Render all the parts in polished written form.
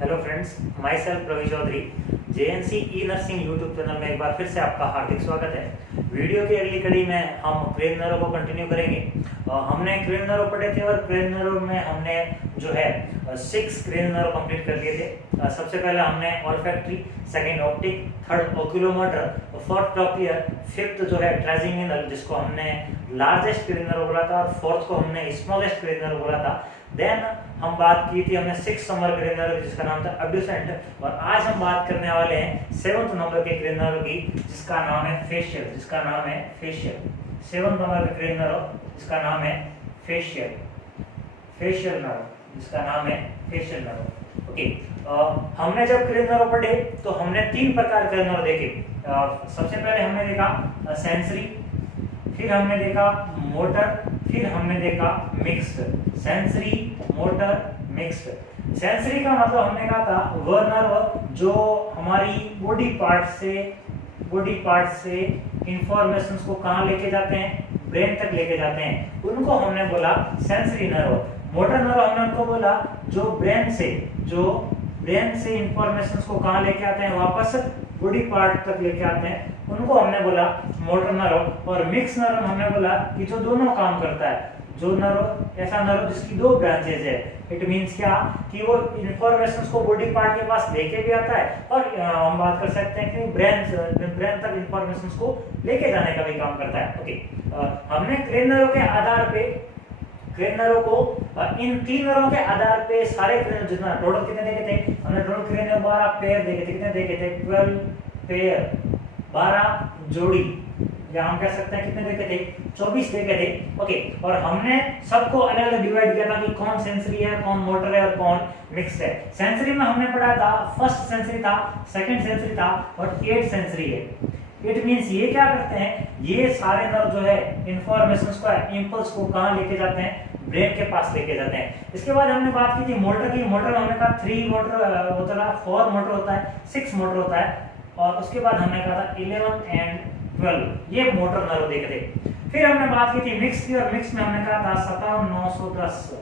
Hello friends, myself Ravi Chaudhary. JNC E nursing YouTube channel में एक बार फिर से आपका हार्दिक स्वागत है। वीडियो की अगली कड़ी में हम क्रेनियो को कंटिन्यू करेंगे। हमने क्रेनियो पढ़े थे और क्रेनियो में हमने जो है 6 क्रेनियो कंप्लीट कर लिए थे। सबसे पहले हमने olfactory, second optic, third oculomotor, fourth cochlear, fifth जो है ट्रांजिशनल जिसको हमने लार्जेस्ट क्रेनियो बोला था और फोर्थ को हमने स्मॉलेस्ट क्रेनियो बोला था। देन हम बात की थी हमने 6 नंबर क्रेनियो जिसका नाम था अब्ड्यूसेंट, और आज हम बात करने वाले हैं 7th नंबर के क्रेनियो की जिसका नाम है फेशियल। 7th नंबर के क्रेनियो जिसका नाम है फेशियल नर्व, जिसका नाम है फेशियल नर्व। ओके, हमने जब क्रेनियो पढ़े तो हमने 3 प्रकार के क्रेनियो देखे। सबसे पहले हमने देखा सेंसरी, फिर हमने देखा मोटर, फिर हमने देखा mixed. Sensory, motor, mixed. Sensory का मतलब हमने कहा था वह नर्व जो हमारी बॉडी पार्ट से इंफॉर्मेशंस को कहां लेके जाते हैं, ब्रेन तक लेके जाते हैं, उनको हमने बोला सेंसरी नर्व। मोटर नर्व हमने उनको बोला जो ब्रेन से इंफॉर्मेशंस को कहां लेके आते हैं, वापस बॉडी पार्ट तक लेके आते हैं, उनको हमने बोला मोटर नर्व। और मिक्स नर्व हमने बोला कि जो दोनों काम करता है, जो नर्व ऐसा नर्व जिसकी 2 ब्रांचेज है। इट मींस क्या कि वो इंफॉर्मेशंस को बॉडी पार्ट के पास लेके भी आता है और हम बात कर सकते हैं कि ब्रेन तक इंफॉर्मेशंस को लेके जाने का भी काम करता है। ओके, हमने क्रेनियो के आधार पे क्रेनियो को इन 3 नर्वों के आधार पे सारे क्रेनियो जितना टोटल कितने देखे थे, हमने टोटल क्रेनियो 12 पेयर देखे थे। कितने देखे थे? 12 पेयर, 12 जोड़ी, या हम कह सकते हैं कितने देखे थे? 24 देखे थे। ओके, और हमने सबको अलग अलग डिवाइड किया था कि कौन सेंसरी है, कौन मोटर है और कौन मिक्स्ड है। सेंसरी में हमने पढ़ा था फर्स्ट सेंसरी था, सेकंड सेंसरी था और 8th सेंसरी है। इट मींस ये क्या करते हैं, ये सारे नर्व जो है इंफॉर्मेशंस को, इंपल्स को कहां लेके जाते हैं, ब्रेन के पास लेके जाते हैं। इसके बाद हमने बात की थी मोटर की। मोटर हमने कहा 3 मोटर होता है, 4 मोटर होता है, 6 मोटर होता है, और उसके बाद हमने कहा था 11 एंड 12 ये मोटर नर्व देखे थे। फिर हमने बात की थी मिक्स की, और मिक्स में हमने कहा था 57, 910,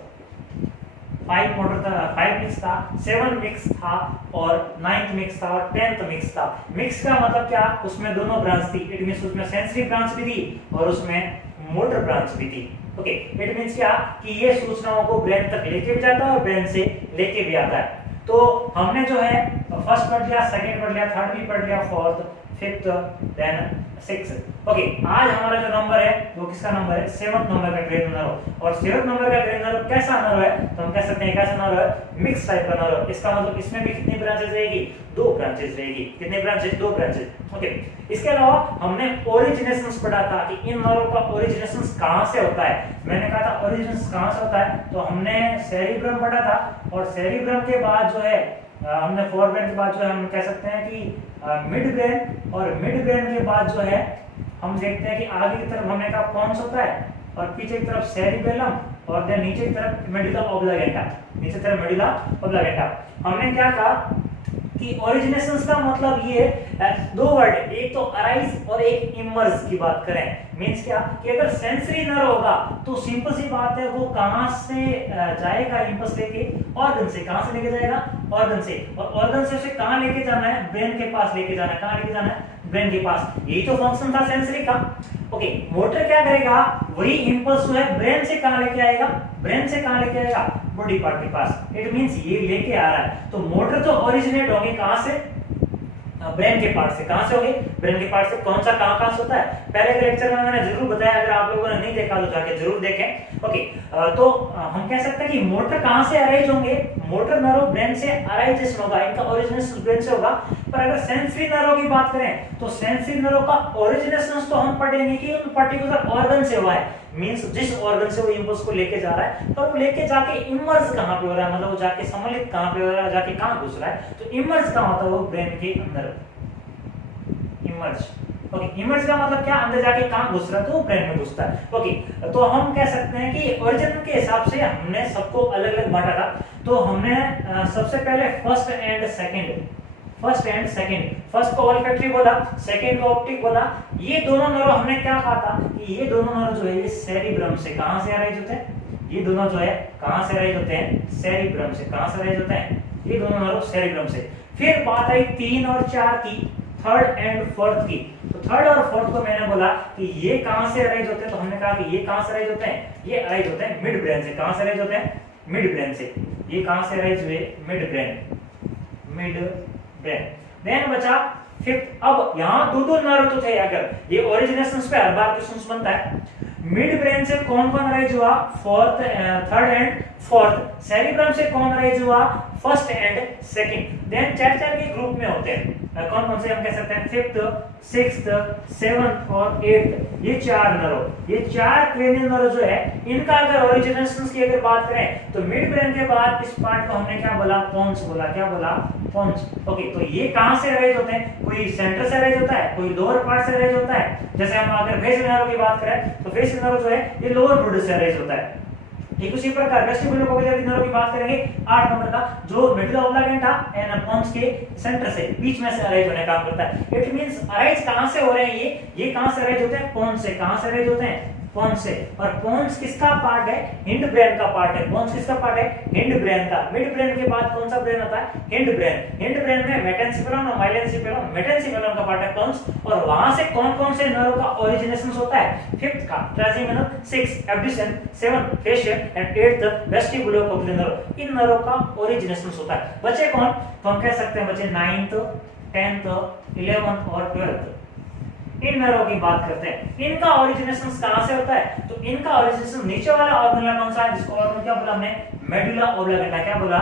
5 मोटर था, 5 मिक्स था, 7 मिक्स था और 9th मिक्स था और 10th मिक्स था। मिक्स का मतलब क्या, उसमें दोनों ब्रांच थी। इट मींस उसमें सेंसरी ब्रांच भी थी और उसमें मोटर ब्रांच भी थी। ओके, इट मींस क्या कि ये सूचनाओं को ब्रेन तक लेके भी जाता है और ब्रेन से लेके भी आता है। तो हमने जो है फर्स्ट पढ़ लिया, सेकंड पढ़ लिया, थर्ड भी पढ़ लिया, फोर्थ, फिफ्थ, देन 6। ओके, आज हमारा जो नंबर है वो किसका नंबर है? 7th नंबर का क्रेनियो नर्व। और 7th नंबर का क्रेनियो नर्व कैसा नर्व है, तो हम कह सकते हैं कैसा नर्व है? मिक्स टाइप का नर्व। इसका मतलब इसमें भी कितनी ब्रांचेस रहेगी? 2 ब्रांचेस रहेगी। कितने ब्रांचेस? 2 ब्रांचेस। ओके, इसके अलावा हमने ओरिजिनेशंस पढ़ा था कि इन नर्व का ओरिजिनेशंस कहां से होता है। मैंने कहा था ओरिजिनेशंस कहां से होता है, तो हमने सेरिब्रम पढ़ा था, और सेरिब्रम के बाद जो है हमने फोरब्रेन के बाद जो है हम कह सकते हैं कि मिड ब्रेन, और मिड ब्रेन के बाद जो है हम देखते हैं कि आगे की तरफ हमने कहा पॉन्स होता है, और पीछे की तरफ सेरिबेलम, और देन नीचे की तरफ मेडुला ऑब्लांगेटा। नीचे तरफ मेडुला ऑब्लांगेटा। हमने क्या कहा कि ओरिजिनेशंस का मतलब ये 2 वर्ड, एक तो अराइज और एक इमर्ज की बात करें। मींस क्या कि अगर सेंसरी नर्व होगा तो सिंपल सी बात है, वो कहां से जाएगा इंपल्स लेके? ऑर्गन से। कहां से लेके जाएगा? ऑर्गन से। और ऑर्गन से उसे कहां लेके जाना है? ब्रेन के पास लेके जाना है। कहां लेके जाना है? ब्रेन के पास। यही तो फंक्शन था सेंसरी का। ओके, मोटर क्या करेगा? वही इंपल्स जो है ब्रेन से कहां लेके आएगा? ब्रेन से कहां लेके आएगा? बॉडी पार्ट के पास। इट मींस ये लेके आ रहा है। तो मोटर तो ओरिजिनेट होगी कहां से? ब्रेन के पार्ट से। कहां से होगी? ब्रेन के पार्ट से। कौन सा कहां से होता है? पहले के लेक्चर में मैंने जरूर बताया, अगर आप लोगों ने नहीं देखा तो जाके जरूर देखें। ओके, तो हम कह सकते हैं कि मोटर कहां से अराइज होंगे? मोटर नर्व ब्रेन से अराइजेशन होगा, इनका ओरिजिनेशन ब्रेन से होगा। पर अगर सेंसरी नर्व की बात करें तो सेंसरी नर्व का ओरिजिनेशन तो हम पढ़ेंगे कि उन पर्टिकुलर ऑर्गन से हुआ है। मींस जिस ऑर्गन से वो इंपल्स को लेके जा रहा है, पर वो लेके जाके इमर्ज कहां पे हो रहा है, मतलब वो जाके सम्मिलित कहां पे हो रहा है, जाके कहां घुस रहा है। तो इमर्ज कहां होता है? वो ब्रेन के अंदर। इमर्ज। ओके, इमर्ज का मतलब क्या? अंदर जाके कहां घुस रहा है, तो ब्रेन में घुसता है। ओके, तो हम कह सकते हैं कि ओरिजिन के हिसाब से हमने सबको अलग अलग बांटा था। तो हमने सबसे पहले फर्स्ट एंड सेकंड, फर्स्ट को ऑल्फैक्टरी बोला, सेकंड को ऑप्टिक बोला। ये दोनों नर्व हमने क्या कहा था कि ये दोनों नर्व जो है ये सेरिब्रम से कहां से अराइज होते हैं? ये दोनों जो है कहां से अराइज होते हैं? सेरिब्रम से। कहां से अराइज होते हैं? ये दोनों नर्व सेरिब्रम से। फिर बात आई 3 और 4 की, थर्ड एंड फोर्थ की। तो थर्ड और फोर्थ को मैंने बोला कि ये कहां से अराइज होते हैं, तो हमने कहा कि ये कहां से अराइज होते हैं, ये अराइज होते हैं मिड ब्रेन से। कहां से अराइज होते हैं, मिड ब्रेन से। ये कहां से अराइज हुए, mid brain, mid brain. Then बचा फिफ्थ। अब यहां दो नर्व तो थे, अगर ये ओरिजिनेशंस पे हर बार क्वेश्चंस बनता है। मिड ब्रेन से कौन कौन अराइज हुआ, fourth, third and fourth. Cerebrum से कौन अराइज हुआ, फर्स्ट एंड सेकंड। देन चार चार के ग्रुप में होते हैं, कौन कौन से हम कह सकते हैं, फिफ्थ, सिक्स्थ, सेवंथ और एट्थ। ये चार नर्व, ये चार क्रेनियल नर्व जो है, इनका अगर ओरिजिनेशंस की अगर बात करें तो मिड ब्रेन के बाद इस पार्ट को हमने क्या बोला, पोन्स बोला। क्या बोला, पोन्स। ओके, तो ये कहां से अराइज होते हैं, कोई सेंटर से अराइज होता है, कोई लोअर पार्ट से अराइज होता है। जैसे हम अगर फेशियल नर्व की बात करें तो फेशियल नर्व जो है ये लोअर बॉर्डर से अराइज होता है। ठीक उसी प्रकार वेस्टिबुलर कोक्लियर नर्व की बात करेंगे 8 नंबर का, जो मेडुला ऑब्लांगेटा एंड पोन्स के सेंटर से, बीच में से अराइज होने का काम करता है। इट मींस अराइज कहां से हो रहे हैं, ये कहां से अराइज होते हैं, पोन्स से। कहां से अराइज होते हैं, पोन्स से। और पोन्स किसका पार्ट है, हिंड ब्रेन का पार्ट है। पोन्स किसका पार्ट है, हिंड ब्रेन का। मिड ब्रेन के बाद कौन सा ब्रेन आता है, हिंड ब्रेन। हिंड ब्रेन में मेटेंसिफेरम और माइलेंसिफेरम, मेटेंसिफेरम का पार्ट है पोन्स। और वहां से कौन कौन से नर्व का ओरिजिनेशन होता है, फिफ्थ का trigeminal, sixth abducens, seventh facial and eighth vestibular cochlear nerve. इन नर्व का ओरिजिनेशन होता है। बचे कौन, तो हम कह सकते हैं बचे 9th, 10th, 11th और 12th। इन नर्व की बात करते हैं, इनका ओरिजिनेशन कहां से होता है, तो इनका ओरिजिनेशन नीचे वाला ऑर्गन कौन सा है, जिसको ऑर्गन क्या बोला हमने, मेडुला ऑब्लांगेटा। क्या बोला,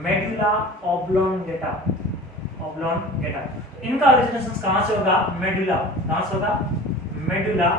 मेडुला ऑब्लांगेटा, ऑब्लांगेटा। इनका ओरिजिनेशन कहां से होगा, मेडुला। कहां से होगा, मेडुला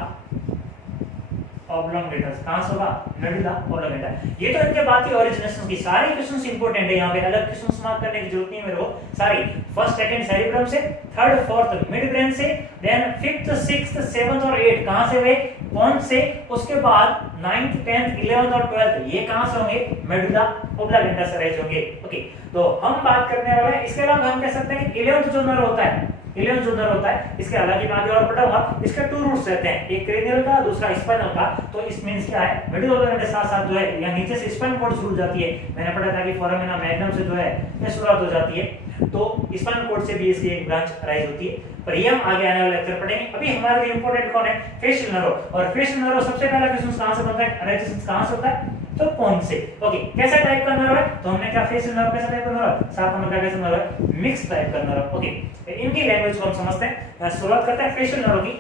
ऑब्लांगेटा। कहां से होगा, मेडुला ऑब्लांगेटा। ये तो इनके बात की ओरिजिनेशन की सारे क्वेश्चंस इंपॉर्टेंट है, यहाँ पे अलग क्वेश्चंस मार्क करने की जरूरत नहीं है मेरे को। सारी फर्स्ट सेकंड सेरिब्रम से, थर्ड फोर्थ मिड ब्रेन से, देन फिफ्थ, सिक्स्थ, सेवंथ और एट कहां से हुए, पोन्स से। उसके बाद 9th, 10th, 11th और 12th ये कहां से होंगे, मेडुला ऑब्लांगेटा से अरेंज होंगे। ओके, तो हम बात करने वाले हैं, इसके अलावा हम कह सकते हैं कि 11th जो नर्व होता है, 11th जो नर्व होता है, इसके अलग ही मैं आगे और पढ़ाऊंगा। इसके टू रूट्स रहते हैं, एक क्रेनियल का, दूसरा स्पाइनल का। तो इस मींस क्या है, मेडुला ऑब्लांगेटा के साथ साथ जो है या नीचे से स्पाइन कोर्ड शुरू हो जाती है। मैंने पढ़ा था कि फोरामिना मैग्नम से जो है ये शुरुआत हो जाती है, तो स्पाइन कोर्ड से भी इसकी एक ब्रांच अराइज होती है। पर ये हम आगे आने वाले लेक्चर पढ़ेंगे। अभी हमारे लिए इंपॉर्टेंट कौन है, फेशियल नर्व। और फेशियल नर्व सबसे पहला क्वेश्चन कहां से बनता है, अराइजेशन कहां से होता है, तो पोन्स से। ओके, कैसा टाइप का नर्व है, तो हमने क्या फेशियल नर्व कैसा टाइप का नर्व, 7 नंबर का कैसा नर्व है, मिक्स टाइप का नर्व। ओके, इनकी लैंग्वेज को हम समझते हैं। शुरुआत करते हैं फेशियल नर्व की।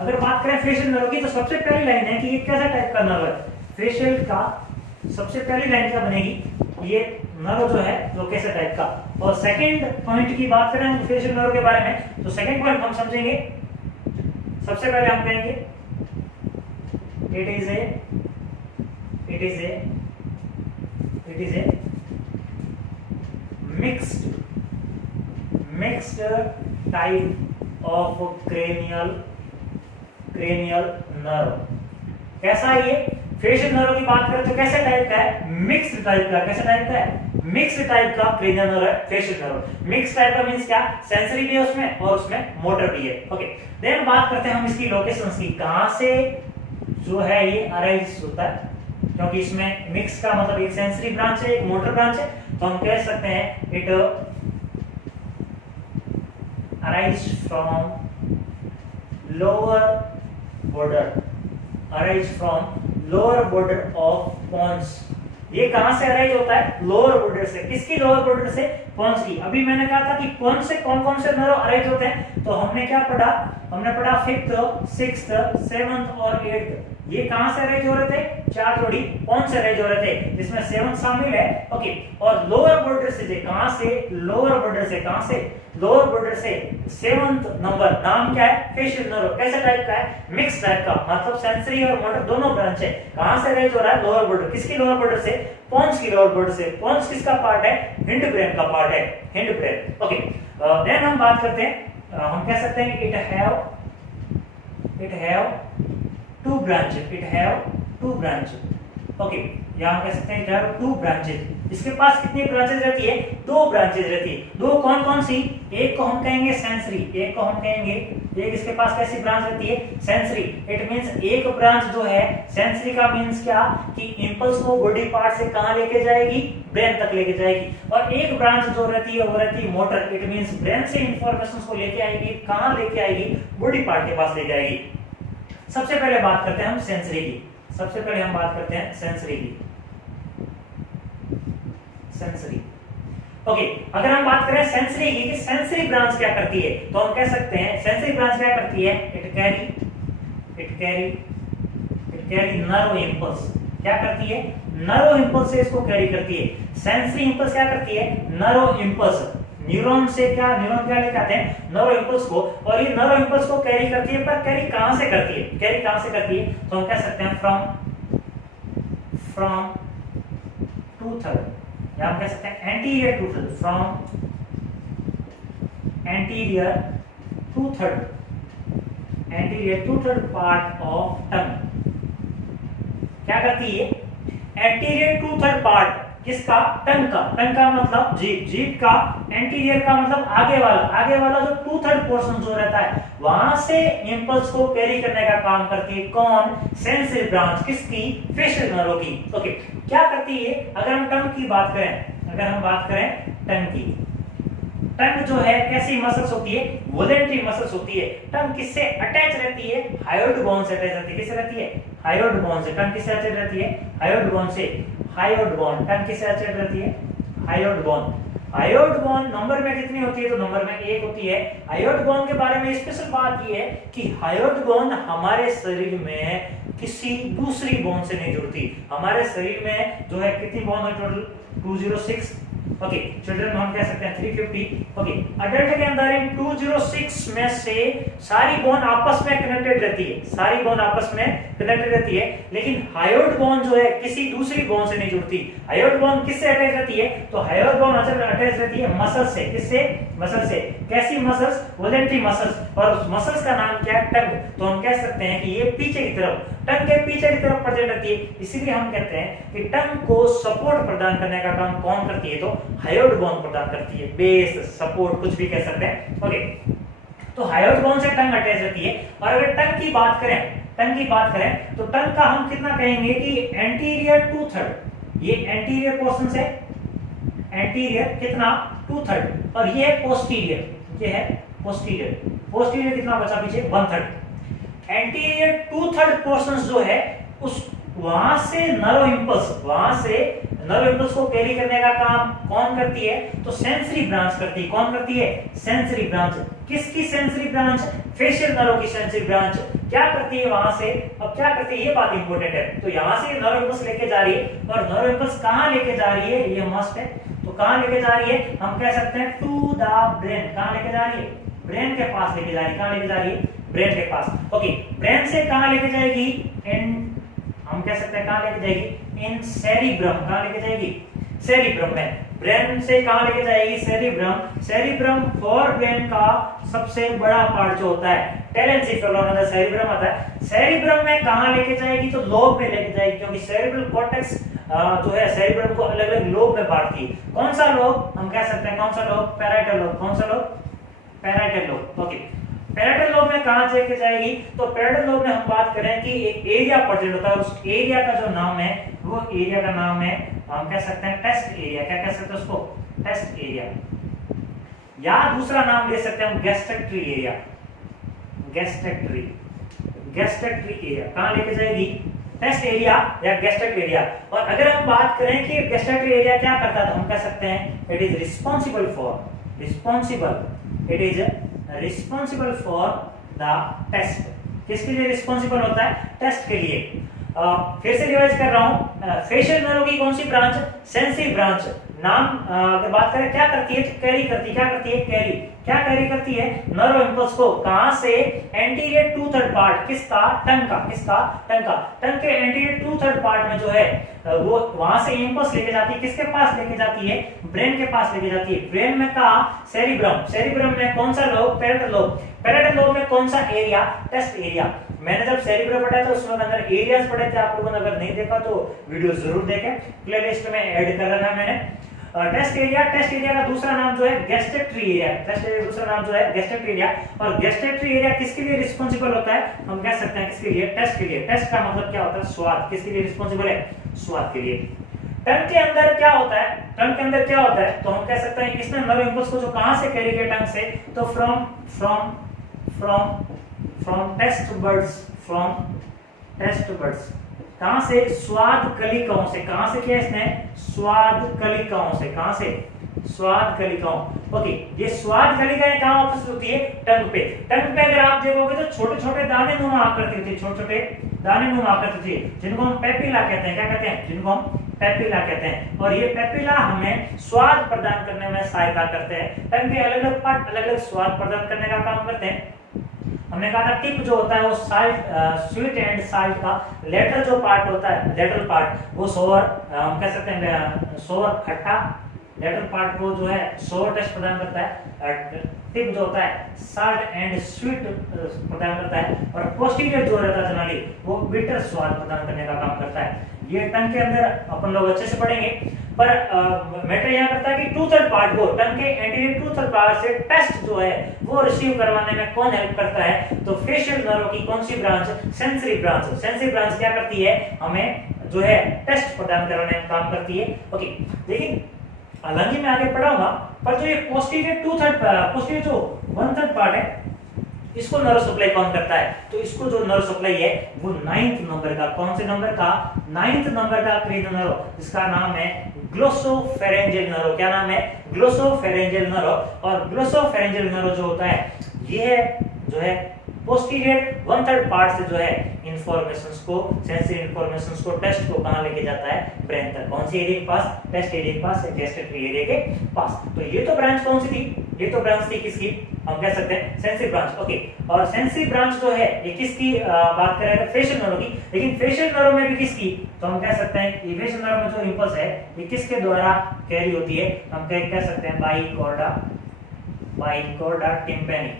अगर बात करें फेशियल नर्व की तो सबसे पहली लाइन है कि ये कैसा टाइप का नर्व है। फेशियल का सबसे पहली लाइन क्या बनेगी, ये नर्व जो है वो कैसे टाइप का। और सेकंड पॉइंट की बात करें फेशियल नर्व के बारे में, तो सेकंड पॉइंट हम समझेंगे, सबसे पहले हम कहेंगे it is a mixed type of cranial nerve। कैसा है ये, फेशियल नर्व की बात करें तो कैसे टाइप का है, मिक्स्ड टाइप का। कैसे टाइप का है, मिक्स्ड टाइप का क्रेनियल नर्व है फेशियल नर्व। मिक्स्ड टाइप का मींस क्या, सेंसरी भी है उसमें और उसमें मोटर भी है। ओके, देन बात करते हैं हम इसकी लोकेशंस की, कहां से जो है ये अराइज होता है। क्योंकि इसमें मिक्स का मतलब एक सेंसरी ब्रांच है, एक मोटर ब्रांच है, तो हम कह सकते हैं it arise from lower border of pons. ये कहां से अराइज होता है, लोअर बॉर्डर से। किसकी लोअर बॉर्डर से, पोन्स की। अभी मैंने कहा था कि पोन्स से कौन कौन से नर्व अराइज होते हैं, तो हमने क्या पढ़ा, हमने पढ़ा फिफ्थ, सिक्स्थ, सेवंथ और एट्थ। ये कहां से अरेंज हो रहे थे, 4 जोड़ी पोन्स से अरेंज हो रहे थे, जिसमें 7 शामिल है। ओके, और लोअर बॉर्डर से कहां से, लोअर बॉर्डर से कहां से, लोअर बॉर्डर से 7th नंबर, नाम क्या है, फेशियल नर्व। कैसा टाइप का है, मिक्स टाइप का, मतलब सेंसरी और मोटर दोनों ब्रांच है। कहां से अरेंज हो रहा है, लोअर बॉर्डर। किसकी लोअर बॉर्डर से, पोन्स की लोअर बॉर्डर से। पोन्स किसका पार्ट है, हिंड ब्रेन का पार्ट है, हिंड ब्रेन। ओके, देन हम बात करते हैं, हम कह सकते हैं it have two branches, it have two branches। okay, यहाँ कह सकते हैं it have two branches। इसके पास कितनी ब्रांचेज रहती है? 2 ब्रांचेज रहती है। 2 कौन कौन सी? एक को हम कहेंगे सेंसरी, एक को हम कहेंगे, एक इसके पास कैसी ब्रांच रहती है? सेंसरी। इट मींस एक ब्रांच जो है सेंसरी का मींस क्या कि इंपल्स को बॉडी पार्ट से कहां लेके जाएगी? ब्रेन तक लेके जाएगी। और एक ब्रांच जो रहती है वो रहती है मोटर। इट मींस ब्रेन से इंफॉर्मेशन को लेके आएगी, कहां लेके आएगी? बॉडी पार्ट के पास लेके आएगी। सबसे पहले बात करते हैं हम सेंसरी की। सबसे पहले हम बात करते हैं सेंसरी की। सेंसरी, ओके, अगर हम बात करें सेंसरी की कि सेंसरी ब्रांच क्या करती है, तो हम कह सकते हैं सेंसरी ब्रांच क्या करती है? It carry nerve impulse. क्या करती है? नर्व इंपल्स से इसको कैरी करती है। सेंसरी इंपल्स क्या करती है? Nerve impulse. न्यूरॉन से क्या, न्यूरॉन क्या लेके आते हैं? नर्व इंपल्स को, और ये नर्व इंपल्स को कैरी करती है। पर कैरी कहां से करती है? कैरी कहां से करती है? तो हम कह सकते हैं फ्रॉम टू-थर्ड, या हम कह सकते हैं anterior to-third, from anterior to-third part of tongue. क्या करती है? एंटीरियर टू-थर्ड पार्ट किसका? टंग का। टंग का मतलब जीभ, जीभ का एंटीरियर का मतलब आगे वाला जो टू-थर्ड पोर्शन जो रहता है वहां से इंपल्स को कैरी करने का काम करती है। कौन? Sensory branch. किसकी? फेशियल नर्व की। ओके, क्या करती है? अगर हम टंग की बात करें, अगर हम बात करें टंग की, टंग जो है कैसी मसल्स होती है? वोलेंट्री मसल्स होती है। टंग किससे अटैच रहती है? हायोइड बोन से अटैच रहती है। किससे रहती है? हायोइड बोन से। टंग किससे अटैच रहती है? हायोइड बोन से। हायोइड बोन, टंग किससे अटैच रहती है? Hyoid bone. Hyoid bone number में कितनी होती है? तो नंबर में 1 होती है। हायोइड बोन के बारे में स्पेशल बात ये है कि हायोइड बोन हमारे शरीर में किसी दूसरी बोन से नहीं जुड़ती। हमारे शरीर में जो है कितनी बोन है टोटल? 206। ओके, चिल्ड्रन हम कह सकते हैं 350। ओके, अडल्ट के अंदर इन 206 में से सारी बोन आपस में कनेक्टेड रहती है, सारी बोन आपस में कनेक्टेड रहती है, लेकिन हायोइड बोन जो है किसी दूसरी बोन से नहीं जुड़ती। हायोइड बोन किससे अटैच रहती है? तो हायोइड बोन अटैच रहती है मसल से। किससे? मसल से। कैसी मसल्स? Voluntary muscles. और मसल्स का नाम क्या है? टंग। तो हम कह सकते हैं कि ये पीछे की तरफ, टंग के पीछे की तरफ प्रेजेंट रहती है। इसीलिए हम कहते हैं कि टंग को सपोर्ट प्रदान करने का काम कौन करती है? तो हायोइड बोन प्रदान करती है। बेस, सपोर्ट, कुछ भी कह सकते हैं। ओके, तो हायोइड बोन से टंग अटैच रहती है। और अगर टंग की बात करें तो टंग का हम कितना कहेंगे कि एंटीरियर टू-थर्ड, ये एंटीरियर पोर्शन से एंटीरियर कितना? 2/3, और ये है पोस्टीरियर, ये है पोस्टीरियर। पोस्टीरियर कितना बचा पीछे? 1/3। एंटीरियर 2/3 पोर्शंस जो है उस वहां से नर्व इंपल्स को कैरी करने का काम कौन करती है? तो सेंसरी ब्रांच करती है। कौन करती है? Sensory branch. किसकी सेंसरी ब्रांच? फेशियल नर्व की सेंसरी ब्रांच। क्या करती है वहां से? अब क्या करती है ये बात इंपॉर्टेंट है। तो यहां से नर्व इंपल्स लेके जा रही है, और नर्व इंपल्स कहां लेके जा रही है? ये मस्ट है। तो कहां लेके जा रही है? हम कह सकते हैं टू द ब्रेन। कहां लेके जा रही है? ब्रेन के पास लेके जा रही है। कहां लेके जा रही है? ब्रेन के पास। ओके, ब्रेन से कहां लेके जाएगी? इन, हम कह सकते हैं कहां लेके जाएगी? इन सेरिब्रम। कहां लेके जाएगी? सेरिब्रम में। ब्रेन से कहां लेके जाएगी? सेरिब्रम। सेरिब्रम फॉर ब्रेन का सबसे बड़ा पार्ट जो होता है, टेलेंसिफेरोन सेरिब्रम आता है। सेरिब्रम में कहां लेके जाएगी? तो लोब में लेके जाएगी, क्योंकि सेरिब्रल कॉर्टेक्स जो है सेरिब्रम को अलग अलग लोब में बांटती है। कौन सा लोब? हम कह सकते हैं कौन सा लोब? Parietal lobe. कौन सा lobe? Parietal lobe. Okay, parietal lobe में कहां लेके जाएगी? तो पैराइटल लोब में हम बात करें कि एक एरिया प्रेजेंट होता है, उस एरिया का जो नाम है वो एरिया का नाम है, हम कह सकते हैं टेस्ट एरिया। क्या कह सकते हैं उसको? टेस्ट एरिया, या दूसरा नाम ले सकते हैं हम गैस्ट्रेक्टरी एरिया। गैस्ट्रेक्टरी एरिया कहां लेके जाएगी? टेस्ट एरिया या गैस्ट्रेक्टरी एरिया। और अगर हम बात करें कि गैस्ट्रेक्टरी एरिया क्या करता है, तो हम कह सकते हैं it is responsible for the taste. किसके लिए रिस्पांसिबल होता है? टेस्ट के लिए। फिर से रिवाइज कर रहा हूं, फेशियल नर्व की कौन सी ब्रांच? Sensory branch. नाम अगर बात करें क्या करती है? कैरी करती है। क्या करती है? कैरी। क्या कैरी करती है? नर्व इंपल्स को कहां से? एंटीरियर टू थर्ड पार्ट, किसका? टंग का। किसका? टंग का। टंग के एंटीरियर टू थर्ड पार्ट में जो है वो वहां से इंपल्स लेके जाती है, किसके पास लेके जाती है? ब्रेन के पास लेके जाती है। ब्रेन में कहा? सेरिब्रम। सेरिब्रम में कौन सा lobe? Parietal lobe. Parietal lobe में कौन सा एरिया? Test area. मैंने जब सेरिब्रम पढ़ा था उसमें अंदर एरियाज पढ़े थे, आप लोगों ने अगर नहीं देखा तो वीडियो जरूर देखें, प्लेलिस्ट में ऐड कर रखा है मैंने। टेस्ट एरिया, टेस्ट एरिया का दूसरा नाम जो है गैस्ट्रेटरी एरिया। टेस्ट एरिया दूसरा नाम जो है गैस्ट्रेटरी एरिया। और गैस्ट्रेटरी एरिया किसके लिए रिस्पांसिबल होता है? हम कह सकते हैं किसके लिए? टेस्ट के लिए। टेस्ट का मतलब क्या होता है? स्वाद। किसके लिए रिस्पांसिबल है? स्वाद के लिए। टंग के अंदर क्या होता है? टंग के अंदर क्या होता है? तो हम कह सकते हैं इसने नर्व इंपल्स को जो कहां से कैरी किया? टंग से। तो from taste buds, from taste buds. कहां से? स्वाद कलिकाओं से। कहां से किया इसने? स्वाद कलिकाओं से। कहां से? स्वाद कलिकाओं। ओके, ये स्वाद कलिकाएं कहां उपस्थित होती है? टंग पे। टंग पे अगर आप देखोगे तो छोटे छोटे दाने नुमा आकृति होती है, छोटे छोटे दाने नुमा आकृति होती है, जिनको हम पेपिला कहते हैं। क्या कहते हैं? जिनको हम पेपिला कहते हैं। और ये पेपिला हमें स्वाद प्रदान करने में सहायता करते हैं। टंग के अलग अलग पार्ट अलग अलग स्वाद प्रदान करने का काम करते हैं। हमने कहा था टिप जो होता है वो साल्ट, स्वीट एंड साल्ट का लेटर जो पार्ट होता है, लेटरल पार्ट वो सोवर, हम कह सकते हैं सोवर खट्टा, लेटरल पार्ट को जो है सोवर टेस्ट प्रदान करता है। टिप जो होता है साल्ट एंड स्वीट प्रदान करता है। और पोस्टीरियर जो रहता है जनरली वो बिटर स्वाद प्रदान करने का काम करता है। ये टंग के अंदर अपन लोग अच्छे से पढ़ेंगे, पर मैटर यहाँ करता है कि टू थर्ड पार्ट को, टंग के एंटीरियर टू थर्ड पार्ट से टेस्ट जो है वो रिसीव करवाने में कौन हेल्प करता है? तो फेशियल नर्व की कौन सी branch? Sensory branch. Sensory branch क्या करती है? हमें जो है टेस्ट प्रदान करवाने में काम करती है। ओके, लेकिन हालांकि मैं आगे पढ़ाऊंगा, पर जो ये पोस्टीरियर टू थर्ड, पोस्टीरियर जो वन थर्ड पार्ट है, इसको नर्व सप्लाई कौन करता है? तो इसको जो नर्व सप्लाई है वो 9th नंबर का, कौन से नंबर का? 9th नंबर का क्रेनियल नर्व, जिसका नाम है ग्लोसोफेरेंजियल नर्व। क्या नाम है? Glossopharyngeal nerve. और ग्लोसोफेरेंजियल नर्व जो होता है ये जो है पोस्टीरियर वन थर्ड पार्ट से जो है इंफॉर्मेशंस को, सेंसरी इंफॉर्मेशंस को, टेस्ट को कहां लेके जाता है? ब्रेन तक। कौन सी एरिया के पास? टेस्ट एरिया के पास, गैस्ट्रेटरी एरिया के पास। तो ये तो ब्रांच कौन सी थी? ये तो ब्रांच थी किसकी? हम कह सकते हैं सेंसरी ब्रांच। ओके, और सेंसरी ब्रांच जो है ये किसकी बात करें? फेशियल नर्व की। लेकिन फेशियल नर्व में भी किसकी? तो हम कह सकते हैं ये फेशियल नर्व में जो इंपल्स है ये किसके द्वारा कैरी होती है? हम कह सकते हैं बाइकॉर्डा टिम्पैनी।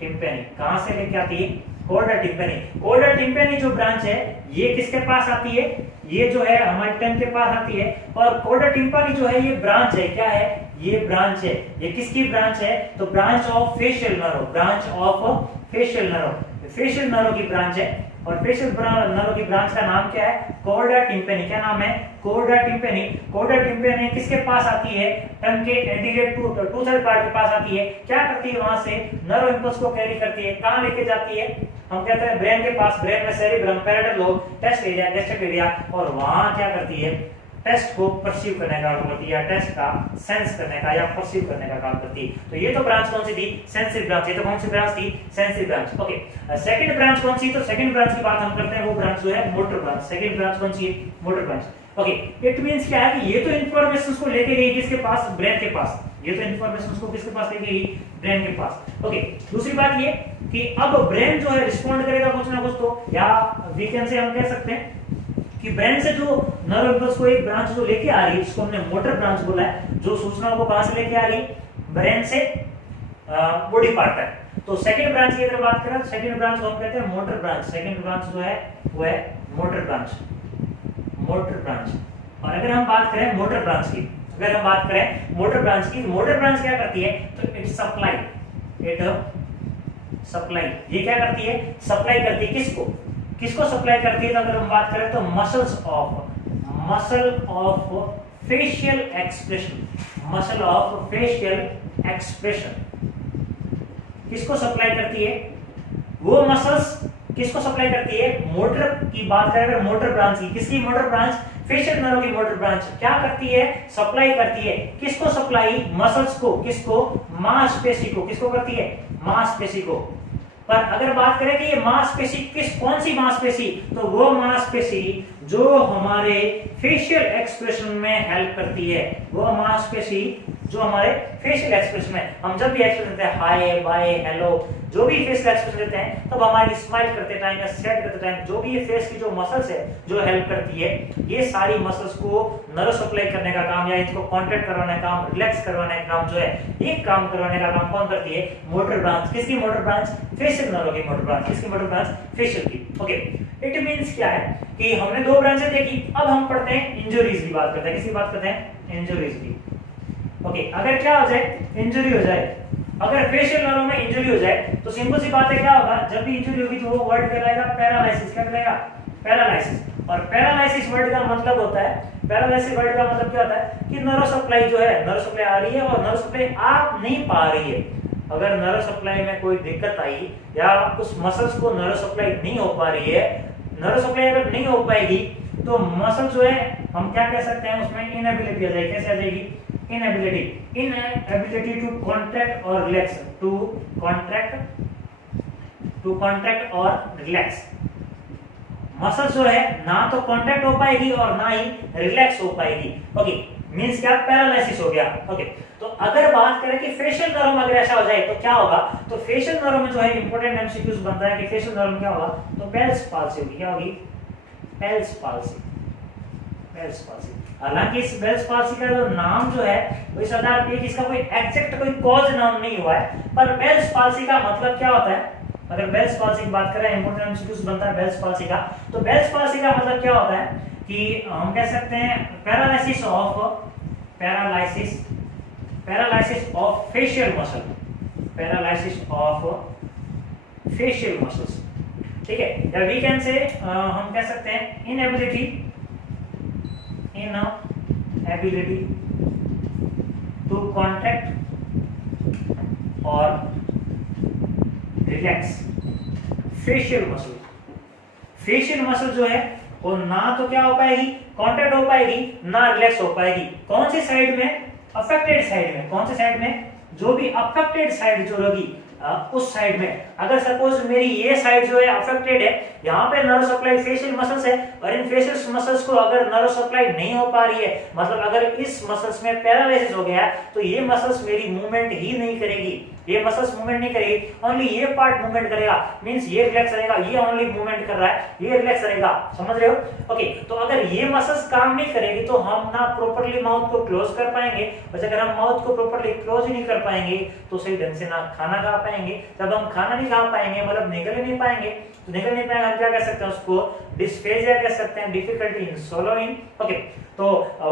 टिम्पैनी कहां से लेके आती है? कॉर्डा टिम्पैनी। कॉर्डा टिम्पैनी जो ब्रांच है ये किसके पास आती है? ये जो है हमारे टंग के पास आती है। और कॉर्डा टिम्पैनी जो है ये ब्रांच है, क्या है? ये ब्रांच है। ये किसकी ब्रांच है? तो branch of facial nerve, branch of facial nerve, facial nerve की ब्रांच है। और फेशियल नर्व की ब्रांच का नाम क्या है? कॉर्डा टिम्पैनी। क्या नाम है? कॉर्डा टिम्पैनी। कॉर्डा टिम्पैनी किसके पास आती है? टंग के एंटीरियर टू थर्ड पार्ट के पास आती है। क्या करती है? वहां से नर्व इंपल्स को कैरी करती है। कहां लेके जाती है? हम कहते हैं ब्रेन के पास। ब्रेन में cerebrum, parietal lobe, taste area, gastric area. और वहां क्या करती है? टेस्ट को परसीव करने का काम करती है, या टेस्ट का सेंस करने का या परसीव करने का काम करती है। तो ये तो ब्रांच कौन सी थी? Sensory branch. ये तो कौन सी ब्रांच थी? Sensory branch. Okay, second branch कौन सी? तो सेकंड ब्रांच की बात हम करते हैं, वो ब्रांच जो है मोटर ब्रांच। सेकंड ब्रांच कौन सी है? Motor branch. Okay, it means क्या है कि ये तो इंफॉर्मेशंस को लेके गई किसके पास? ब्रेन के पास। ये तो इंफॉर्मेशंस को किसके पास लेके गई? ब्रेन के पास। ओके, दूसरी बात ये कि अब ब्रेन जो है रिस्पॉन्ड करेगा कुछ ना कुछ तो, या वी कैन से हम कह सकते हैं कि ब्रेन से जो नर्व इंपल्स को एक ब्रांच जो लेके आ रही है, जिसको हमने मोटर ब्रांच बोला है, जो सूचनाओं को कहां से लेके आ रही? ब्रेन से बॉडी पार्ट तक। तो सेकंड ब्रांच की अगर बात करें, सेकंड ब्रांच को हम कहते हैं मोटर ब्रांच। सेकंड ब्रांच जो है वो है मोटर ब्रांच, मोटर ब्रांच। और अगर हम बात करें मोटर ब्रांच की, अगर हम बात करें मोटर ब्रांच की, मोटर ब्रांच क्या करती है? तो इट सप्लाई, ये क्या करती है? सप्लाई करती है किसको? किसको सप्लाई करती है? तो अगर हम बात करें तो muscle of facial expression, muscle of facial expression किसको सप्लाई करती है? वो मसल्स किसको सप्लाई करती है? मोटर की बात करें अगर मोटर ब्रांच की, किसकी मोटर ब्रांच? फेशियल नर्व की मोटर ब्रांच क्या करती है? सप्लाई करती है। किसको सप्लाई? मसल्स को। किसको? मांसपेशी को। किसको करती है? मांसपेशी को। पर अगर बात करें कि ये मांसपेशी कौन सी मांसपेशी, तो वो मांसपेशी जो हमारे फेशियल एक्सप्रेशन में हेल्प करती है, वो मांसपेशी जो हमारे फेशियल एक्सप्रेशन में, हम जब भी एक्सप्रेशन देते हैं हाय बाय हेलो, जो भी फेशियल एक्सप्रेशन देते हैं तब हमारी स्माइल करते टाइम या सेट करते टाइम जो भी ये फेस की जो मसल्स है जो हेल्प करती है, ये सारी मसल्स को नर्व सप्लाई करने का काम या इसको कॉन्ट्रैक्ट करवाने का काम, रिलैक्स करवाने का काम जो है, ये काम करवाने का काम कौन करती है, मोटर ब्रांच। किसकी मोटर ब्रांच, फेशियल नर्व की मोटर ब्रांच। किसकी मोटर ब्रांच, फेशियल की। ओके, इट मींस क्या है कि हमने दो ब्रांचें देखी, अब हम पढ़ते हैं इंजरीज की बात करते हैं। किसकी बात करते हैं, इंजरीज की। ओके, अगर क्या हो जाए, इंजरी हो जाए, अगर फेशियल नर्व में इंजरी हो जाए तो सिंपल सी बात है, क्या होगा, जब भी इंजरी होगी तो वो वर्ड कहलाएगा पैरालिसिस। क्या कहलाएगा, पैरालिसिस। और पैरालिसिस वर्ड का मतलब होता है, पैरालिसिस वर्ड का मतलब क्या होता है कि नर्व सप्लाई जो है, नर्व सप्लाई आ रही है और नर्व सप्लाई आ नहीं पा रही है। अगर नर्व सप्लाई में कोई दिक्कत आई या उस मसल्स को नर्व सप्लाई नहीं हो पा रही है, नर्व सप्लाई अगर नहीं हो पाएगी तो मसल जो है, हम क्या कह सकते हैं, उसमें इनएबिलिटी आ जाएगी। कैसे आ जाएगी, इनएबिलिटी टू कॉन्ट्रैक्ट और रिलैक्स, टू कॉन्ट्रैक्ट और रिलैक्स। मसल जो है ना तो कॉन्ट्रैक्ट हो पाएगी और ना ही रिलैक्स हो पाएगी। ओके, मींस क्या, पैरालिसिस हो गया। ओके, तो अगर बात करें कि फेशियल नर्व में अगर ऐसा हो जाए तो क्या होगा, तो फेशियल नर्व में जो है इंपॉर्टेंट एमसीक्यूज बनता है कि फेशियल नर्व में क्या होगा, तो बेल्स पाल्सी होगी। क्या होगी, बेल्स पाल्सी। Bell's palsy. हालांकि इस बेल्स पाल्सी का जो नाम जो है वो इस आधार पे इसका कोई एग्जैक्ट कोई कॉज नाम नहीं हुआ है, पर बेल्स पाल्सी का मतलब क्या होता है, अगर बेल्स पाल्सी की बात करें, इंपॉर्टेंट एमसीक्यूज बनता है बेल्स पाल्सी का, तो बेल्स पाल्सी का मतलब क्या होता है कि हम कह सकते हैं paralysis of facial muscle, paralysis of facial muscles. ठीक है, या वी कैन से हम कह सकते हैं इनएबिलिटी टू कॉन्ट्रैक्ट और relax facial muscle. Facial muscle जो है वो ना तो क्या हो पाएगी, कॉन्ट्रैक्ट हो पाएगी, ना रिलैक्स हो पाएगी। कौन सी साइड में, अफेक्टेड साइड में। कौन सी साइड में, जो भी अफेक्टेड साइड जो होगी उस साइड में। अगर सपोज मेरी ये साइड जो है अफेक्टेड है, यहाँ पे नर्व सप्लाई फेशियल मसल्स है और इन फेशियल मसल्स को अगर नर्व सप्लाई नहीं हो पा रही है, मतलब अगर इस मसल्स में पैरालिसिस हो गया तो ये मसल्स मेरी मूवमेंट ही नहीं करेगी, ये मसल्स मूवमेंट नहीं करेगी, ओनली ये पार्ट मूवमेंट करेगा। मींस ये रिलैक्स रहेगा, ये ओनली मूवमेंट कर रहा है, ये रिलैक्स रहेगा। समझ रहे हो? ओके, तो अगर ये मसल्स काम नहीं करेगी तो हम ना प्रॉपर्ली माउथ को क्लोज कर पाएंगे, और अगर हम माउथ को प्रॉपर्ली क्लोज ही नहीं कर पाएंगे तो सही ढंग से ना खाना खा पाएंगे। जब हम खाना नहीं खा पाएंगे, मतलब निगल ही नहीं पाएंगे, तो निगल नहीं पाएंगे, हम क्या कह सकते हैं उसको, डिस्फेजिया कह सकते हैं, डिफिकल्टी इन swallowing। ओके, तो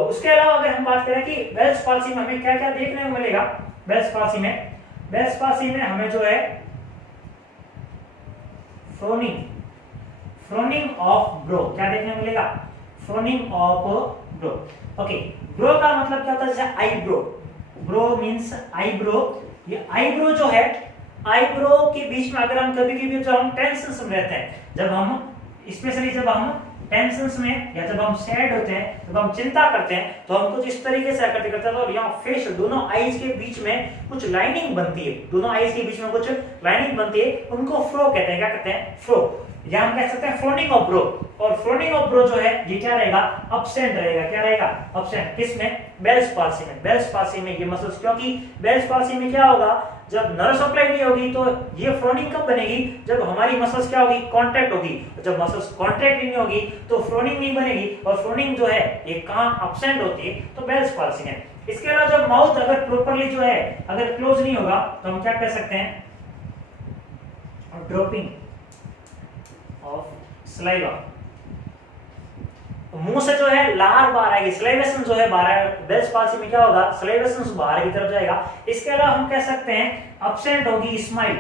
उसके अलावा अगर हम बात करें कि बेल्स पाल्सी में हमें क्या क्या देखने को मिलेगा, बेल्स पाल्सी में हमें जो है फ्रोनिंग ऑफ ब्रो, क्या देखने को मिलेगा, फ्रोनिंग ऑफ ब्रो। ओके, ब्रो का मतलब क्या होता है, जैसे आईब्रो, ब्रो मींस आईब्रो। ये आईब्रो जो है, आईब्रो के बीच में अगर हम कभी-कभी जब हम टेंशन में रहते हैं, जब हम स्पेशली जब हम टेंशंस में या जब हम सैड होते हैं, जब हम चिंता करते हैं, तो हम कुछ इस तरीके से आकृति करते हैं और यहाँ फेस, दोनों आईज के बीच में कुछ लाइनिंग बनती है, दोनों आईज के बीच में कुछ लाइनिंग बनती है, उनको फ्रो कहते हैं। क्या कहते हैं? फ्रो। या हम कह सकते हैं फ्रोनिंग ऑफ ब्रो। और फ्रोनिंग ऑफ ब्रो जो है ये क्या रहेगा, अब्सेंट रहेगा। क्या रहेगा? अब्सेंट। किसमें? बेल्स पाल्सी में। बेल्स पाल्सी में ये मसल्स, क्योंकि बेल्स पाल्सी में क्या होगा, जब नर्व सप्लाई नहीं होगी तो ये फ्रोनिंग कब बनेगी, जब हमारी मसल्स क्या होगी, कॉन्ट्रैक्ट होगी। जब मसल्स कॉन्ट्रैक्ट नहीं होगी तो फ्रोनिंग नहीं बनेगी, और फ्रोनिंग जो है ये कहां अब्सेंट होती है, तो बेल्स पाल्सी में। इसके अलावा जब माउथ अगर प्रॉपर्ली जो है अगर क्लोज नहीं होगा तो हम क्या कह सकते हैं, ड्रॉपिंग ऑफ सलाइवा। मुंह से जो है लार बाहर आएगी, सलाइवेशन जो है बाहर, बेल्स पाल्सी में क्या होगा, सलाइवेशन बाहर की तरफ जाएगा। इसके अलावा हम कह सकते हैं अब्सेंट होगी स्माइल,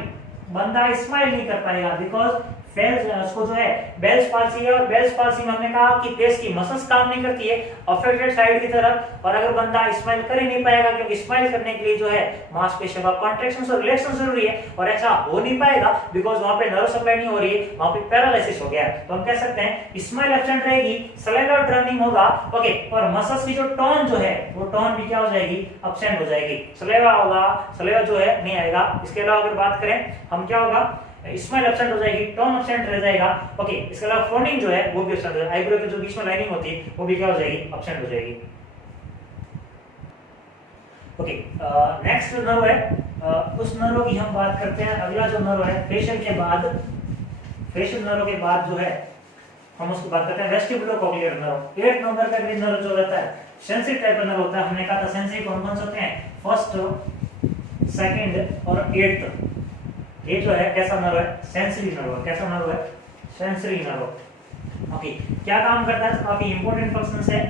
बंदा स्माइल नहीं कर पाएगा, बिकॉज उसको जो है बेल्स पाल्सी है, और बेल्स पाल्सी में हमने कहा कि फेस की मसल्स काम नहीं करती है अफेक्टेड साइड की तरफ, और अगर बंदा स्माइल कर ही नहीं पाएगा, क्योंकि स्माइल करने के लिए जो है मांसपेशियों का कॉन्ट्रैक्शन और रिलैक्सेशन जरूरी है, और ऐसा हो नहीं पाएगा बिकॉज वहां पे नर्व सप्लाई नहीं हो रही है, वहां पे पैरालिसिस हो गया है। तो हम कह सकते हैं स्माइल एब्सेंट रहेगी, सलाइवा ड्रनिंग होगा, ओके, और मसल्स की जो टोन जो है वो टोन भी क्या हो जाएगी, अब्सेंट हो जाएगी। सलाइवा होगा, सलाइवा जो है नहीं आएगा। इसके अलावा अगर बात करें हम, क्या होगा, स्माइल एब्सेंट हो जाएगी, टोन एब्सेंट रह जाएगा। ओके, इसके अलावा फ्रोनिंग जो है वो भी एब्सेंट हो जाएगा, आईब्रो की जो बीच में लाइनिंग होती है वो भी क्या हो जाएगी, एब्सेंट हो जाएगी। ओके, नेक्स्ट नर्व है, उस नर्व की हम बात करते हैं। अगला जो नर्व है फेशियल के बाद, फेशियल नर्व के बाद जो है हम उसको बात करते हैं वेस्टिबुलोकोक्लियर नर्व। 8 नंबर का ग्रीन नर्व जो रहता है सेंसिटिव टाइप का नर्व होता है। हमने कहा था सेंसिटिव कौन कौन से होते हैं, फर्स्ट, सेकंड और 8th। ये जो है कैसा नर्व है, सेंसरी नर्व है। कैसा नर्व है, सेंसरी नर्व। ओके, क्या काम करता है, काफी इंपॉर्टेंट फंक्शंस है,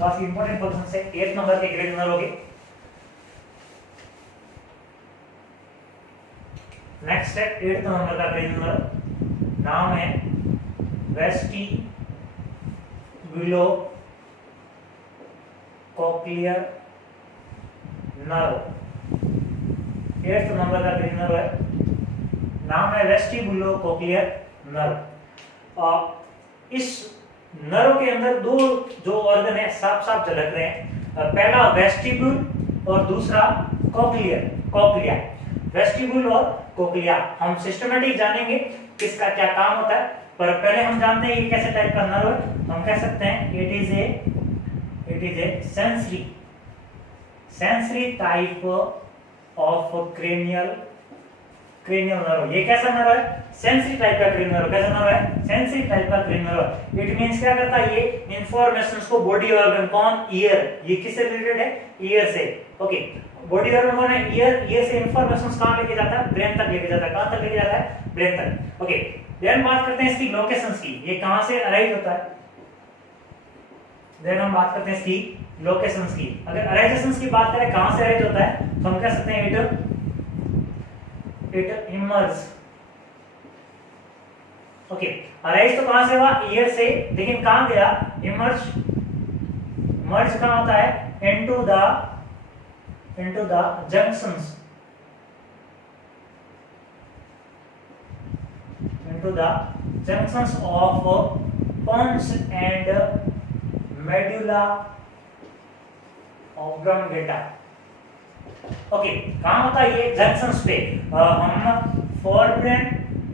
काफी इंपॉर्टेंट फंक्शंस है 8 नंबर के ग्रीन नर्व के। नेक्स्ट है 8th नंबर का ग्रीन नर्व, नाम है वेस्टिबुलोकोक्लियर नर्व। 8th नंबर का ग्रीन नर्व है, नाम है वेस्टिबुलोकोक्लियर नर्व। इस नर्व के अंदर दो जो ऑर्गन है साफ साफ झलक रहे हैं, पहला वेस्टिब्यूल और दूसरा कोक्लियर, कोक्लिया। वेस्टिब्यूल और कोक्लिया हम सिस्टमेटिक जानेंगे किसका क्या काम होता है, पर पहले हम जानते हैं ये कैसे टाइप का नर्व है। हम कह सकते हैं it is a sensory type of cranial nerve. ये कैसा नर्व है, सेंसरी टाइप का क्रेनियल नर्व। कैसा नर्व है, सेंसरी टाइप का क्रेनियल नर्व। इट मींस क्या करता है, ये इंफॉर्मेशंस को बॉडी ऑर्गन, कौन, ईयर, ये किससे रिलेटेड है, ईयर से। ओके, बॉडी ऑर्गन कौन है, ईयर से इंफॉर्मेशंस कहां लेके जाता है, ब्रेन तक लेके जाता है। कहां तक लेके जाता है, ब्रेन तक। ओके, देन बात करते हैं इसकी लोकेशंस की, ये कहां से अराइज होता है। देन हम बात करते हैं इसकी लोकेशंस की। अगर अराइजेशंस की बात करें कहां से अराइज होता है, तो हम कह सकते हैं इट इमर्ज। ओके, अराइज तो कहां से हुआ, ईयर से, लेकिन कहां गया, मर्ज कहां होता है, into the junctions, into the junctions of pons and medulla oblongata। Okay, कहां होता है ये, जंक्शंस पे। हम फोर ब्रेन,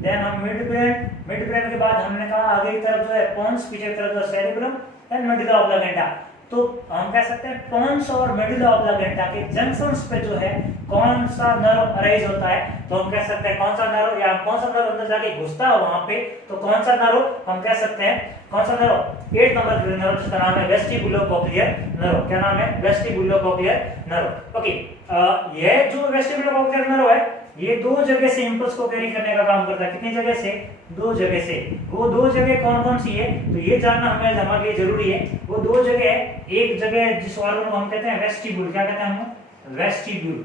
देन हम मिड ब्रेन के बाद हमने कहा आगे की तरफ जो है पोन्स, पीछे की तरफ जो सेरिब्रम, देन मेडुला ऑब्लांगेटा। तो हम कह सकते हैं पोन्स और मेडुला ऑब्लांगेटा के जंक्शंस पे जो है कौन सा नर्व अराइज होता है, तो हम कह सकते हैं कौन सा नर्व, या कौन सा नर्व अंदर जाके घुसता है वहां पे, तो कौन सा नर्व हम कह सकते हैं, कौन सा नर्व, 8 नंबर का नर्व जिसका नाम है वेस्टिबुलोकोक्लियर नर्व। क्या नाम है, वेस्टिबुलोकोक्लियर नर्व। ओके, यह जो वेस्टिबुलोकोक्लियर नर्व है ये 2 जगह से इंपल्स को कैरी करने का काम करता है। कितनी जगह से, 2 जगह से। वो 2 जगह कौन कौन सी है, तो ये जानना हमारे लिए जरूरी है। वो 2 जगह है, एक जगह जिस ऑर्गन को हम कहते हैं वेस्टिब्यूल, क्या कहते हैं हम, वेस्टिब्यूल।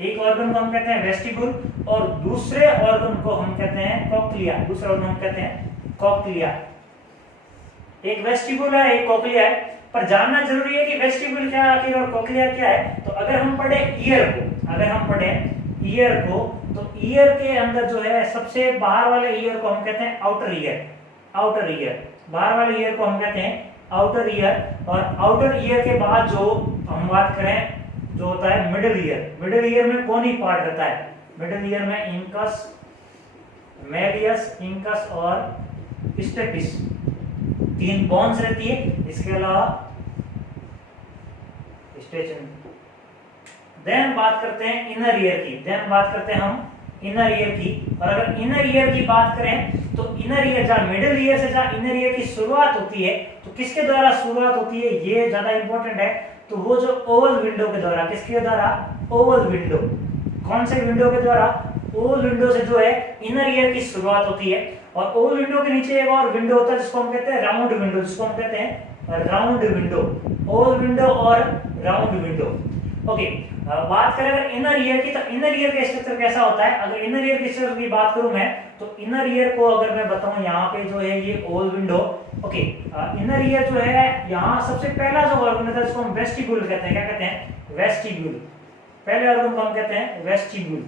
एक ऑर्गन को हम कहते हैं वेस्टिब्यूल और दूसरे ऑर्गन को हम कहते हैं कोक्लिया। दूसरे ऑर्गन हम कहते हैं कोक्लिया। एक वेस्टिब्यूल है, एक कोक्लिया है, पर जानना जरूरी है कि वेस्टिब्यूल क्या है और कोक्लिया क्या है। तो अगर हम पढ़े ईयर को, अगर हम पढ़े ईयर को, तो ईयर के अंदर जो है सबसे बाहर वाले ईयर को हम कहते हैं आउटर ईयर। आउटर ईयर, बाहर वाले ईयर को हम कहते हैं आउटर ईयर। और आउटर ईयर के बाद जो हम बात करें जो होता है मिडिल ईयर। मिडिल ईयर में कौन ही पार्ट रहता है, मिडिल ईयर में इंकस, मेडियस, इंकस और स्टेपिस, 3 बोन्स रहती है। इसके अलावा स्टेचन। देन बात करते हैं इनर ईयर की, देन बात करते हैं हम इनर ईयर की। और अगर इनर ईयर की बात करें तो इनर ईयर जहां मिडिल ईयर से जहां इनर ईयर की शुरुआत होती है, तो किसके द्वारा शुरुआत होती है, ये ज्यादा इंपॉर्टेंट है। तो वो जो ओवल विंडो के द्वारा, किसके द्वारा, ओवल विंडो। कौन से विंडो के द्वारा, ओवल विंडो से जो है इनर ईयर की शुरुआत होती है। और ओवल विंडो के नीचे एक और विंडो होता है जिसको हम कहते हैं राउंड विंडो, जिसको हम कहते हैं राउंड विंडो। ओवल विंडो और राउंड विंडो। ओके, बात करें अगर इनर ईयर की, तो इनर ईयर का स्ट्रक्चर कैसा होता है। अगर इनर ईयर के स्ट्रक्चर की बात करूं मैं, तो इनर ईयर को अगर मैं बताऊं, यहाँ पे जो है ये Oval window. Okay, inner ear जो है यहाँ सबसे पहला जो ऑर्गन है जिसको हम वेस्टिब्यूल कहते हैं। क्या कहते हैं, वेस्टिब्यूल। पहले ऑर्गन को हम कहते हैं वेस्टिब्यूल।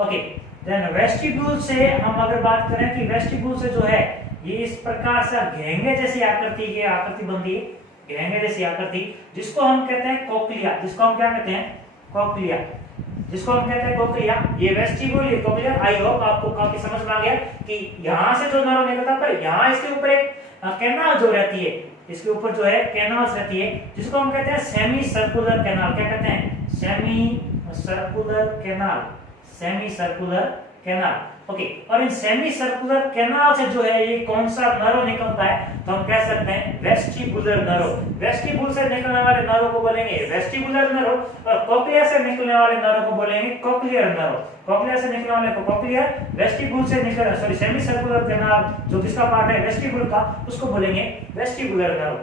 ओके, देन वेस्टिब्यूल से हम अगर बात करें कि वेस्टिब्यूल से जो है ये इस प्रकार से घेंगे जैसी आकृति की आकृति बनती है, घेंगे जैसी आकृति, जिसको हम कहते हैं कोक्लिया। जिसको हम क्या कहते हैं, कोक्लिया, जिसको हम कहते हैं कोक्लिया, ये वेस्टिब्यूल, ये कोक्लिया। आई होप आपको काफी समझ में आ गया कि यहाँ से जो नर्व निकलता है, पर यहाँ इसके ऊपर एक कैनाल जो रहती है, इसके ऊपर जो है कैनाल्स रहती है, जिसको हम कहते हैं सेमी सर्कुलर कैनाल। क्या कहते हैं? Semi circular canal, semi circular canal. Okay, और इन सेमी सर्कुलर कैनाल से जो है ये कौन सा नर्व निकलता है, तो हम कह सकते हैं वेस्टिबुलर नर्व। वेस्टिबुल से निकलने वाले नर्व को बोलेंगे वेस्टिबुलर नर्व, और कोक्लिया से निकलने वाले नर्व को बोलेंगे कोक्लियर नर्व। कोक्लिया से निकलने वाले को कोक्लियर, वेस्टिबुल से निकल सॉरी सेमी सर्कुलर कैनाल जो किसका पार्ट है वेस्टिबुल का, उसको बोलेंगे वेस्टिबुलर नर्व।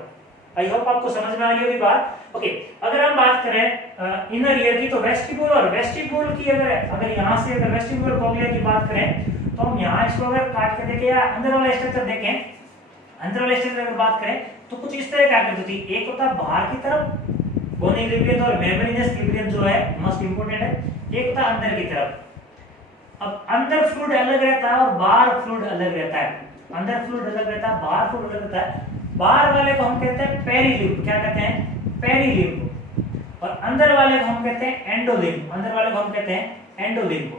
आई होप आपको समझ में आ रही होगी बात। ओके, अगर हम बात करें इनर ईयर की, तो वेस्टिबुल और वेस्टिबुल की अगर यहाँ से अगर वेस्टिबुल और कोक्लिया की बात करें, तो हम यहाँ इसको अगर काट के देखें या अंदर वाला स्ट्रक्चर देखें, अंदर वाले स्ट्रक्चर अगर बात करें तो कुछ इस तरह का आकृति थी। एक होता है बाहर की तरफ बोनी लिबियन और मेम्ब्रेनस लिबियन जो है मोस्ट इंपोर्टेंट है, एक होता है अंदर की तरफ। अब अंदर फ्लूइड अलग रहता है और बाहर फ्लूइड अलग रहता है। अंदर फ्लूइड अलग रहता है, बाहर फ्लूइड अलग रहता है। बाहर वाले को हम कहते हैं पेरीलिम्ब। क्या कहते हैं? पेरीलिम्ब। और अंदर वाले को हम कहते हैं एंडोलिम्ब। अंदर वाले को हम कहते हैं एंडोलिम्ब।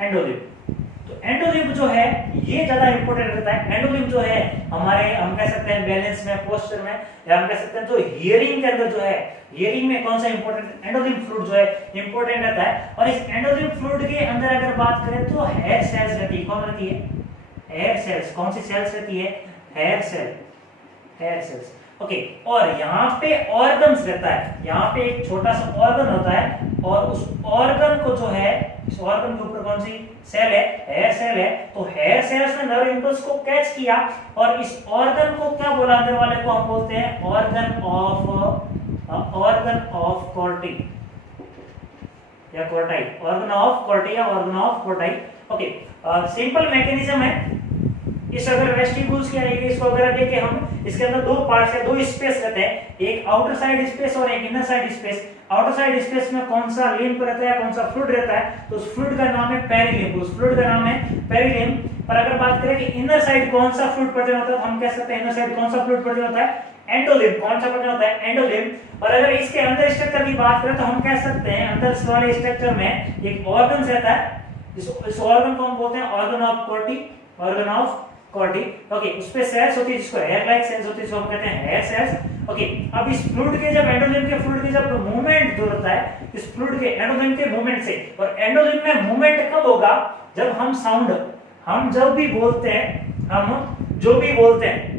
एंडोलिम्ब, तो एंडोलिम्ब जो है ये ज्यादा इंपॉर्टेंट रहता है। एंडोलिम्ब जो है हमारे, हम कह सकते हैं बैलेंस में, पोस्चर में, या हम कह सकते हैं जो हियरिंग के अंदर जो है, हियरिंग में कौन सा इंपॉर्टेंट, एंडोलिम्ब फ्लूइड जो है इंपॉर्टेंट रहता है। और इस एंडोलिम्ब फ्लूइड के अंदर अगर बात करें तो हेयर सेल्स रहती है। कौन रहती है? Hair cells. कौन सी सेल्स रहती है? Hair cell, hair cells. Okay, और यहाँ पे ऑर्गन्स रहता है। यहाँ पे एक छोटा सा ऑर्गन होता है, और उस ऑर्गन को जो है, इस ऑर्गन के ऊपर कौन सी सेल है? हेयर सेल है। तो हेयर सेल्स ने नर्व इंपल्स को कैच किया, और इस ऑर्गन को क्या बोला अंदर वाले को? हम बोलते हैं ऑर्गन ऑफ कॉर्टी या कॉर्टाई, ऑर्गन ऑफ कॉर्टी या organ of Corti. Okay, simple mechanism है। इस अगर वेस्टिब्यूल्स के इसको अगर देखें हम, इसके अंदर दो पार्ट्स है, दो स्पेस रहते हैं, एक आउटर साइड स्पेस और एक inner side space. Outer side space में कौन सा लिम्फ रहता है, कौन सा फ्लूइड रहता है, तो उस फ्लूइड का नाम है पेरीलिम्ब। उस फ्लूइड का नाम है पेरीलिम्ब। पर अगर बात करें कि इनर साइड कौन सा फ्लूइड प्रेजेंट होता है, तो हम कह सकते हैं इनर साइड कौन सा फ्लूइड प्रेजेंट होता है? एंडोलिम्ब। कौन सा प्रेजेंट होता है? एंडोलिम्ब। और अगर इसके अंदर स्ट्रक्चर की बात करें तो हम कह सकते हैं अंदर वाले स्ट्रक्चर में एक ऑर्गन रहता है। इस ऑर्गन को हम बोलते हैं organ of कॉर्टी, organ of कॉर्टी। Okay, उस पे सेल्स होती है जिसको हेयर लाइक सेल्स होती है, जिसको हम कहते हैं हेयर सेल्स। ओके, अब इस फ्लूइड के जब एंडोलिम्ब के फ्लूइड के जब मूवमेंट जो होता है इस फ्लूइड के एंडोलिम्ब के मूवमेंट से, और एंडोलिम्ब में मूवमेंट कब होगा? जब हम साउंड, हम जब भी बोलते हैं, हम जो भी बोलते हैं,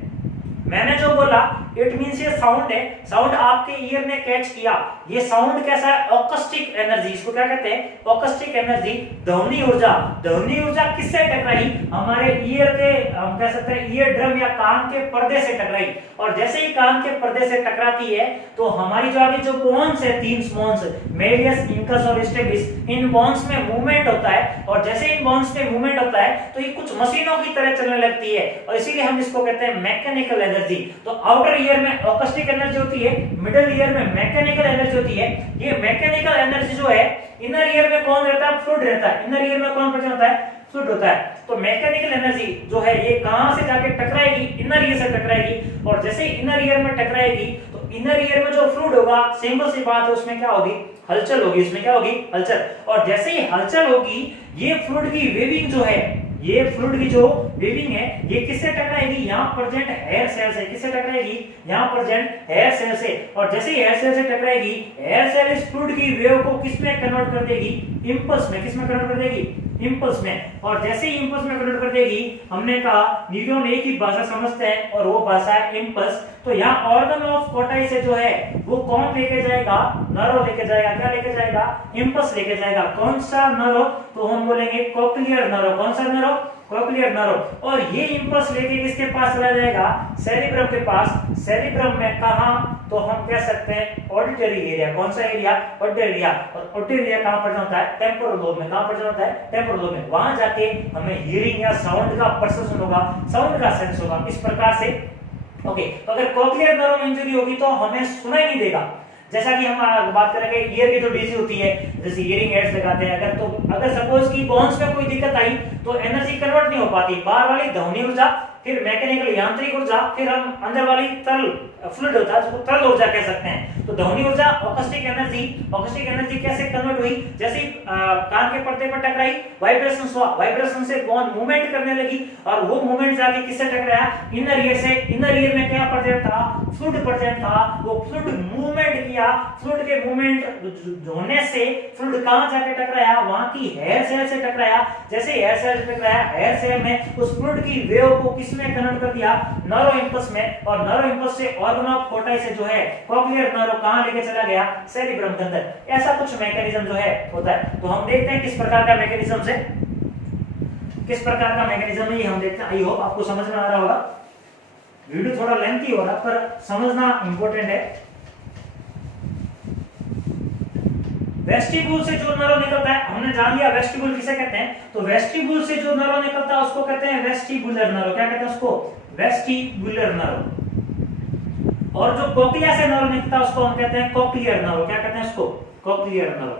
मैंने जो बोला इट मींस ये साउंड है, साउंड आपके ईयर ने कैच किया। ये साउंड कैसा है? Acoustic energy. इसको क्या कहते हैं? ऑकस्टिक एनर्जी, ध्वनि ऊर्जा। ध्वनि ऊर्जा किससे टकराई? हमारे ईयर के, हम कह सकते हैं ईयर ड्रम या कान के पर्दे से टकराई। और जैसे ही कान के पर्दे से टकराती है तो हमारी जो आगे जो बोन्स है, तीन बोन्स, मेडियस, इंकस और स्टेबिस, इन बोन्स में मूवमेंट होता है। और जैसे इन बोन्स में मूवमेंट होता है तो ये कुछ मशीनों की तरह चलने लगती है, और इसीलिए हम इसको कहते हैं मैकेनिकल एनर्जी। तो आउटर ईयर में ऑकस्टिक एनर्जी होती है, मिडिल ईयर में मैकेनिकल एनर्जी होती है। ये मैकेनिकल एनर्जी जो है इनर ईयर में कौन रहता है? फ्लूइड रहता है। इनर ईयर में कौन प्रेजेंट होता है? फ्लूइड होता है। तो मैकेनिकल एनर्जी जो है ये कहां से जाके टकराएगी? इनर ईयर से टकराएगी। और जैसे इनर ईयर में टकराएगी तो इनर ईयर में जो फ्लूइड होगा, सिंपल सी बात है, उसमें क्या होगी? हलचल होगी। इसमें क्या होगी? हलचल। और जैसे ही हलचल होगी, ये फ्लूइड की वेविंग जो है, ये फ्लूइड की जो वेविंग है, ये किससे टकराएगी? यहाँ प्रेजेंट हेयर सेल से। किससे टकराएगी? यहाँ प्रेजेंट हेयर सेल से। और जैसे ही हेयर सेल से टकराएगी, हेयर सेल इस फ्लूइड की वेव को किसमें कन्वर्ट कर देगी? इंपल्स में। किसमें कन्वर्ट कर देगी? इंपल्स में। और जैसे ही इंपल्स में कन्वर्ट कर देगी, हमने कहा न्यूरॉन एक ही भाषा समझते हैं और वो भाषा है इंपल्स। तो यहाँ ऑर्गन ऑफ कॉर्टाई से जो है वो कौन लेके जाएगा? नर्व लेके जाएगा। क्या लेके जाएगा? इंपल्स लेके जाएगा। कौन सा नर्व? तो हम बोलेंगे कोक्लियर नर्व। कौन सा नर्व? Cochlear nerve. और ये इंपल्स लेके किसके पास चला जाएगा? सेरिब्रम के पास। सेरिब्रम में कहां? तो हम कह सकते हैं ऑडिटरी एरिया। कौन सा एरिया? Auditory area. और ऑडिटरी एरिया कहां पर होता है? टेम्पोरल लोब में। कहां पर होता है? टेम्पोरल लोब में। वहां जाके हमें हियरिंग या साउंड का परसेप्शन होगा, साउंड का सेंस होगा। इस प्रकार से ओके, तो अगर कोक्लियर नर्व में इंजरी होगी तो हमें सुनाई नहीं देगा। जैसा कि हम बात करेंगे ईयर की जो डीजी होती है, जैसे हियरिंग एड्स लगाते हैं, अगर तो अगर सपोज की बोन्स में कोई दिक्कत आई तो एनर्जी कन्वर्ट नहीं हो पाती। बाहर वाली ध्वनि ऊर्जा, फिर मैकेनिकल यांत्रिक ऊर्जा, फिर हम अंदर वाली तरल फ्लूइड होता है, जिसको तरल ऊर्जा कह सकते हैं। तो ध्वनि ऊर्जा ऑकस्टिक एनर्जी कैसे कन्वर्ट हुई, जैसे कान के पर्दे पर टकराई, वाइब्रेशंस हुआ, वाइब्रेशन से बॉन मूवमेंट करने लगी, और वो मूवमेंट जाके किससे टकराया, इनर ईयर से। इनर ईयर में क्या प्रेजेंट था, फ्लूइड प्रेजेंट था, वो फ्लूइड मूवमेंट किया, फ्लूइड के मूवमेंट होने से फ्लूइड कहां जाके टकराया, वहां की हेयर सेल से टकराया। जैसे हेयर सेल से टकराया, हेयर सेल में उस फ्लूइड की वेव को किसमें कन्वर्ट कर दिया, नर्व इंपल्स में, और नर्व इंपल्स से ऑर्गन ऑफ कोटाई से जो है कॉक्लियर नर्व कहां लेके चला गया, सेरिब्रम के अंदर। ऐसा कुछ मैकेनिज्म जो है होता है। तो हम देखते हैं किस प्रकार का मैकेनिज्म से, किस प्रकार का मैकेनिज्म है, हम देखते हैं। आई होप आपको समझ में आ रहा होगा। वीडियो थोड़ा लेंथी हो रहा पर समझना इंपॉर्टेंट है। वेस्टिब्यूल से जो नर्व निकलता है, हमने जान लिया वेस्टिब्यूल किसे कहते हैं। तो वेस्टिब्यूल से जो नर्व निकलता है उसको कहते हैं वेस्टिबुलर नर्व। क्या कहते हैं उसको, वेस्टिबुलर नर्व। और जो कोक्लिया से नर्व निकलता है उसको हम कहते हैं कॉक्लियर नर्व। क्या कहते हैं उसको, कॉक्लियर नर्व।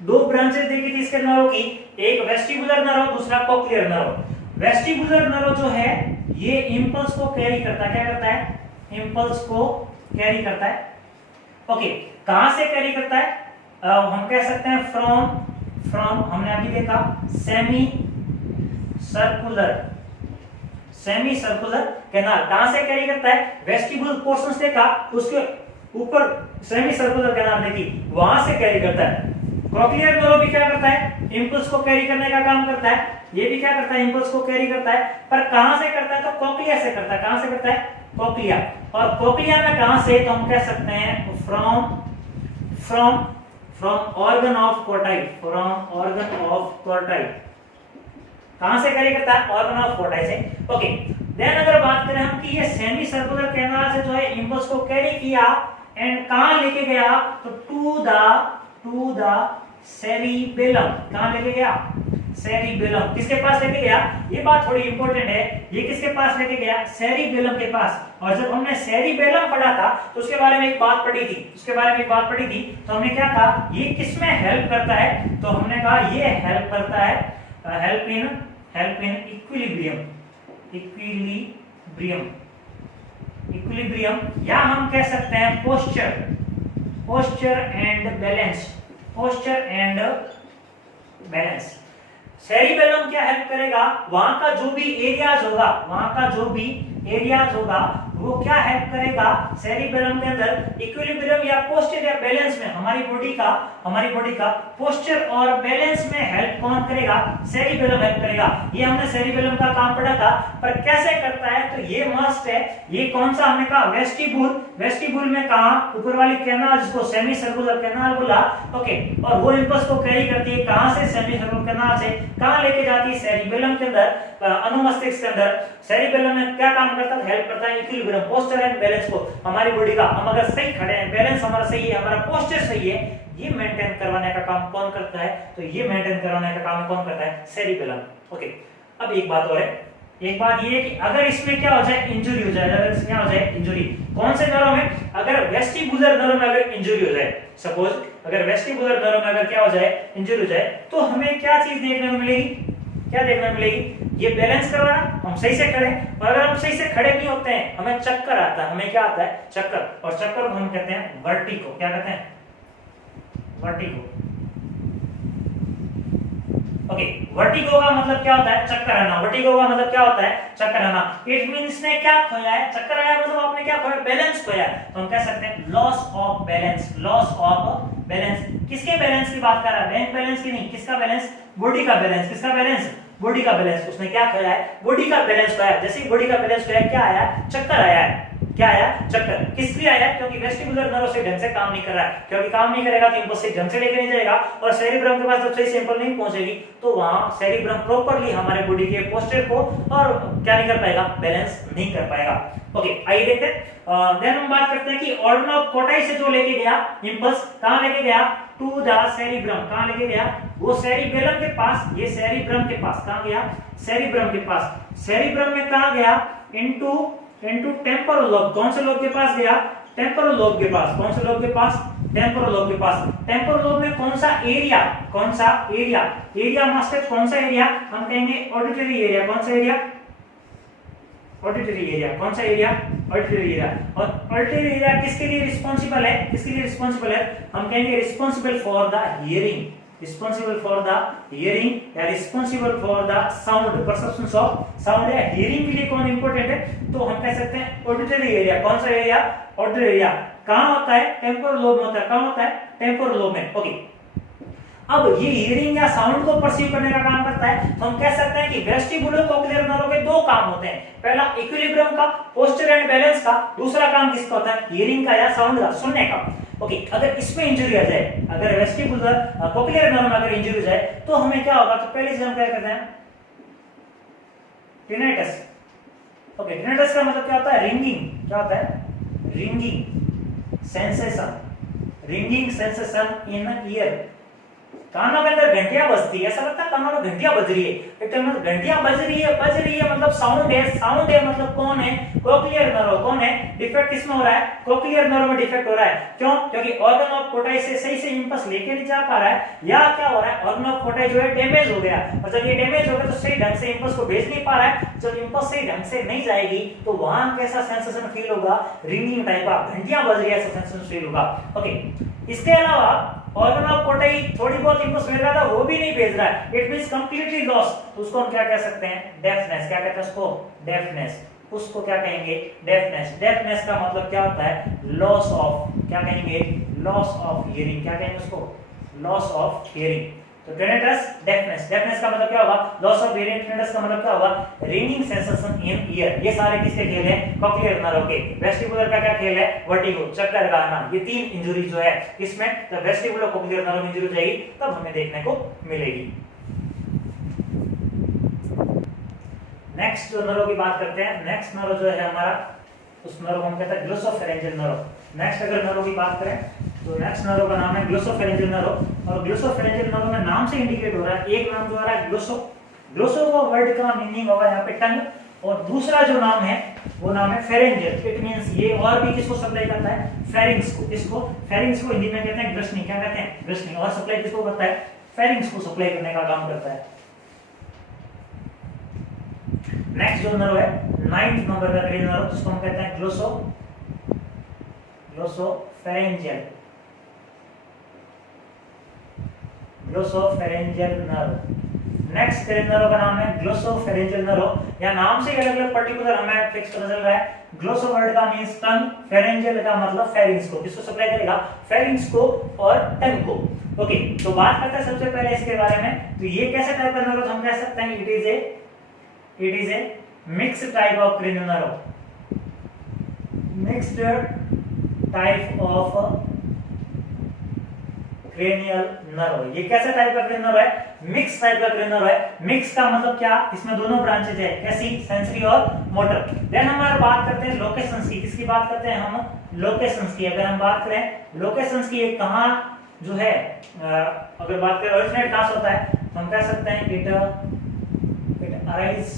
दो ब्रांचेस देखी थी इसके नर्व की, एक वेस्टिबुलर नर्व, दूसरा कॉक्लियर नर्व। वेस्टिबुलर नर्व जो है ये इंपल्स को कैरी करता है। क्या करता है, इंपल्स को कैरी करता है। ओके, कहां से कैरी करता है, हम कह सकते हैं फ्रॉम हमने अभी देखा सेमी सर्कुलर कैनाल। कहां से कैरी करता है, वेस्टिबुल पोर्शन देखा, उसके ऊपर सेमी सर्कुलर कैनाल देखी, वहां से कैरी करता है। कॉक्लियर नर्व भी क्या करता है, इंपल्स को कैरी करने का काम करता है। ये भी क्या करता है, इंपल्स को कैरी करता है, पर कहां से करता है, तो कॉक्लिया से करता है। कहां से करता है, कॉक्लिया। और कॉक्लिया में कहां से, तो हम कह सकते हैं फ्रॉम ऑर्गन ऑफ कोटाई, कहां से कैरी करता है, ऑर्गन ऑफ कोटाई से। ओके, देन अगर बात करें हम कि ये सेमी सर्कुलर कैनाल से जो है इंपल्स को कैरी किया एंड कहां लेके गया, तो टू द सेरिबेलम। कहां लेके गया, सेरिबेलम। किसके पास लेके गया, ये बात थोड़ी इंपॉर्टेंट है, ये किसके पास लेके गया, सेरिबेलम के पास। और जब हमने सेरिबेलम पढ़ा था तो उसके बारे में एक बात पढ़ी थी, तो हमने क्या कहा, ये किसमें हेल्प करता है, तो हमने कहा ये हेल्प करता है, हेल्प इन इक्विलिब्रियम, या हम कह सकते हैं पोस्चर एंड बैलेंस। सेरिबेलम क्या हेल्प करेगा, वहां का जो भी एरियाज होगा वो क्या हेल्प करेगा, सेरिबेलम के अंदर इक्विलिब्रियम या पोस्चर या बैलेंस में, हमारी बॉडी का पोस्चर और बैलेंस में हेल्प कौन करेगा, सेरिबेलम हेल्प करेगा। ये हमने सेरिबेलम का काम पढ़ा था, पर कैसे करता है, तो ये मस्ट है। ये कौन सा हमने कहा, वेस्टिब्यूल में कहा, ऊपर वाली कैनाल जिसको सेमी सर्कुलर कैनाल बोला। ओके, और वो इंपल्स को कैरी करती है कहां से, सेमी सर्कुलर कैनाल से, कहां लेके जाती है, सेरिबेलम के अंदर, अनुमस्तिष्क के अंदर। सेरिबेलम में क्या काम करता है, हेल्प करता है इक्विलिब्रियम, पोस्चर एंड बैलेंस को, हमारी बॉडी का, हम अगर सही खड़े हैं, बैलेंस हमारा सही है, हमारा पोस्चर सही है, ये मेंटेन करवाने का काम कौन करता है, तो ये मेंटेन करवाने का काम कौन करता है, सेरिबेलम। ओके, अब एक बात और है, एक बात ये है कि अगर इसमें क्या हो जाए, इंजरी हो जाए, अगर इसमें क्या हो जाए, इंजरी, कौन से नर्व में, अगर वेस्टिबुलर नर्व में अगर इंजरी हो जाए, सपोज अगर वेस्टिबुलर नर्व में अगर क्या हो जाए, इंजरी हो जाए, तो हमें क्या चीज देखने को मिलेगी, ये बैलेंस करवाना, हम सही से खड़े, और अगर हम सही से खड़े नहीं होते हैं, हमें चक्कर आता है, हमें क्या आता है, चक्कर, और चक्कर को हम कहते हैं वर्टिगो। क्या कहते हैं, वर्टिगो। ओके, वर्टिगो का मतलब क्या होता है, चक्कर आना। वर्टिगो का मतलब क्या होता है, चक्कर आना। इट मींस ने क्या खोया है, चक्कर आया मतलब आपने क्या खोया, बैलेंस खोया। तो हम कह सकते हैं लॉस ऑफ बैलेंस। किसके बैलेंस की बात कर रहा है, बैंक बैलेंस की नहीं, किसका बैलेंस, बॉडी का बैलेंस। किसका बैलेंस, बॉडी का बैलेंस। उसने क्या खोया है, बॉडी का बैलेंस खोया। जैसे ही बॉडी का बैलेंस खोया, क्या आया, चक्कर आया है। क्या आया, चक्कर। किस लिए आया, क्योंकि वेस्टिबुलर नर्व से ढंग से काम नहीं कर रहा है, क्योंकि काम नहीं करेगा तो इंपल्स से ढंग से लेके नहीं जाएगा, और सेरिब्रम के पास जब सही से इंपल्स नहीं पहुंचेगी तो वहां सेरिब्रम प्रॉपर्ली हमारे बॉडी के पोस्चर को और क्या नहीं कर पाएगा, बैलेंस नहीं कर पाएगा। ओके, आइए देखते हैं। देन हम बात करते हैं कि ऑर्गन ऑफ कोटाई से जो लेके गया इंपल्स, कहां लेके गया, टू द सेरिब्रम। कहां लेके गया, वो सेरिबेलम के पास, ये सेरिब्रम के पास, कहां गया, सेरिब्रम के पास। सेरिब्रम में कहां गया, इनटू टेम्पोरल लोब। कौन से लोब के पास गया, टेम्पोरल लोब के पास। कौन से लोब के पास, टेम्पोरल लोब के पास। टेम्पोरल लोब में कौन सा एरिया, एरिया मास्टर, कौन सा एरिया, हम कहेंगे ऑडिटरी एरिया। कौन सा एरिया, ऑडिटरी एरिया। कौन सा एरिया, ऑडिटरी एरिया। और ऑडिटरी एरिया किसके लिए रिस्पांसिबल है? किसके लिए रिस्पांसिबल है? हम कहेंगे responsible for the hearing, responsible for the hearing या responsible for the sound, perception of sound या हियरिंग के लिए कौन इंपॉर्टेंट है? तो हम कह सकते हैं ऑडिटरी एरिया। कौन सा एरिया? Auditory area. कहां होता है? टेंपोरल लोब में होता है। कहां होता है? टेंपोरल लोब में। ओके, अब ये हियरिंग या साउंड को परसीव करने का काम करता है। तो हम कह सकते हैं कि वेस्टिबुलो-कोक्लियर नर्व के दो काम होते हैं, पहला इक्विलिब्रियम का, पोस्चर एंड बैलेंस का, दूसरा काम किसका होता है? हियरिंग का या साउंड का, सुनने का। ओके, अगर इसमें इंजरी आ जाए, अगर वेस्टिबुलर कोक्लियर नर्व में अगर इंजरी हो जाए तो हमें क्या होगा? तो पहले चीज हम क्या करते हैं? टिनाइटस। ओके, टिनाइटस का मतलब क्या होता है? रिंगिंग। क्या होता है? Ringing sensation, ringing sensation in year. कानों के अंदर घंटियां बजती है, ऐसा लगता है कानों में घंटियां बज रही है। एक टाइम में घंटियां बज रही है मतलब साउंड है। साउंड है मतलब कौन है? Cochlear nerve. कौन है? डिफेक्ट किसमें हो रहा है? कोक्लियर नर्व में डिफेक्ट हो रहा है। क्यों? क्योंकि ऑर्गन ऑफ कोटाई से सही से इंपल्स लेके नहीं जा पा रहा है, या क्या हो रहा है? ऑर्गन ऑफ कोटाई जो है डैमेज हो गया, और जब ये डैमेज हो गया तो सही ढंग से इंपल्स को भेज नहीं पा रहा है। जब इंपल्स सही ढंग से नहीं जाएगी तो वहां कैसा सेंसेशन फील होगा? रिंगिंग टाइप का, घंटियां बज रही है ऐसा सेंसेशन फील होगा। ओके, इसके अलावा ऑर्गन ऑफ कोटाई थोड़ी बहुत इंपल्स भेज रहा था, वो भी नहीं भेज रहा है, इट मींस कंप्लीटली लॉस। तो उसको हम क्या कह सकते हैं? डेफनेस। क्या कहते हैं उसको? डेफनेस। उसको क्या कहेंगे? डेफनेस। डेफनेस का मतलब क्या होता है? लॉस ऑफ, क्या कहेंगे? Loss of hearing. क्या कहेंगे उसको? Loss of hearing. तो टिनाइटस, डेफनेस। डेफनेस का मतलब क्या होगा? Loss of hearing. टिनाइटस का मतलब क्या होगा? Ringing sensation in year. ये सारे किसके खेल हैं? कोक्लियर नर्व के। वेस्टिबुलर का क्या खेल है? वर्टिगो, चक्कर लगाना। ये तीन इंजरी जो है किसमें? जब वेस्टिबुलर कोक्लियर नर्व इंजरी हो जाएगी तब हमें देखने को मिलेगी। नेक्स्ट जो नर्व की बात करते हैं, नेक्स्ट नर्व जो है हमारा, उस नर्व हम कहते हैं ग्लोसोफेरेंजियल नर्व। नेक्स्ट अगर नर्व की बात करें तो नेक्स्ट नर्व का नाम है ग्लोसोफेरेंजियल नर्व। और ग्लोसोफेरेंजियल नर्व में नाम से इंडिकेट हो रहा है, एक नाम जो आ रहा है ग्लोसो। ग्लोसो का वर्ड का मीनिंग होगा यहाँ पे टंग, और दूसरा जो नाम है वो नाम है फेरेंजियल। इट मींस ये और भी किसको सप्लाई करता है? फेरिंग्स को। इसको फेरिंग्स को हिंदी में कहते हैं ग्रसनी। क्या कहते हैं? ग्रसनी। और सप्लाई किसको करता है? फेरिंग्स को सप्लाई करने का काम करता है। नेक्स्ट जो नर्व है 9th नंबर का क्रेनियल नर्व, जिसको हम कहते हैं glossopharyngeal. Glossopharyngeal nerve. Next cranial nerve का नाम है ग्लोसोफेरेंजियल नर्व। या नाम से अलग अलग पर्टिकुलर हमें फिक्स पता चल रहा है। ग्लोसो वर्ड का मींस टंग, फेरेंजियल का मतलब फेरिंग्स को। किसको सप्लाई करेगा? फेरिंग्स को और टंग को। ओके, तो बात करते हैं सबसे पहले इसके बारे में। तो ये कैसे टाइप का नर्व? हम कह सकते हैं it is a mixed type of cranial nerve, mixed type of cranial nerve। ये कैसा टाइप का cranial nerve है? मिक्स टाइप का cranial nerve है। मिक्स का मतलब क्या? इसमें दोनों ब्रांचेज है, कैसी? सेंसरी और मोटर। देन हमारा बात करते हैं लोकेशंस की। किसकी बात करते हैं हम? लोकेशंस की। अगर हम बात करें लोकेशंस की, कहां जो है अगर बात करें ओरिजिनेट कहां से होता है, तो हम कह सकते हैं it arises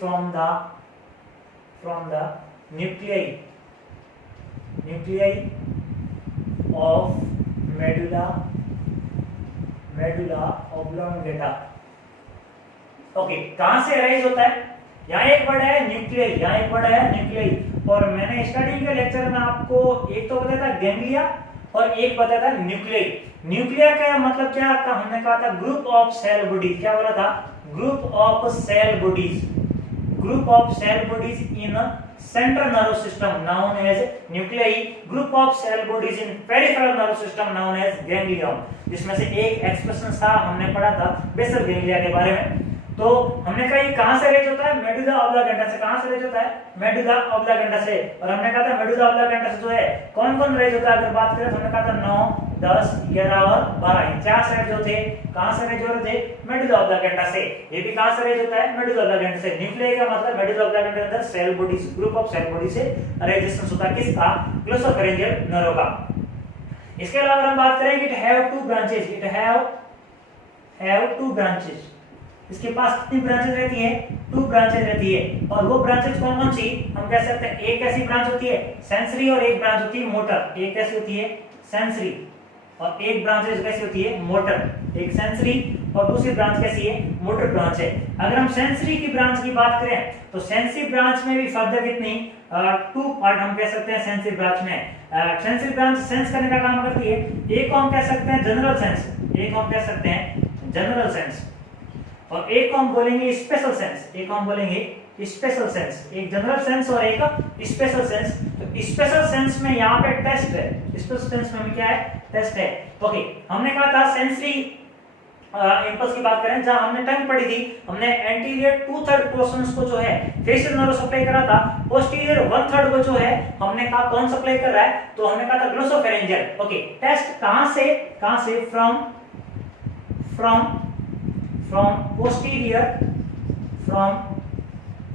from the nuclei of medulla oblongata। Okay, कहां से अराइज होता है? यहाँ एक वर्ड है न्यूक्लियई, यहाँ एक वर्ड है न्यूक्लियई। और मैंने स्टार्टिंग के लेक्चर में आपको एक तो बताया था गैंग्लिया और एक बताया था न्यूक्लियई। न्यूक्लिया का मतलब क्या था? हमने कहा था ग्रुप ऑफ सेल बॉडीज। क्या बोला था? Group of cell bodies. Group of cell bodies in central nerve system known as nuclei. Group of cell bodies in peripheral nerve system known as ganglion. जिसमें से एक एक्सप्रेशन था, हमने पढ़ा था बेसल गैंग्लिया के बारे में। तो हमने कहा ये कहां से अरेंज होता है? मेडुला ऑब्लांगेटा से। कहां से अरेंज होता है? मेडुला ऑब्लांगेटा से। और हमने कहा था मेडुला ऑब्लांगेटा से जो है कौन कौन अरेंज होता है? अगर बात करें तो हमने कहा था 9, 10, 11 और 12 ये चार सेट जो थे कहां से अरेंज हो रहे थे? मेडुला ऑब्लांगेटा से। ये भी कहां से अरेंज होता है? मेडुला ऑब्लांगेटा से। न्यूक्लियई का मतलब मेडुला ऑब्लांगेटा के अंदर cell bodies, group of cell body से अरेंजमेंट होता है। किसका? ग्लोसोफेरेंजियल नर्व का। इसके अलावा हम बात करें it have two branches. It have two branches. इसके पास कितनी ब्रांचेस रहती है? 2 ब्रांचेस रहती है। और वो ब्रांचेस कौन कौन सी? हम कह सकते हैं एक ऐसी ब्रांच होती है सेंसरी और एक ब्रांच होती है मोटर। एक कैसी होती है? सेंसरी। और एक ब्रांच कैसी होती है? मोटर। एक सेंसरी और दूसरी ब्रांच कैसी है, मोटर ब्रांच है। अगर हम सेंसरी की ब्रांच की बात करें तो सेंसरी ब्रांच में भी फर्दर कितनी 2 पार्ट हम कह सकते हैं सेंसरी ब्रांच में। सेंसरी ब्रांच सेंस करने का काम करती है। एक को हम कह सकते हैं जनरल सेंस, एक को हम कह सकते हैं जनरल सेंस, और एक को हम बोलेंगे स्पेशल सेंस, एक को हम बोलेंगे स्पेशल सेंस। एक जनरल सेंस और एक स्पेशल सेंस। तो स्पेशल सेंस में यहाँ पे टेस्ट है, स्पेशल सेंस में क्या है, टेस्ट है। ओके, हमने कहा था सेंसरी इंपल्स की बात करें, जहां हमने टंग पढ़ी थी, हमने एंटीरियर 2/3 पोर्शंस को जो है फेशियल नर्व सप्लाई करा था, पोस्टीरियर 1/3 को जो है हमने कहा कौन सप्लाई कर रहा है, तो हमने कहा था ग्लोसोफेरेंजियल। ओके, टेस्ट कहां से from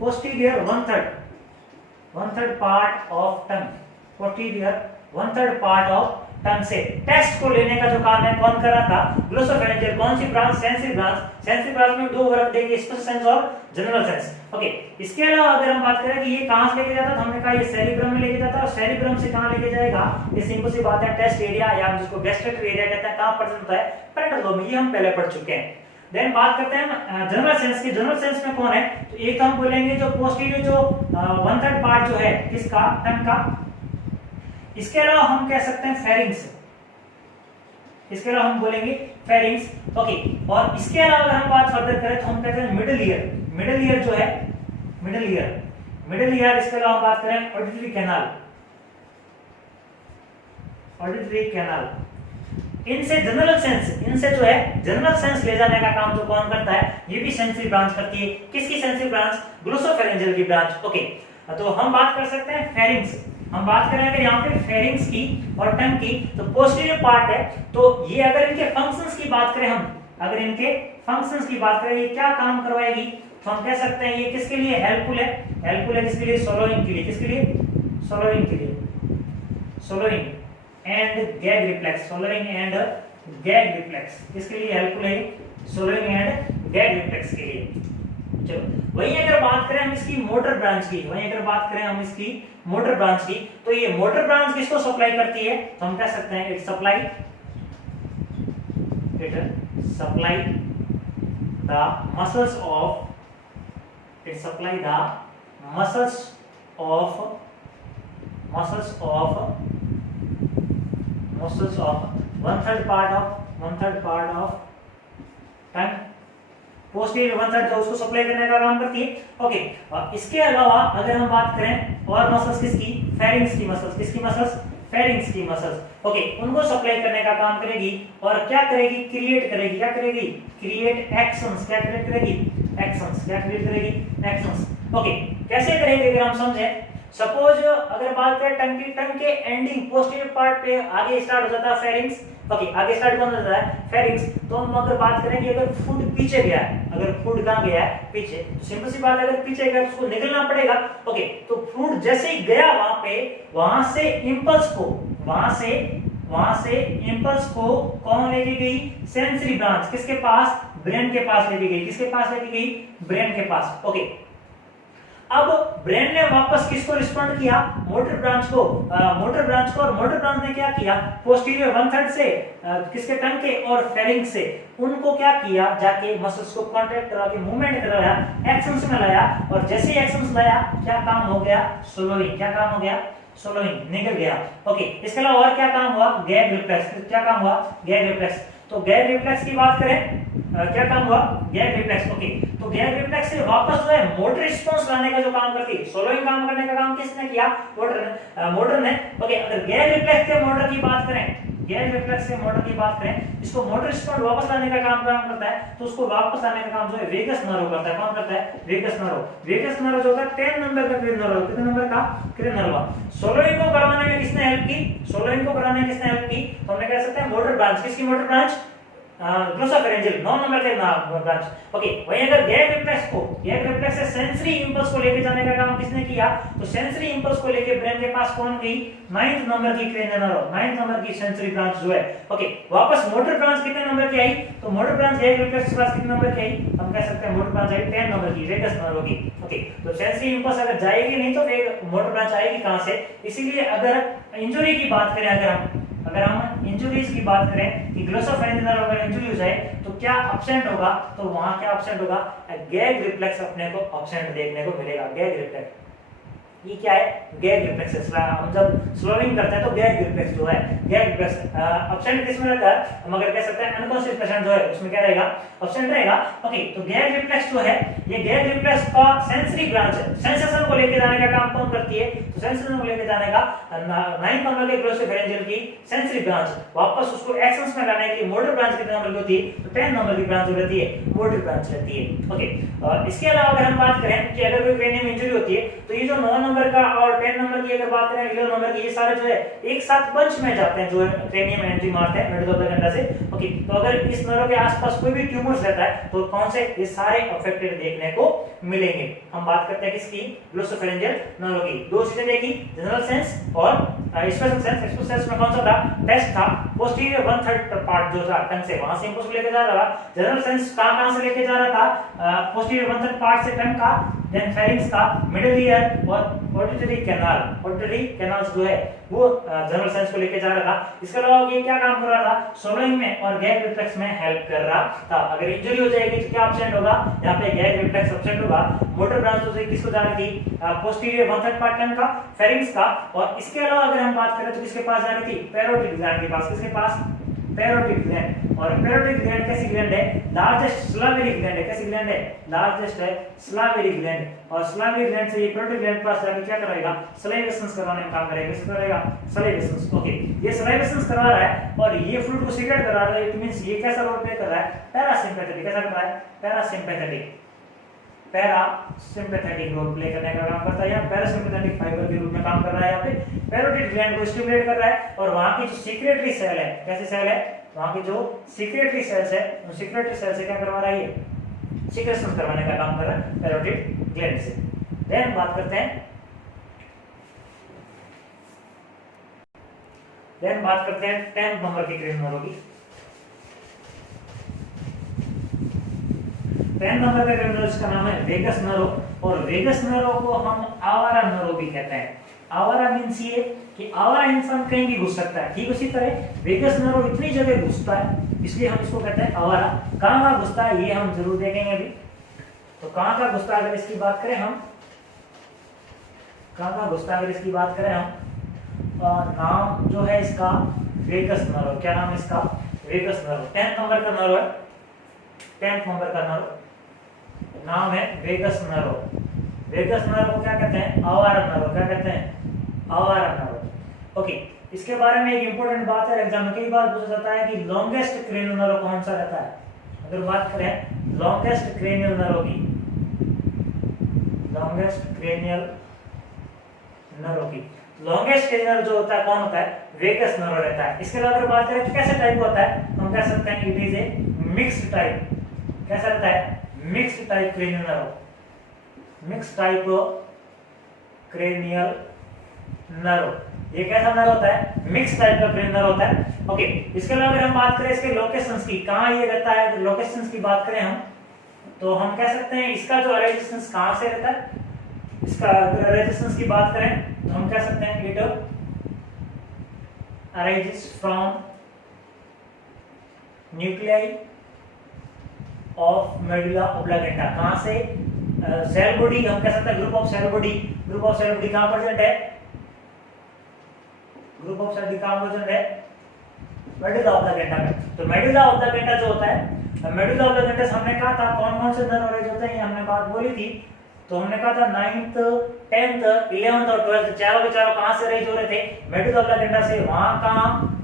posterior 1/3 part of tongue, posterior 1/3 part of tongue से टेस्ट को लेने का जो काम है कौन कर रहा था, ग्लोसोफेरेंजियल। कौन सी branch, sensory branch. Sensory branch में 2 वर्ग देंगे, स्पेशल सेंस और जनरल सेंस। ओके, इसके अलावा अगर हम बात करें कि ये कहां से लेके जाता है, तो हमने कहा ये सेरिब्रम में लेके जाता है, और सेरिब्रम से कहां लेके जाएगा, ये सिंपल सी बात है, टेस्ट एरिया या जिसको गैस्ट्रेटरी एरिया कहते हैं, कहां प्रेजेंट होता है, पैरेटल लोब में। ये हम पहले पढ़ चुके हैं। देन बात करते हैं जनरल सेंस की। जनरल सेंस में कौन है, तो एक हम बोलेंगे जो पोस्टीरियर जो 1/3 पार्ट जो है किसका, टंग का। इसके अलावा हम कह सकते हैं फेरिंग्स, इसके अलावा हम बोलेंगे फेरिंग्स। ओके, और इसके अलावा अगर हम बात फर्दर करें तो हम कहते हैं मिडिल ईयर। मिडिल ईयर जो है, मिडिल ईयर। इसके अलावा हम बात करें ऑडिटरी कैनाल, ऑडिटरी कैनाल। इनसे जनरल सेंस, इनसे जो है जनरल सेंस ले जाने का काम जो कौन करता है, ये भी सेंसरी ब्रांच करती है। किसकी सेंसरी ब्रांच, ग्लोसोफेरेंजियल की ब्रांच। ओके, तो हम बात कर सकते हैं फेरिंग्स। हम बात करें अगर यहाँ पे फेरिंग्स की और टंग की, तो पोस्टीरियर पार्ट है, तो ये अगर इनके फंक्शंस की बात करें हम, अगर इनके फंक्शंस की बात करें, ये क्या काम करवाएगी, तो हम कह सकते हैं ये किसके लिए हेल्पफुल है, हेल्पफुल है किसके लिए, सोलोइंग के लिए। किसके लिए, सोलोइंग के लिए, swallowing and gag reflex, swallowing and gag reflex. किसके लिए हेल्पफुल है, सोलोइंग एंड गैग रिफ्लेक्स के लिए। चलो, वहीं अगर बात करें हम इसकी मोटर ब्रांच की, वहीं अगर बात करें हम इसकी मोटर ब्रांच की, तो ये मोटर ब्रांच किसको सप्लाई करती है, तो हम कह सकते हैं it supply the muscles of, it supply the muscles of 1/3 part of tongue, posterior 1/3 जो उसको सप्लाई करने का काम करती है। ओके, और इसके अलावा अगर हम बात करें और मसल्स किसकी, फेरिंग्स की मसल्स। किसकी मसल्स, फेरिंग्स की मसल्स। ओके, उनको सप्लाई करने का काम करेगी और क्या करेगी, क्रिएट करेगी। क्या करेगी, क्रिएट एक्शंस। क्या क्रिएट करेगी, एक्शंस। क्या क्रिएट करेगी, एक्शंस। ओके, कैसे करेगी अगर हम समझें, सपोज अगर बात करें टंग के एंडिंग पोस्टीरियर पार्ट पे आगे स्टार्ट हो जाता है फेरिंग्स। ओके, आगे स्टार्ट कौन होता है, फेरिंग्स। तो हम अगर बात करें कि अगर फूड पीछे गया है, अगर फूड कहां गया है, पीछे, तो सिंपल सी बात है अगर पीछे गया तो उसको निकलना पड़ेगा। ओके, तो फूड जैसे ही गया वहां पे, वहां से इंपल्स को कौन लेके गई, सेंसरी ब्रांच। किसके पास, ब्रेन के पास लेके गई। किसके पास लेके गई, ब्रेन के पास। ओके, अब ब्रेन ने वापस किसको रिस्पॉन्ड किया, मोटर ब्रांच को, और मोटर ब्रांच ने क्या किया, पोस्टीरियर 1/3 से किसके टंग के और फेरिंग्स से उनको क्या किया, जाके मसल्स को कॉन्ट्रैक्ट करा के मूवमेंट कराया, एक्शंस में लाया, और जैसे ही एक्शंस लाया क्या काम हो गया, सोलोइंग। क्या काम हो गया, सोलोइंग, निकल गया। ओके, इसके अलावा और क्या काम हुआ, गैग रिफ्लेक्स। क्या काम हुआ, गैग रिफ्लेक्स। तो गैग रिफ्लेक्स की बात करें, क्या काम हुआ, गैग रिफ्लेक्स। ओके, तो गैग रिफ्लेक्स से वापस जो है मोटर रिस्पांस लाने का जो काम करती है, सोलोइंग काम करने का काम किसने किया, मोटर ने। ओके, अगर गैग रिफ्लेक्स से मोटर की बात करें, गैग रिफ्लेक्स से मोटर की बात करें, इसको मोटर रिस्पांस वापस लाने का काम करता है, तो उसको वापस लाने का काम जो है वेगस नर्व करता है। कौन करता है, वेगस नर्व। वेगस नर्व जो होता है 10 नंबर का क्रेनियल नर्व। कितने नंबर का, क्रेनियल नर्व। सोलोइंग को करवाने में किसने हेल्प की, सोलोइंग को कराने में किसने हेल्प की, तो हमने कह सकते हैं मोटर ब्रांच। किसकी मोटर ब्रांच, ग्लोसोफेरेंजियल 9 नंबर के ब्रांच। ओके, वहीं अगर गैग रिफ्लेक्स से सेंसरी इंपल्स को लेके जाने का काम किसने किया, तो सेंसरी इंपल्स को लेके ब्रेन के पास कौन गई, 9th नंबर की क्रेनियल नर्व, 9th नंबर की सेंसरी ब्रांच जो है। ओके, वापस मोटर ब्रांच कितने नंबर की आई, तो मोटर ब्रांच गैग रिफ्लेक्स के पास कितने नंबर की आई, हम कह सकते हैं मोटर ब्रांच आई 10 नंबर की, वेगस नर्व की। ओके, तो सेंसरी इंपल्स अगर जाएगी नहीं तो मोटर ब्रांच आएगी कहां से, इसीलिए अगर इंजरी की बात करें, अगर हम अगर हम इंजुरीज की बात करें कि ग्लोसोफेरेंजियल नर्व अगर इंजुरी हो जाए तो क्या अब्सेंट होगा, तो वहां क्या अब्सेंट होगा, गैग रिफ्लेक्स अपने को अब्सेंट देखने को मिलेगा। गैग रिफ्लेक्स ये क्या है, गैग रिफ्लेक्स। हम जब स्लोइंग करते हैं तो गैग रिफ्लेक्स जो है, गैग रिफ्लेक्स अब्सेंट किसमें रहता है, हम अगर कह सकते हैं अनकॉन्शियस पेशेंट जो है उसमें क्या रहेगा, अब्सेंट रहेगा। ओके, तो गैग रिफ्लेक्स जो है ये गैग रिफ्लेक्स का सेंसरी ब्रांच है, सेंसेशन को लेके जाने का काम कौन करती है, तो सेंसेशन को लेके जाने का 9th नंबर के ग्लोसोफेरेंजियल की सेंसरी ब्रांच वापस उसको एक्शंस में लाने के लिए मोटर ब्रांच कितने नंबर की होती है, तो 10 नंबर की ब्रांच जो रहती है मोटर ब्रांच रहती है। ओके, इसके अलावा अगर हम बात करें कि अगर कोई क्रेनियम इंजरी होती है तो ये जो 9 नंबर का और 10 नंबर की अगर बात करें 11 नंबर की, ये सारे जो है एक साथ बंच में जाते हैं जो क्रेनियम एंट्री मारते हैं मेडुला ऑब्लांगेटा से। ओके, तो अगर इस नर्व के आसपास कोई भी ट्यूमर्स रहता है तो कौन से, ये सारे अफेक्टेड देखने को मिलेंगे। हम बात करते हैं किसकी, ग्लोसोफेरेंजियल नर्व की। दो चीजें देखी, जनरल सेंस और स्पेशल सेंस। स्पेशल सेंस में कौन सा था, टेस्ट था, पोस्टीरियर 1/3 पार्ट जो था टंग से वहां से इंपल्स लेके जा रहा था। जनरल सेंस कहां से लेके जा रहा था, पोस्टीरियर 1/3 पार्ट से टंग का, देन फेरिंक्स का, मिडिल ईयर और ऑडिटरी कैनाल, ऑडिटरी कैनाल्स जो है वो जनरल सेंस को लेके जा रहा था। इसके अलावा ये क्या काम कर रहा था, सोलोइंग में और गैग रिफ्लेक्स में हेल्प कर रहा था। अगर इंजरी हो जाएगी तो क्या अब्सेंट होगा, यहाँ पे गैग रिफ्लेक्स अब्सेंट होगा। मोटर ब्रांच जो किसको जा रही थी, पोस्टीरियर 1/3 पार्ट टंग का, फेरिंक्स का, और इसके अलावा अगर हम बात करें तो किसके पास जा रही थी, पैरोटिड ग्लैंड के पास। किसके पास, पैरोटिड ग्लैंड। और पैरोटिड ग्लैंड कैसी ग्लैंड है, लार्जेस्ट सिलावेरी ग्लैंड है। कैसी ग्लैंड है, लार्जेस्ट है सिलावेरी ग्लैंड। और सिलावेरी ग्लैंड से ये पैरोटिड ग्लैंड पास जाके क्या कराएगा, सलाइवेशंस करवाने का काम करेगा। किस करेगा, सलाइवेशंस। ओके, ये सलाइवेशंस करवा रहा है और ये फ्लूइड को सीक्रेट करा रहा है। इट मींस ये कैसा रोल प्ले कर रहा है, पैरासिम्पैथेटिक। कैसा कर रहा है, पैरासिम्पैथेटिक, पैरासिम्पैथेटिक रोल प्ले करने का काम करता है। यहाँ पैरासिम्पैथेटिक फाइबर के रूप में काम कर रहा है। यहाँ पे पैरोटिड ग्लैंड को स्टिमुलेट कर रहा है और वहां की जो सीक्रेटरी सेल है, कैसी सेल है, वहां की जो सीक्रेटरी सेल्स है, उन सीक्रेटरी सेल से क्या करवा रहा है, सीक्रेशन करवाने का काम कर रहा है पैरोटिड ग्लैंड से। देन बात करते हैं, देन बात करते हैं 10th नंबर की क्रेनियल नर्व की। 10th नंबर का क्रेनियल नर्व का नाम है वेगस नर्व और वेगस नर्व को हम आवारा नर्व भी कहते हैं। आवारा मींस ये कि आवारा इंसान कहीं भी घुस सकता है। ठीक उसी तरह वेगस नर्व इतनी जगह घुसता है इसलिए हम इसको कहते हैं आवारा। कहां घुसता है ये हम जरूर देखेंगे अभी। तो कहां घुसता है अगर इसकी बात करें हम, कहां घुसता है अगर इसकी बात करें हम, नाम जो है इसका वेगस नर्व। क्या नाम है इसका, वेगस नर्व। 10th नंबर का नर्व है, 10th नंबर का नर्व नाम है वेगस नर्व। वेगस नर्व को क्या कहते हैं, आवारा नर्व। क्या कहते हैं, आवारा नर्व। ओके, इसके बारे में एक इंपॉर्टेंट बात है, एग्जाम में कई बार पूछा जाता है कि लॉन्गेस्ट क्रेनियल नर्व कौन सा रहता है। अगर बात करें लॉन्गेस्ट क्रेनियल नर्व की, लॉन्गेस्ट क्रेनियल नर्व की, लॉन्गेस्ट क्रेनियल जो होता है कौन होता है, वेगस नर्व रहता है। इसके अलावा अगर बात करें कैसे टाइप होता है, हम कह सकते हैं it is a mixed type. कैसा रहता है, mixed type cranial nerve, mixed type cranial nerve. ये कैसा नर्व होता है, मिक्स टाइप का क्रेनियल नर्व होता है। ओके, इसके अलावा अगर हम बात करें इसके लोकेशंस की, कहां ये रहता है, लोकेशंस की बात करें हम तो हम कह सकते हैं इसका जो अरेंजमेंट कहां से रहता है, इसका अरेंजमेंट की बात करें तो हम कह सकते हैं it arises from nuclei of medulla oblongata. कहां से, सेल बॉडी, हम कह सकते हैं group of cell body. Group of cell body कहां प्रेजेंट है, ग्रुप ऑफ सेल बॉडी कहां प्रेजेंट है, मेडुला ऑब्लांगेटा में। तो मेडुला ऑब्लांगेटा जो होता है, मेडुला ऑब्लांगेटा हमने कहा था कौन कौन से नर्व अरेंज होते हैं, हमने बात बोली थी। तो हमने कहा था 9th 10th 11th और 12th चारों के चारों कहां से अरेंज हो रहे थे, मेडुला ऑब्लांगेटा से। वहां का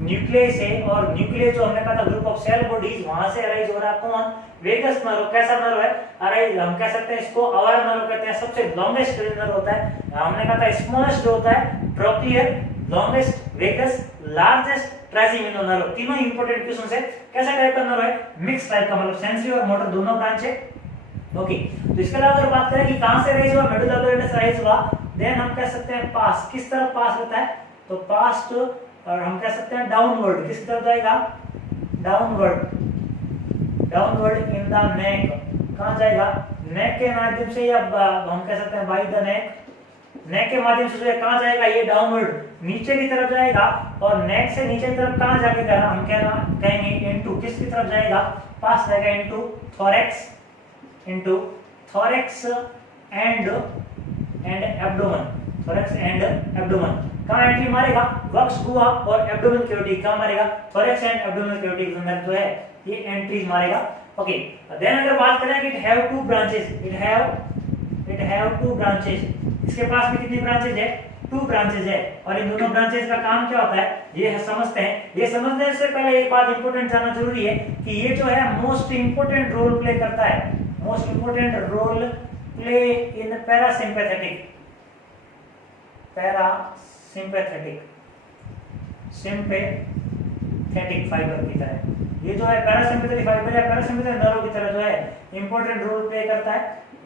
न्यूक्लियस है और न्यूक्लियस जो हमने कहा था ग्रुप ऑफ सेल बॉडीज, वहां से अरेंज हो रहा है कौन, वेगस नर्व। कैसा नर्व है, अरेंज हम कह सकते हैं इसको आवारा नर्व कहते हैं। सबसे लॉन्गेस्ट नर्व होता है, हमने कहा था स्मॉलेस्ट जो होता है trochlear, longest vagus, largest trigeminal nerve. तीनों इंपॉर्टेंट क्वेश्चंस है। कैसा टाइप का नर्व है, मिक्स टाइप का, मतलब सेंसरी और मोटर दोनों ब्रांच है। ओके, तो इसके अलावा अगर बात करें कि कहां से अरेंज हुआ, मेडुला ऑब्लांगेटा से अरेंज हुआ, देन हम कह सकते हैं पास, किस तरफ पास होता है, तो पास और हम कह सकते हैं डाउनवर्ड, किस तरफ जाएगा, downward, downward in the neck. कहां जाएगा, नेक के माध्यम से, या हम कह सकते हैं बाय द नेक, नेक के माध्यम से जो है कहां जाएगा, ये डाउनवर्ड नीचे की तरफ जाएगा, और नेक से नीचे की तरफ कहां जाके हम कहेंगे इनटू किसकी तरफ जाएगा, पास जाएगा into thorax and abdomen, thorax and abdomen कहां एंट्री मारेगा, वक्ष गुहा और एब्डोमेन कैविटी कहां मारेगा, थोरैक्स एंड एब्डोमेन कैविटी के अंदर जो है ये एंट्रीज मारेगा। ओके, देन अगर बात करें कि it have two branches, it have two branches, इसके पास भी कितनी ब्रांचेज है, 2 ब्रांचेज है, और इन दोनों ब्रांचेज का काम क्या होता है ये समझते हैं। ये समझने से पहले एक बात इंपॉर्टेंट जानना जरूरी है कि ये जो है मोस्ट इंपॉर्टेंट रोल प्ले करता है, most important role play in parasympathetic fibre की तरह। ये जो है पैरासिम्पैथेटिक फाइबर या पैरासिम्पैथेटिक नर्व की तरह जो है इंपॉर्टेंट रोल प्ले करता है।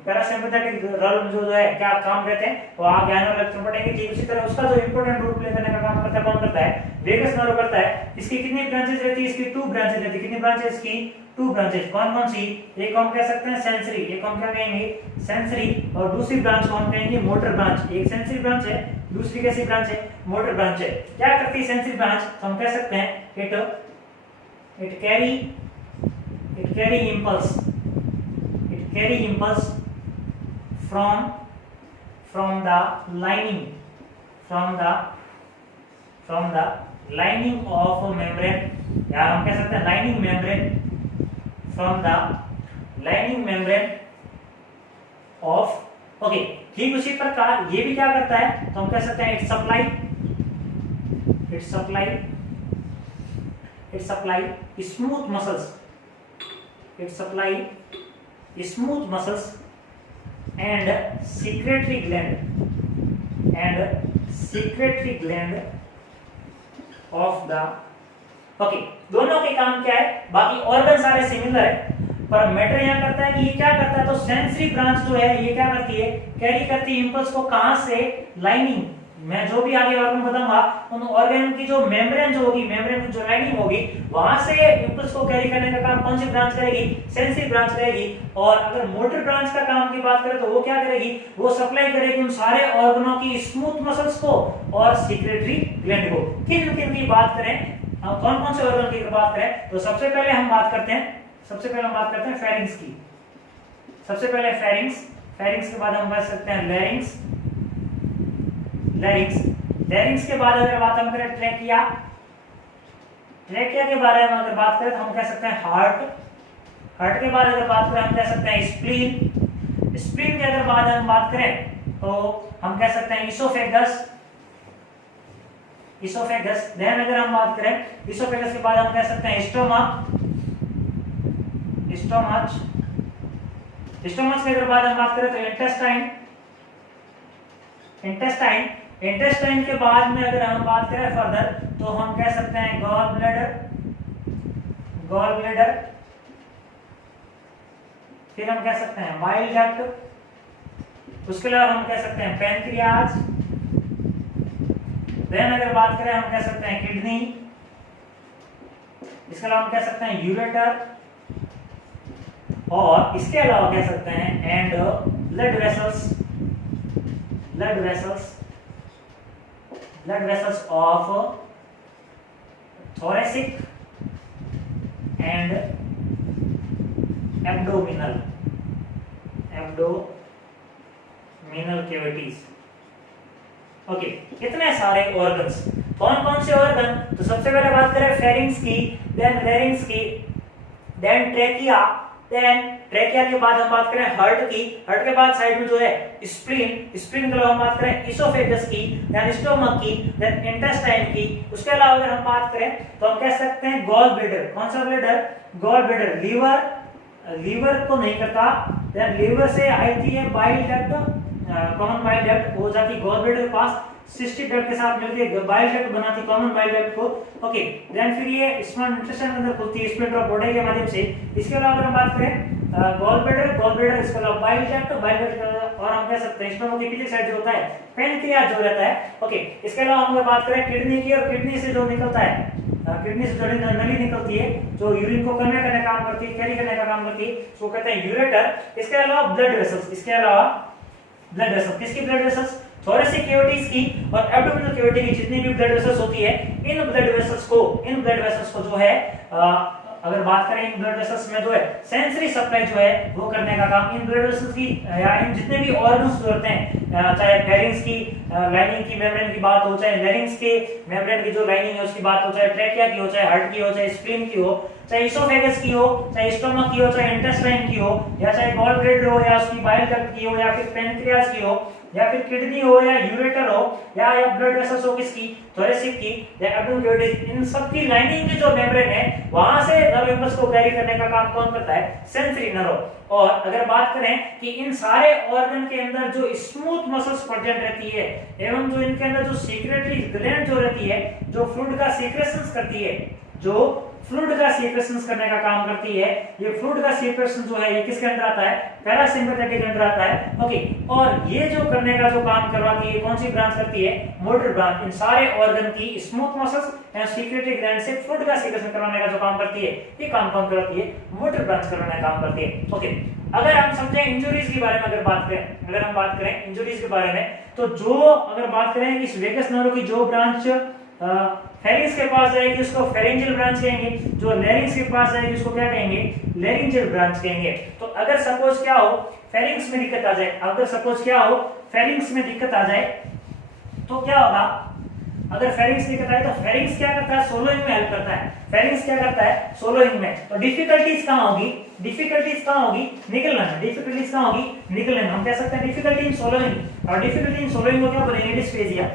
पैरासिम्पैथेटिक नर्व जो है क्या काम करते हैं वो आगे आने वाले लेक्चर में पढ़ेंगे कि उसी तरह उसका जो इंपॉर्टेंट रोल प्ले करने का काम करता है कौन करता है, वेगस नर्व करता है। इसकी कितनी ब्रांचेस रहती है, इसकी 2 ब्रांचेस रहती है। कितनी ब्रांचेस की, 2 ब्रांचेस। कौन कौन सी, एक हम कह सकते हैं सेंसरी, एक हम क्या कहेंगे सेंसरी, और दूसरी ब्रांच को हम कहेंगे मोटर ब्रांच। एक सेंसरी ब्रांच है, दूसरी कैसी ब्रांच है, मोटर ब्रांच है। क्या करती है सेंसरी ब्रांच, तो हम कह सकते हैं it carry impulse from the lining of membrane, या हम कह सकते हैं lining membrane, from the lining membrane of, okay. ठीक उसी प्रकार ये भी क्या करता है, तो हम कह सकते हैं it supply smooth muscles and secretory gland of the, okay. दोनों के काम क्या है, बाकी ऑर्गन सारे सिमिलर है, पर मैटर यहाँ करता है कि ये क्या करता है, तो सेंसरी ब्रांच जो है ये क्या करती है, कैरी करती है इंपल्स को कहां से, लाइनिंग, मैं जो भी आगे ऑर्गन बताऊंगा उन ऑर्गन की जो मेम्ब्रेन जो होगी, मेम्ब्रेन की जो लाइनिंग होगी वहां से इंपल्स को कैरी करने का काम कौन सी ब्रांच करेगी, सेंसरी ब्रांच करेगी। और अगर मोटर ब्रांच का काम की बात करें तो वो क्या करेगी, वो सप्लाई करेगी उन सारे ऑर्गनों की स्मूथ मसल्स को और सिक्रेटरी ग्लैंड को। किन किन की बात करें, कौन कौन से ऑर्गन की बात करें, तो सबसे पहले हम बात करते हैं फेरिंग्स की। सबसे पहले फेरिंग्स के बाद हम बात सकते हैं लैरिंग्स के बाद अगर बात हम करें ट्रैकिया के बारे में अगर बात करें तो हम कह सकते हैं हार्ट के बाद अगर बात करें हम कह सकते हैं स्प्लीन के अगर बाद हम बात करें तो हम कह सकते हैं इसोफेगस। देन अगर हम बात करें इसोफेगस के बाद हम कह सकते हैं स्टोमच के अगर बाद हम बात करें तो इंटेस्टाइन के बाद में अगर हम बात करें फर्दर तो हम कह सकते हैं गॉल ब्लैडर, फिर हम कह सकते हैं बाइल डक्ट, उसके अलावा हम कह सकते हैं पैनक्रियाज। देन अगर बात करें हम कह सकते हैं किडनी, इसके अलावा हम कह सकते हैं यूरेटर, और इसके अलावा कह सकते हैं and blood vessels of thoracic and abdominal cavities। Okay, इतने सारे ऑर्गन्स। कौन कौन से ऑर्गन, तो सबसे पहले बात करें फेरिंग्स की, देन लैरिंग्स की, देन ट्रेकिया के बाद हम बात करें हार्ट के बाद साइड में जो है स्प्लीन के अलावा हम बात करें इसोफेगस की, देन स्टोमक की, देन इंटेस्टाइन की। उसके अलावा अगर हम बात करें तो हम कह सकते हैं गॉल ब्लैडर। कौन सा ब्लैडर, गॉल ब्लैडर। लीवर को नहीं करता, देन लीवर से आती है bile duct, common bile duct, वो जाती गॉल ब्लैडर के पास, सिस्टिक डक्ट के साथ मिलकर बाइल डक्ट बनाती कॉमन बाइल डक्ट को। ओके, देन फिर ये स्मॉल इंटेस्टाइन के अंदर खुलती है स्प्लिंटर ऑफ बॉडी के माध्यम से। इसके अलावा अगर हम बात करें गॉल ब्लैडर, इसके अलावा बाइल डक्ट, और हम कह सकते हैं स्टोमक की पिछली साइड जो होता है पैनक्रियाज जो रहता है। ओके, इसके अलावा हम अगर बात करें किडनी की, और किडनी से जो निकलता है, किडनी से जो नली निकलती है जो यूरिन को कन्वे करने का काम करती है, कैरी करने का काम करती है, उसको कहते हैं यूरेटर। इसके अलावा ब्लड वेसल्स, किसकी ब्लड वेसल्स, थोरेसिक कैविटीज की और एब्डोमिनल कैविटी की जितनी भी ब्लड वेसल्स होती है, इन ब्लड वेसल्स को जो है अगर बात करें इन ब्लड वेसल्स में जो है सेंसरी सप्लाई जो है वो करने का काम इन ब्लड वेसल्स की या इन जितने भी ऑर्गन्स जो होते हैं, चाहे फेरिंक्स की लाइनिंग की मेम्ब्रेन की बात हो, चाहे लैरिंक्स के मेम्ब्रेन की जो लाइनिंग है उसकी बात हो, चाहे ट्रैकिया की हो, चाहे हार्ट की हो, चाहे स्प्लीन की हो, चाहे इसोफेगस की हो, चाहे स्टोमक की हो, चाहे इंटेस्टाइन की हो, या चाहे गॉल ब्लैडर हो, या उसकी बाइल डक्ट की हो, या फिर पैनक्रियाज की हो, या फिर किडनी हो, या यूरेटर हो, या ब्लड वेसल्स हो किसकी, थोरेसिक की या एब्डोमिनल कैविटी, इन सब की लाइनिंग की जो मेम्ब्रेन है वहां से नर्व इंपल्स को कैरी करने का काम कौन करता है, सेंसरी नर्व। और अगर बात करें कि इन सारे ऑर्गन के अंदर जो स्मूथ मसल्स प्रेजेंट रहती है एवं जो इनके अंदर जो सीक्रेटरी ग्लैंड जो रहती है, जो फ्लूइड का सीक्रेशंस करती है, जो फ्लूइड का सीक्रेशंस करने का काम करती है, ये फ्लूइड का सीक्रेशन जो है ये किसके अंदर आता है, पैरासिम्पैथेटिक अंदर आता है। ओके, और ये जो करने का जो काम करवाती है कौन सी ब्रांच करती है, मोटर ब्रांच। इन सारे ऑर्गन की smooth muscles and secretory gland से फ्लूइड का सीक्रेशन करवाने का जो काम करती है, ये काम कौन करती है, मोटर ब्रांच करवाने का काम करती है। ओके, अगर हम समझें इंजुरीज के बारे में, अगर हम बात करें इंजुरीज के बारे में, तो जो अगर बात करें कि इस वेगस नर्व की जो ब्रांच फेरिंक्स के पास जाएगी उसको फेरिंजियल ब्रांच कहेंगे, जो लैरिंक्स के पास जाएगी उसको क्या कहेंगे, लैरिंजियल ब्रांच कहेंगे। तो अगर सपोज क्या हो फेरिंक्स में दिक्कत आ जाए, तो क्या होगा, अगर फेरिंक्स दिक्कत आए तो फेरिंक्स क्या करता है, सोलोइंग में हेल्प करता है। फेरिंक्स क्या करता है, सोलोइंग में। तो डिफिकल्टीज कहां होगी, निकलने में। डिफिकल्टीज कहां होगी, निकलने में। हम कह सकते हैं डिफिकल्टी इन सोलोइंग, और डिफिकल्टी इन सोलोइंग को क्या बोलेंगे, डिस्फेजिया।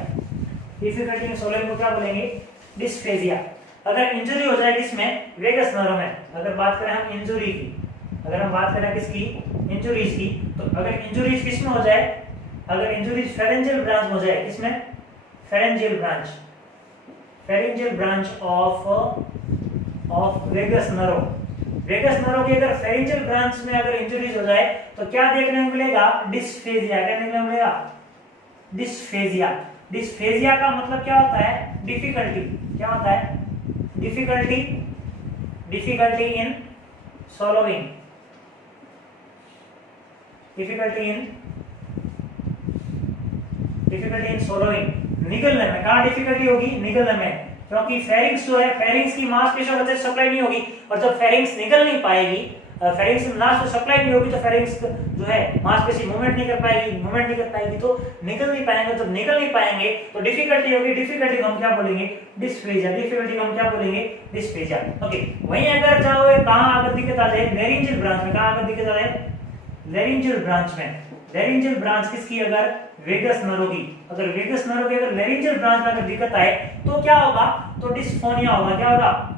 डिफिकल्टी इन सोलोइंग को क्या बोलेंगे, डिस्फेजिया। अगर इंजरी हो जाए किसमें, वेगस नर्व में, अगर बात करें हम इंजरी की, अगर हम बात करें किसकी, इंजुरीज की, तो अगर इंजुरीज किसमें हो जाए, अगर इंजुरीज फेरेंजियल ब्रांच में हो जाए, किसमें, pharyngeal branch of vagus nerve. Vagus nerve की अगर फेरेंजियल ब्रांच में अगर इंजुरीज हो जाए तो क्या देखने को मिलेगा, डिस्फेजिया। क्या देखने को मिलेगा, डिस्फेजिया। डिस्फेजिया का मतलब क्या होता है, डिफिकल्टी। क्या होता है, डिफिकल्टी इन swallowing, निगलने में। कहां डिफिकल्टी होगी, निगलने में, क्योंकि फेरिंक्स जो है, फेरिंक्स की मांसपेशियों को सप्लाई नहीं होगी, और जब फेरिंक्स निगल नहीं पाएगी, फेरिंक्स में नाश सप्लाई नहीं होगी, तो फेरिंक्स जो है मांसपेशी मूवमेंट नहीं कर पाएगी, तो निकल नहीं पाएंगे। जब निकल नहीं पाएंगे तो डिफिकल्टी होगी, डिफिकल्टी को हम क्या बोलेंगे, डिस्फेजिया। ओके, वहीं अगर जाओ कहां अगर दिक्कत आ जाए, लैरिंजियल ब्रांच में। कहां अगर दिक्कत आ जाए, लैरिंजियल ब्रांच किसकी, अगर वेगस नर्व की, अगर वेगस नर्व की अगर लैरिंजियल ब्रांच में अगर दिक्कत आए तो क्या होगा, तो डिस्फोनिया होगा। क्या होगा,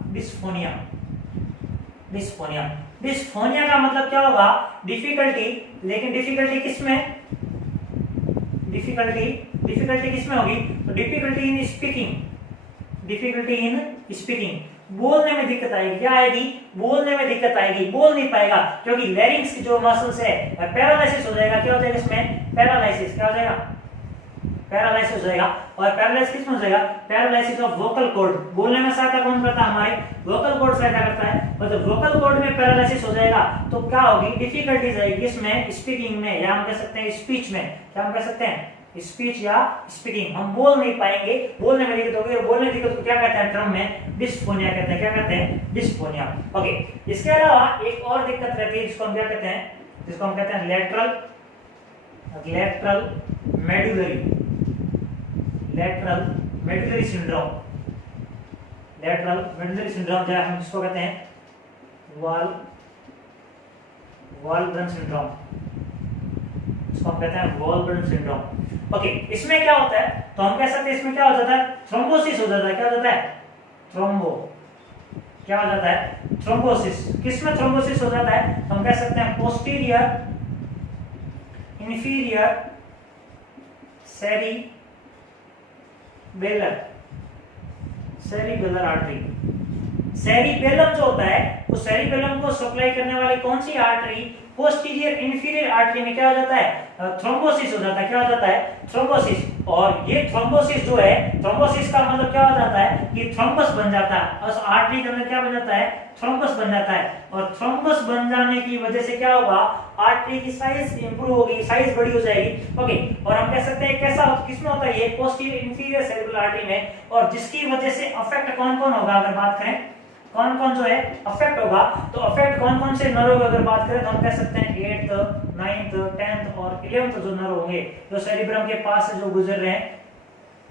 डिस्फोनिया का मतलब क्या होगा, डिफिकल्टी। लेकिन डिफिकल्टी किसमें, डिफिकल्टी किसमें होगी, तो डिफिकल्टी इन स्पीकिंग, बोलने में दिक्कत आएगी। क्या आएगी, बोलने में दिक्कत आएगी, बोल नहीं पाएगा, क्योंकि लैरिंक्स की जो मसल्स है पैरालाइसिस हो जाएगा। क्या हो जाएगा इसमें, पैरालाइसिस। क्या हो जाएगा, पैरालाइसिस हो जाएगा। और पैरालाइसिस किसमें हो जाएगा, पैरालाइसिस ऑफ वोकल कॉर्ड। बोलने में सहायता कौन करता है, हमारे वोकल कॉर्ड सहायता करता है। और जब वोकल कॉर्ड में पैरालाइसिस हो जाएगा तो क्या होगी, डिफिकल्टीज आएगी इसमें, स्पीकिंग में, या हम कह सकते हैं स्पीच में। क्या हम कह सकते हैं, स्पीच या स्पीकिंग। हम बोल नहीं पाएंगे, बोलने में दिक्कत होगी, और बोलने की दिक्कत को क्या कहते हैं, टर्म में डिस्फोनिया कहते हैं। क्या कहते हैं, डिस्फोनिया। ओके, इसके अलावा एक और दिक्कत रहती है जिसको हम क्या कहते हैं, लेटरल मेडुलरी सिंड्रोम। जो हम जिसको कहते हैं वॉलब्रन सिंड्रोम, इसको हम कहते हैं वॉलब्रन सिंड्रोम। ओके, इसमें क्या होता है, तो हम कह सकते हैं इसमें क्या हो जाता है, थ्रोम्बोसिस हो जाता है। क्या हो जाता है, थ्रोम्बोसिस। किसमें थ्रोम्बोसिस हो जाता है, तो हम कह सकते हैं posterior inferior cerebellar artery. Cerebellum जो होता है, उस सेरिबेलम को सप्लाई करने वाली कौन सी आर्टरी, पोस्टीरियर इंफीरियर आर्टरी में क्या हो जाता है, थ्रोम्बोसिस हो जाता है। क्या हो जाता है, थ्रोम्बोसिस। और ये थ्रोम्बोसिस जो है, थ्रोम्बोसिस का मतलब क्या हो जाता है कि थ्रोम्बस बन जाता है, उस आर्टरी के अंदर क्या बन जाता है, थ्रोम्बस बन जाता है। और थ्रोम्बस बन जाने की वजह से क्या होगा, आर्टरी की साइज इंप्रूव होगी, साइज बड़ी हो जाएगी। ओके, और हम कह सकते हैं कैसा किसमें होता है ये, पोस्टीरियर इंफीरियर सेरेब्रल आर्टरी में, और जिसकी वजह से अफेक्ट कौन कौन होगा, अगर बात करें कौन कौन जो है अफेक्ट होगा, तो अफेक्ट कौन कौन से नर्व अगर बात करें तो हम कह सकते हैं 8th 9th 10th और 11th जो नर्व होंगे, जो सेरिब्रम के पास से जो गुजर रहे हैं,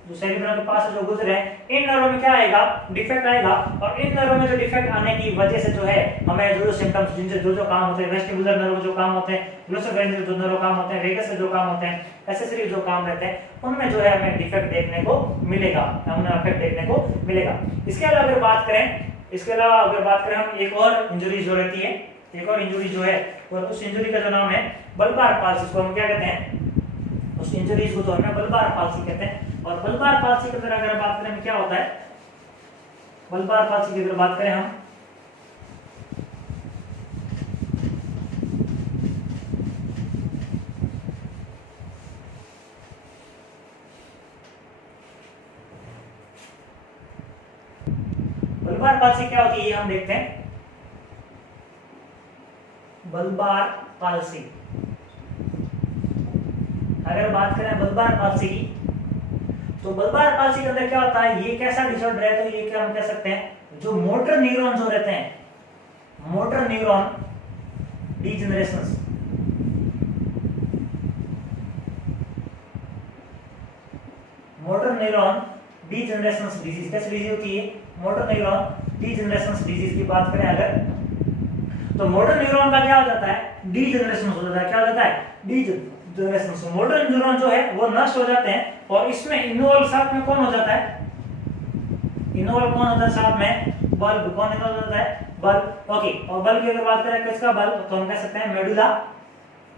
जो सेरिब्रम के पास से जो गुजर रहे हैं, इन नर्व में क्या आएगा, डिफेक्ट आएगा। और इन नर्व में जो डिफेक्ट आने की वजह से जो है हमें जो सिम्टम्स, जिनसे जो जो काम होते हैं, वेस्टिबुलर नर्व जो काम होते हैं, ग्लोसोफेरिंजियल जो नर्व काम होते हैं, वेगस से जो काम होते हैं, एक्सेसरी जो काम रहते हैं, उनमें जो है हमें डिफेक्ट देखने को मिलेगा, हमें इफेक्ट देखने को मिलेगा। इसके अलावा अगर बात करें, इसके अलावा अगर बात करें हम एक और इंजरी जो रहती है, एक और इंजरी जो है, और उस इंजरी का जो नाम है बल्बार पाल्सी, इसको हम क्या कहते हैं, उस इंजरीज को तो हमें बल्बार पाल्सी कहते हैं। और बल्बार पाल्सी के अंदर अगर बात करें क्या होता है, बल्बार पाल्सी की अगर बात करें हम, बल्बार पाल्सी क्या होती है ये हम देखते हैं। बल्बार पाल्सी, अगर बात करें बल्बार पाल्सी की, तो बल्बार पाल्सी के अंदर क्या होता है, ये कैसा डिसऑर्डर है, तो ये क्या हम कह सकते हैं, जो मोटर न्यूरॉन जो रहते हैं, motor neuron degeneration, motor neuron degeneration disease, कैसी डिजीज होती है, मोटर न्यूरॉन डीजनरेशन डिजीज की बात करें अगर, तो मोटर न्यूरॉन का क्या हो जाता है, डीजनरेशन हो जाता है, क्या हो जाता है, डीजनरेशन। मोटर न्यूरॉन जो है वो नष्ट हो जाते हैं, और इसमें इन्वॉल्व साथ में कौन हो जाता है, इन्वॉल्व कौन होता है साथ में, बल्ब, कौन इन्वॉल्व होता है, बल्ब। ओके, और बल्ब की अगर बात करें किसका बल्ब, तो हम कह सकते हैं medulla,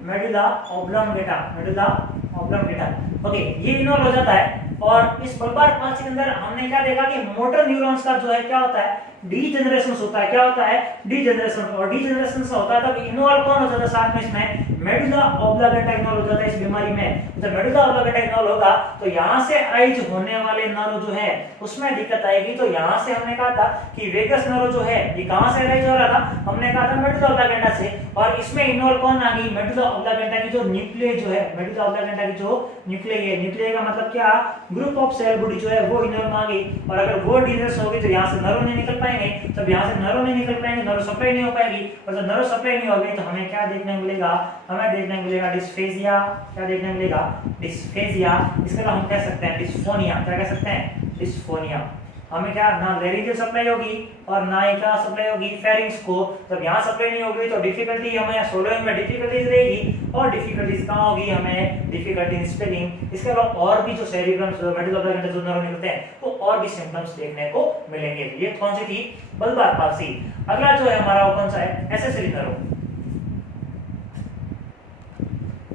medulla oblongata, medulla oblongata. Okay, ये इन्वॉल्व हो जाता है। और इस बल्बार पाल्सी के अंदर हमने क्या देखा कि मोटर न्यूरॉन्स का जो है क्या होता है, डीजनरेशन होता है, क्या होता है, डीजनरेशन। और डीजनरेशन से होता है तब इन्वॉल्व कौन हो जाता है साथ में, इसमें मेडुला ऑब्लोंगेटा इन्वॉल्व हो जाता है इस बीमारी में। जब मेडुला ऑब्लोंगेटा इन्वॉल्व होगा तो यहाँ से अराइज होने वाले नर्व जो है उसमें दिक्कत आएगी। तो यहाँ से हमने कहा था कि वेगस नर्व जो है ये कहाँ से अराइज हो रहा था, हमने कहा था मेडुला ऑब्लोंगेटा से, और इसमें इन्वॉल्व कौन आ गई, मेडुला ऑब्लोंगेटा की जो न्यूक्लियस जो है, मेडुला ऑब्लोंगेटा की जो न्यूक्लियस है, न्यूक्लियस का मतलब क्या, ग्रुप ऑफ सेल बॉडी जो है वो इन्वॉल्व आ गई। और अगर वो डीजनरेशन होगी तो यहाँ से नर्व नहीं निकल पाएंगे, तब यहाँ से नर्व नहीं निकल पाएंगे, नर्व सप्लाई नहीं हो पाएगी, और जब नर्व सप्लाई नहीं होगी तो हमें क्या देखने को मिलेगा, हमें देखने को मिलेगा डिस्फेजिया, क्या देखने को मिलेगा, डिस्फेजिया। इसके अलावा हम कह सकते हैं डिस्फोनिया, क्या कह सकते हैं, डिस्फोनिया। हमें क्या, ना लेरिंजियल सप्लाई होगी और ना ही क्या सप्लाई होगी, फेरिंग्स को। जब यहाँ सप्लाई नहीं होगी तो डिफिकल्टी, हमें सोलोइंग में डिफिकल्टीज रहेगी, और डिफिकल्टीज कहाँ होगी, हमें डिफिकल्टी इन स्पेलिंग। इसके अलावा और भी जो सेरिब्रम मेडुला ऑब्लोंगेटा जो नर्व निकलते हैं वो और भी सिम्टम्स देखने को मिलेंगे। ये कौन सी थी, बल्बार पाल्सी। अगला जो है हमारा वो कौन सा है, एक्सेसरी नर्व।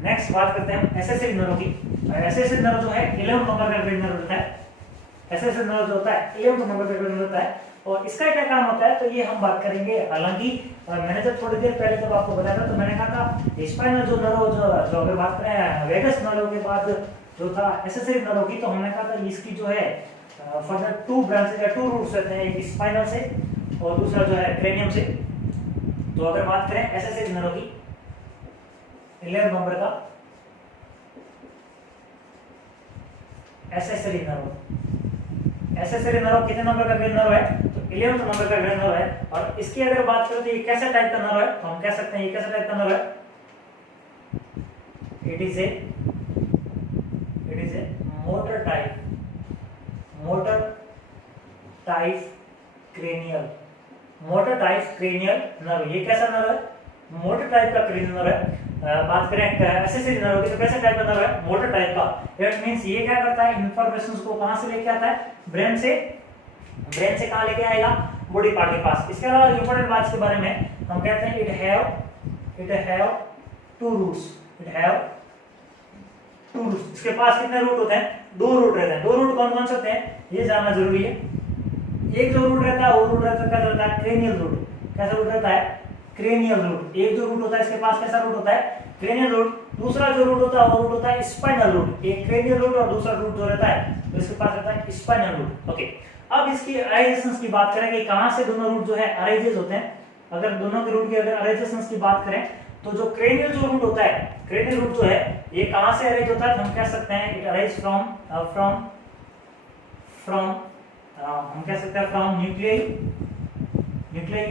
नेक्स्ट बात करते हैं हम एक्सेसरी नर्व की। एक्सेसरी नर्व जो है 11 नंबर का ग्रेड नर्व होता है, एक्सेसरी नर्व जो होता है 11 नंबर का ग्रेड नर्व होता है। और इसका क्या काम होता है तो ये हम बात करेंगे। हालांकि मैंने जब थोड़ी देर पहले जब आपको बताया था तो मैंने कहा था स्पाइनल जो नर्व जो अगर बात करें वेगस नर्व के बाद जो था एक्सेसरी नर्व की, तो हमने कहा था इसकी जो है फर्दर 2 ब्रांचेस या 2 रूट्स रहते हैं, एक स्पाइनल से और दूसरा जो है क्रेनियम से। तो अगर बात करें एक्सेसरी नर्व की 11 नंबर का एक्सेसरी नर्व, एक्सेसरी नर्व कितने नंबर का ग्रेड नर्व है, तो 11 नंबर का ग्रेड नर्व है। और इसकी अगर बात करें तो ये कैसा टाइप का नर्व है, तो हम कह सकते हैं ये कैसा टाइप का नर्व है, it is a motor type cranial, motor type cranial nerve. ये कैसा नर्व है, मोटर टाइप का क्रेनियल नर्व है। बात करें एक्सेसरी नर्व की तो कैसे टाइप का नर्व है, मोटर टाइप का। इट मींस ये क्या करता है, इंफॉर्मेशंस को कहां से लेके आता है, ब्रेन से कहां लेके आएगा, बॉडी पार्ट के पास। इसके अलावा इंपॉर्टेंट बात के बारे में हम कहते हैं it have 2 roots, it have 2 roots. इसके पास कितने रूट होते हैं, 2 रूट रहते हैं। 2 रूट कौन कौन से होते हैं ये जानना जरूरी है। एक जो रूट रहता है वो रूट रहता है, क्या रहता है, क्रेनियल रूट। कैसा रूट रहता है, क्रेनियल रूट। एक जो रूट होता है इसके पास कैसा रूट होता है, क्रेनियल रूट। दूसरा जो रूट होता है वो रूट होता है स्पाइनल रूट, एक क्रेनियल रूट और दूसरा रूट जो रहता है तो इसके पास रहता है स्पाइनल रूट। ओके, अब इसकी अराइजेशंस की बात करें कि कहां से दोनों रूट जो है अराइजेस होते हैं। अगर दोनों के रूट की अगर अराइजेशंस की बात करें तो जो क्रेनियल जो रूट होता है, क्रेनियल रूट जो है ये कहां से अराइज होता है, तो हम कह सकते हैं इट अराइज फ्रॉम हम कह सकते हैं from nucleus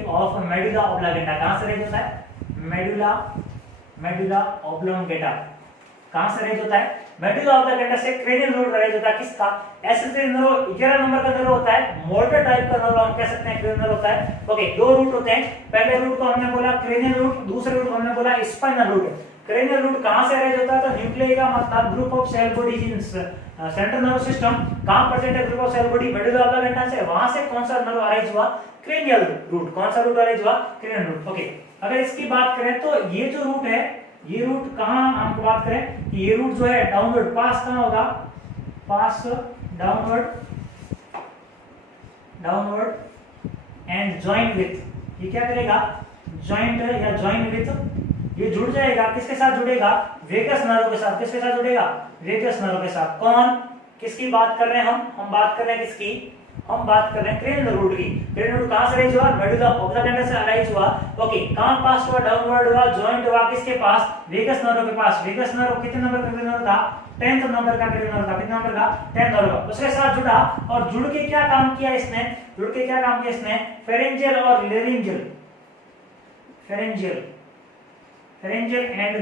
of medulla oblongata. कहां से अराइज होता है, मेडुला ऑब्लांगेटा कहां से अरेंज होता है, मेडुला ऑब्लांगेटा से क्रेनियल रूट अरेंज होता है किसका, एसिड नर्व 11 नंबर का नर्व होता है, मोल्टर टाइप का नर्व हम कह सकते हैं क्रेनियल होता है। ओके, दो रूट होते हैं, पहले रूट को हमने बोला क्रेनियल रूट, दूसरे रूट को हमने बोला स्पाइनल रूट। क्रेनियल रूट कहां से अरेंज होता है, तो न्यूक्लियस का मतलब group of cell bodies in central nerve system. कहां प्रेजेंट है group of cell body, medulla oblongata से, वहां से कौन सा नर्व अरेंज हुआ, क्रेनियल रूट। कौन सा रूट अरेंज हुआ, क्रेनियल रूट। ओके, अगर इसकी बात करें तो ये जो रूट है, ये रूट कहां हमको बात करें कि ये रूट जो है डाउनवर्ड पास कहां होगा, पास डाउनवर्ड एंड ज्वाइन विथ, ये क्या करेगा, जॉइंट या ज्वाइन विथ, ये जुड़ जाएगा, किसके साथ जुड़ेगा, वेगस नर्व के साथ। किसके साथ जुड़ेगा, वेगस नर्व के साथ। कौन, किसकी बात कर रहे हैं हम बात कर रहे हैं किसकी, हम बात कर रहे हैं क्रेनियल रूट की। क्रेनियल रूट कहां से अरेंज हुआ, मेडुला ऑब्लांगेटा से अरेंज हुआ। ओके, कहां पास हुआ, डाउनवर्ड हुआ, जॉइंट हुआ, किसके पास, वेगस नर्व के पास। वेगस नर्व कितने नंबर का क्रेनियल था, 10th नंबर का क्रेनियल था। कितने नंबर का, 10th नंबर का। उसके साथ जुड़ा और जुड़ के क्या काम किया इसने, जुड़ के क्या काम किया इसने, फेरेंजियल और laryngeal, pharyngeal and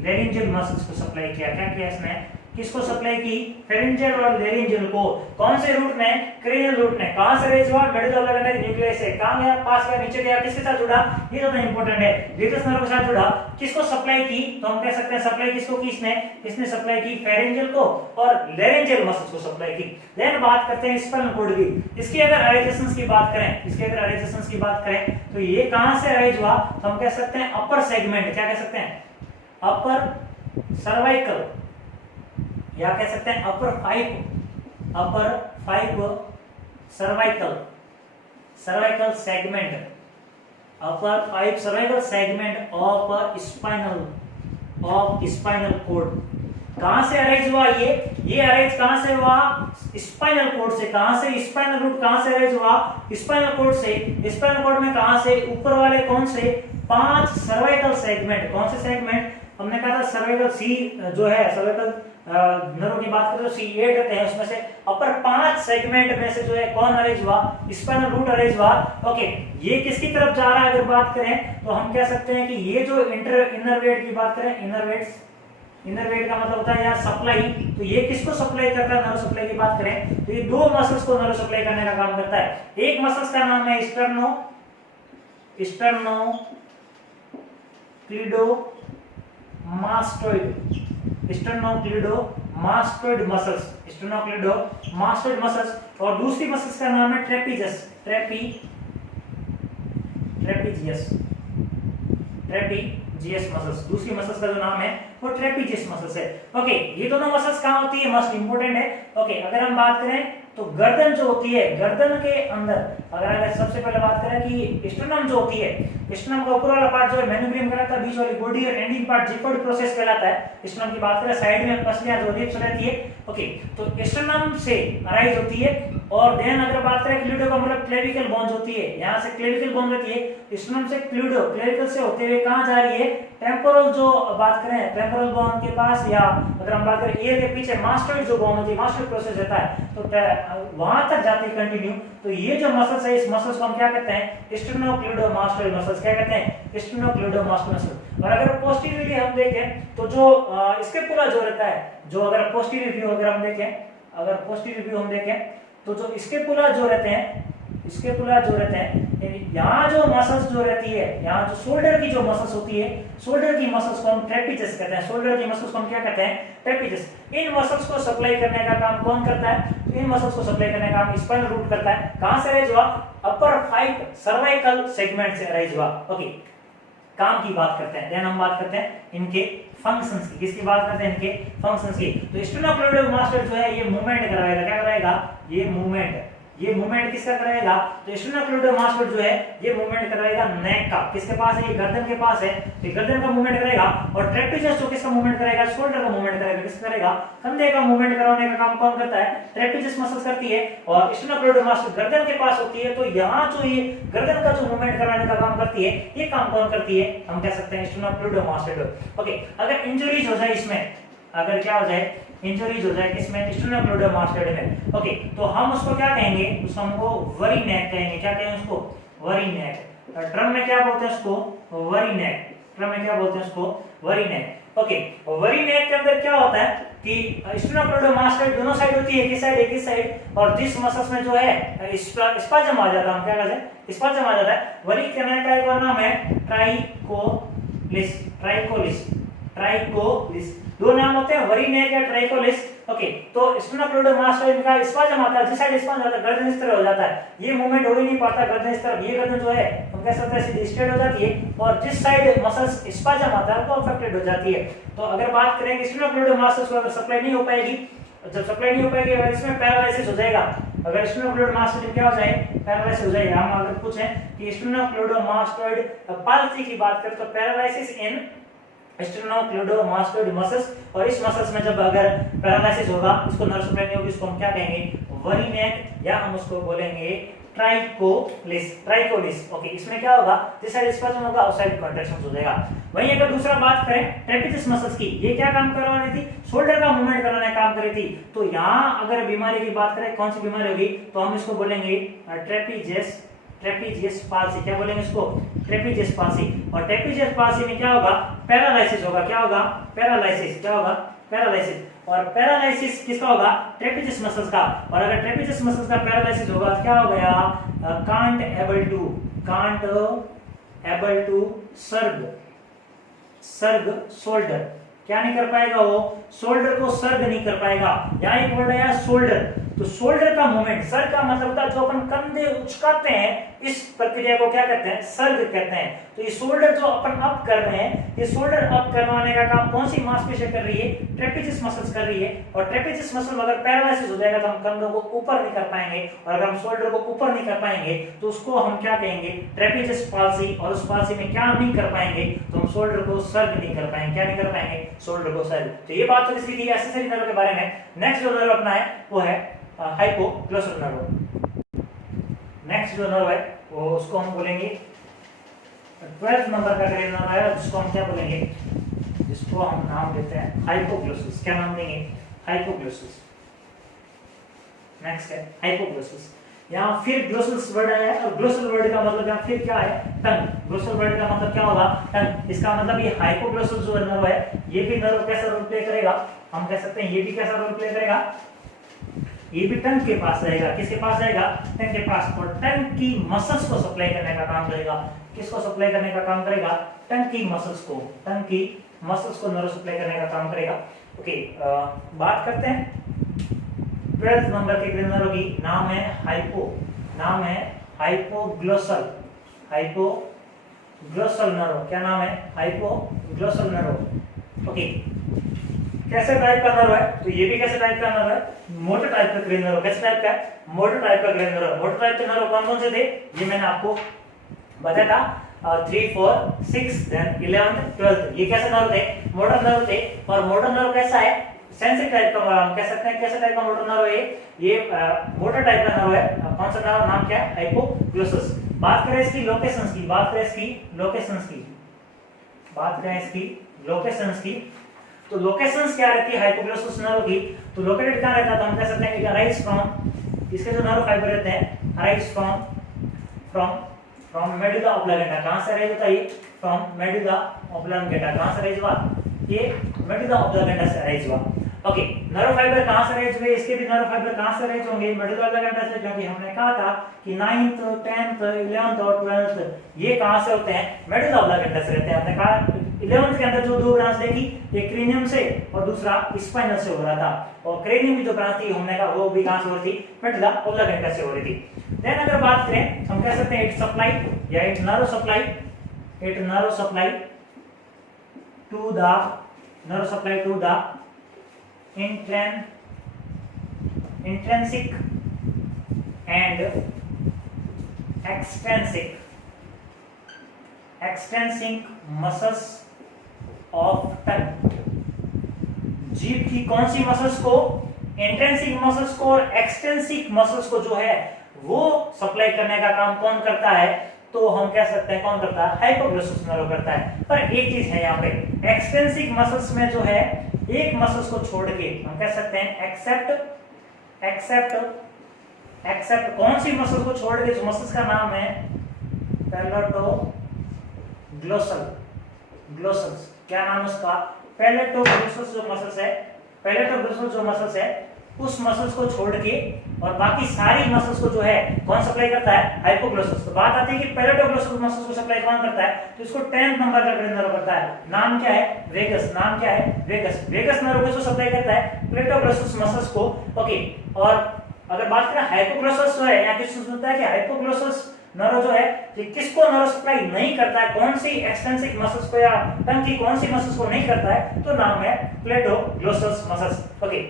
laryngeal muscles को सप्लाई किया। क्या किया इसने, किसको सप्लाई की, फेरेंजियल और लेरिंजियल को। कौन से रूट ने, क्रेनियल रूट ने। कहां से अरेंज हुआ, मेडुला ऑब्लांगेटा न्यूक्लियस से। कहां गया, पास गया, नीचे गया, किसके साथ जुड़ा, ये ज्यादा इंपॉर्टेंट है, वेगस नर्व के साथ जुड़ा। किसको सप्लाई की, तो हम कह सकते हैं सप्लाई किसको की इसने, इसने सप्लाई की फेरेंजियल को और लेरिंजियल मसल्स को सप्लाई की। देन बात करते हैं स्पाइनल कॉर्ड की। इसकी अगर अरेंजेशंस की बात करें, इसके अगर अरेंजेशंस की बात करें तो ये कहां से अरेंज हुआ, तो हम कह सकते हैं अपर सेगमेंट, क्या कह सकते हैं, अपर सर्वाइकल, या कह सकते हैं upper five cervical segment, upper five cervical segment of spinal cord. कहां से अरेंज हुआ ये अरेंज कहां से हुआ, स्पाइनल कॉर्ड से। कहां से, स्पाइनल रूट कहां से अरेंज हुआ, स्पाइनल कॉर्ड से। स्पाइनल कॉर्ड में कहां से, ऊपर वाले कौन से, 5 सर्वाइकल सेगमेंट। कौन से सेगमेंट, हमने कहा था सर्वाइकल सी जो है, सर्वाइकल नर्व की बात करें तो C8 रहते हैं, उसमें से अपर 5 सेगमेंट में से जो है कौन अरेंज हुआ, स्पाइनल रूट अरेंज हुआ। ओके, ये किसकी तरफ जा रहा है अगर बात करें तो हम कह सकते हैं कि ये जो इनरवेट की बात करें, इनरवेट का मतलब होता है यार सप्लाई, तो ये किसको सप्लाई करता है, नर्व सप्लाई की बात करें तो ये दो मसल्स को नर्व सप्लाई करने का काम करता है। एक मसल्स का नाम है स्टर्नोक्लीडोमास्टोइड मसल्स, और दूसरी मसल्स का नाम है ट्रेपीजियस मसल्स। दूसरी मसल्स का जो नाम है वो ट्रेपीजियस मसल्स है। ओके, ये दोनों मसल्स कहां होती है, मस्ट इंपोर्टेंट है। ओके, अगर हम बात करें तो गर्दन जो होती है, गर्दन के अंदर अगर सबसे पहले बात करें कि स्टर्नम जो होती है, स्टर्नम का ऊपर वाला पार्ट जो है मेनिब्रियम कहलाता है, बीच वाली बॉडी और एंडिंग पार्ट जिफर्ड प्रोसेस कहलाता है। स्टर्नम की बात करें, साइड में पसलियां जो रिब्स रहती है। ओके, तो स्टर्नम से अराइज होती है। और देन अगर बात करें क्लूडो का मतलब क्लेविकल बोन्स होती है, यहां से क्लेविकल बोन रहती है, स्टर्नम से क्लेविकल से होते हुए कहां जा रही है, टेम्पोरल जो बात करें टेम्पोरल बोन के पास, या अगर हम बात करें ईयर के पीछे मास्टोइड जो बोन होती है, मास्टोइड प्रोसेस रहता है, तो वहां तक जाती है कंटिन्यू। तो ये जो मसल्स है, इस मसल्स को हम क्या कहते हैं, स्टर्नोक्लीडोमास्टोइड मसल्स। क्या कहते हैं, स्टर्नोक्लीडोमास्टोइड मसल्स। और अगर पोस्टीरियरली हम देखें तो जो स्कैपुला जो रहता है, जो अगर पोस्टीरियर व्यू अगर हम देखें तो जो स्कैपुला जो रहते हैं, यहाँ जो मसल्स जो रहती है, यहाँ जो शोल्डर की जो मसल्स होती है, शोल्डर की मसल्स को हम ट्रेपीजियस कहते हैं। शोल्डर की मसल्स को हम क्या कहते हैं, ट्रेपीजियस। इन मसल्स को सप्लाई करने का काम कौन करता है, इन मसल्स को सप्लाई करने का काम स्पाइनल रूट करता है। कहां से अरेंज हुआ, अपर 5 सर्वाइकल सेगमेंट से अरेंज हुआ। ओके, काम की बात करते हैं, देन हम बात करते हैं इनके फंक्शंस की। किसकी बात करते हैं, इनके फंक्शंस की। तो स्टर्नोक्लीडोमास्टोइड जो है ये मूवमेंट कराएगा, क्या कराएगा, ये मूवमेंट ये मूवमेंट किसका कराएगा, तो स्टेनोक्लेडोमास्टोइड जो है ये मूवमेंट कराएगा नेक का, किसके पास है, ये गर्दन के पास है, तो गर्दन का मूवमेंट करेगा। और ट्रेपेजियस जो किसका मूवमेंट करेगा, शोल्डर का मूवमेंट करेगा, किसका करेगा, कंधे का मूवमेंट कराने का काम कौन करता है, ट्रेपेजियस मसल्स करती है। और स्टेनोक्लेडोमास्टोइड गर्दन के पास होती है, तो यहाँ जो ये गर्दन का जो मूवमेंट कराने का काम करती है, ये काम कौन करती है, हम कह सकते हैं स्टेनोक्लेडोमास्टोइड। ओके, अगर इंजरीज हो जाए इसमें, अगर क्या हो जाए, इंजरीज हो जाए किसमें, स्टेनोक्लेडोमास्टोइड में, ओके, तो हम उसको क्या कहेंगे, उसको हमको वरी नेक कहेंगे। क्या कहेंगे उसको, वरी नेक। ट्रम में क्या बोलते हैं उसको, वरी नेक। ट्रम में क्या बोलते हैं उसको, वरी नेक। ओके, वरी नेक के अंदर क्या होता है कि स्टेनोक्लेडोमास्टोइड दोनों साइड होती है, एक साइड एक ही साइड, और जिस मसल्स में जो है स्पाज्म आ जाता है, हम क्या कहते हैं, स्पाज्म आ जाता है। वरी नेक का एक और नाम है ट्राइकोलिस। ट्राइकोलिस, ट्राइकोलिस, दो नाम होते हैं, वरी नेक या ट्राइकोलिस। ओके, तो स्टेनोक्लेडोमास्टोइड का स्पाज्म आता है, जिस साइड स्पाज्म आता है गर्दन इस तरह हो जाता है, ये मूवमेंट हो ही नहीं पाता गर्दन इस तरफ, ये गर्दन जो है हम कह सकते हैं सीधी स्ट्रेट हो जाती है, और जिस साइड मसल्स स्पाज्म आता है वो अफेक्टेड हो जाती है। तो अगर बात करें कि स्टेनोक्लेडोमास्टोइड को अगर सप्लाई नहीं हो पाएगी, जब सप्लाई नहीं हो पाएगी, अगर इसमें पैरालिसिस हो जाएगा, अगर स्टेनोक्लेडोमास्टोइड क्या हो जाए, पैरालिसिस हो जाएगा। हम अगर पूछें कि स्टेनोक्लेडोमास्टोइड पाल्सी की बात करें, तो पैरालिसिस इन स्टेनोक्लेडोमास्टोइड मसल्स, और इस मसल्स में जब अगर पैरालिसिस होगा, इसको नर्व सप्लाई नहीं होगी, इसको हम क्या कहेंगे, वरी नेक, या हम उसको बोलेंगे ट्राइकोलिस। ट्राइकोलिस, ओके, इसमें क्या होगा, जिस साइड स्पाज्म होगा उस साइड कॉन्ट्रैक्शन हो जाएगा। वहीं अगर दूसरा बात करें ट्रेपेजियस मसल्स की, ये क्या काम करवानी थी, शोल्डर का मूवमेंट कराने का काम कर रही थी। तो यहाँ अगर बीमारी की बात करें, कौन सी बीमारी होगी, तो हम इसको बोलेंगे ट्रेपेजियस, ट्रेपेजियस पाल्सी। क्या बोलेंगे इसको, ट्रेपेजियस पाल्सी। और ट्रेपेजियस पाल्सी में क्या होगा, पैरालिसिस होगा। क्या होगा, पैरालिसिस। क्या होगा, पैरालिसिस। और पैरालिसिस किसका होगा, ट्रेपेजियस मसल्स का। और अगर ट्रेपेजियस मसल्स का पैरालिसिस होगा तो क्या हो गया, कांट एबल टू सर्ग शोल्डर। क्या नहीं कर पाएगा वो, शोल्डर को सर्ग नहीं कर पाएगा। यहाँ एक वर्ड है शोल्डर, तो शोल्डर का मूवमेंट, सर्ग का मतलब होता है जो अपन कंधे उचकाते हैं, इस प्रक्रिया को क्या कहते हैं, सर्ग कहते हैं। तो ये शोल्डर जो अपन अप कर रहे हैं, ये शोल्डर अप करवाने का काम कौन सी मांसपेशियां कर रही है, ट्रेपेजियस मसल्स कर रही है। और ट्रेपेजियस मसल अगर पैरालिसिस हो जाएगा तो हम कंधों को ऊपर नहीं कर पाएंगे, और अगर हम शोल्डर को ऊपर नहीं कर पाएंगे तो उसको हम क्या कहेंगे, ट्रेपेजियस पाल्सी। और उस पाल्सी में क्या नहीं कर पाएंगे, तो हम शोल्डर को सर्ग नहीं कर पाएंगे। क्या नहीं कर पाएंगे, शोल्डर को सर्ग। तो ये बात तो इसकी थी एक्सेसरी नर्व के बारे में। नेक्स्ट जो नर्व अपना है वो है हाइपोग्लोसल नर्व। नेक्स्ट जो नर्व है वो उसको हम बोलेंगे 12th नंबर का क्रेनियल नर्व है, जिसको हम क्या बोलेंगे, जिसको हम नाम देते हैं हाइपोग्लोसिस। क्या नाम देंगे, हाइपोग्लोसिस। नेक्स्ट है हाइपोग्लोसिस। यहाँ फिर ग्लोसल्स वर्ड आया है, और ग्लोसल वर्ड का मतलब यहाँ फिर क्या है, टंग। ग्लोसल वर्ड का मतलब क्या होगा, टंग। इसका मतलब ये हाइपोग्लोसल जो नर्व है, ये भी नर्व कैसा रोल प्ले करेगा, हम कह सकते हैं ये भी कैसा रोल प्ले करेगा, ये भी टंग के पास रहेगा। किसके पास रहेगा, टंग के पास। और टंग की मसल्स को सप्लाई करने का काम करेगा। किसको सप्लाई करने का काम करेगा, टंग की मसल्स को। टंग की मसल्स को नर्व सप्लाई करने का काम करेगा। ओके, बात करते हैं 12th नंबर के क्रेनियल नर्व की। नाम है हाइपोग्लोसल। Hypoglossal nerve. क्या नाम है, हाइपोग्लोसल नर्व। ओके, कैसे टाइप का नर्व है, तो ये भी कैसे टाइप का नर्व है, मोटर टाइप का क्रेनियल नर्व। कैसे टाइप का है, मोटर टाइप का क्रेनियल नर्व। मोटर टाइप के नर्व कौन कौन से थे, ये मैंने आपको बताया था, 3, 4, 6 देन 11th 12th। ये कैसे नर्व थे, मोटर नर्व थे। और मोटर नर्व कैसा है, सेंसिटिव टाइप का, हम कह सकते हैं कैसे टाइप का मोटर नर्व है ये, मोटर टाइप का नर्व है। कौन सा नर्व, नाम क्या है, हाइपोग्लोसस। बात करें इसकी लोकेशंस की, लोकेशंस की, तो लोकेशंस क्या रहती है हाइपोग्लोसस नर्व की, तो लोकेटेड कहां रहता है, तो हम कह सकते हैं कि अराइज फ्रॉम, इसके जो नर्व फाइबर रहते हैं, अराइज फ्रॉम मेडुला ऑब्लांगेटा। कहां से अराइज होता है ये, फ्रॉम मेडुला ऑब्लांगेटा। कहां से अराइज हुआ, ये मेडुला ऑब्लांगेटा से अराइज हुआ। ओके, नर्व फाइबर कहां से अरेंज हुए, इसके भी नर्व फाइबर कहां से अरेंज होंगे, मेडुला ऑब्लांगेटा से, क्योंकि हमने कहा था कि 9th 10th 11th और 12th ये कहां से होते हैं, मेडुला ऑब्लांगेटा से रहते हैं। हमने कहा 11th के अंदर जो दो ब्रांच देखी, एक क्रेनियम से और दूसरा स्पाइनल से हो रहा था, और क्रेनियम की जो ब्रांच थी हमने कहा वो भी कहां से हो रही थी, मेडुला ऑब्लांगेटा से हो रही थी। देन अगर बात करें हम कह सकते हैं इट सप्लाई या it nerve supply to the intrinsic and extrinsic muscles of tongue. जीभ की कौन सी मसल्स को, इंट्रिंसिक मसल्स को और एक्सटेंसिक मसल्स को जो है वो सप्लाई करने का काम कौन करता है, तो हम कह सकते हैं कौन करता है, हाइपोग्लोसस नर्व करता है। पर एक चीज है यहाँ पे, एक्सटेंसिक मसल्स में जो है एक मसल्स को छोड़ के हम कह सकते हैं एक्सेप्ट कौन सी मसल्स को छोड़ के, जो मसल्स का नाम है पैलेटोग्लोसल्स। क्या नाम है उसका, पैलेटोग्लोसस जो मसल्स है, पैलेटोग्लोसस जो मसल्स है उस मसल्स को छोड़ के और बाकी सारी मसल्स को जो है कौन सप्लाई करता है, हाइपोग्लोसस। तो बात आती है कि पैलेटोग्लोसस मसल्स को सप्लाई कौन करता है, तो इसको 10th नंबर का क्रेनियल नर्व करता है। नाम क्या है, वेगस। नाम क्या है, वेगस। वेगस नर्व को सप्लाई करता है पैलेटोग्लोसस मसल्स को। ओके, और अगर बात करें हाइपोग्लोसस जो है, यहाँ किस होता है कि हाइपोग्लोसस नर्व जो है ये किसको नर्व सप्लाई नहीं करता है, कौन सी एक्सटेंसिक मसल्स को या टंग की कौन सी मसल्स को नहीं करता है, तो नाम है पैलेटोग्लोसस मसल्स। ओके,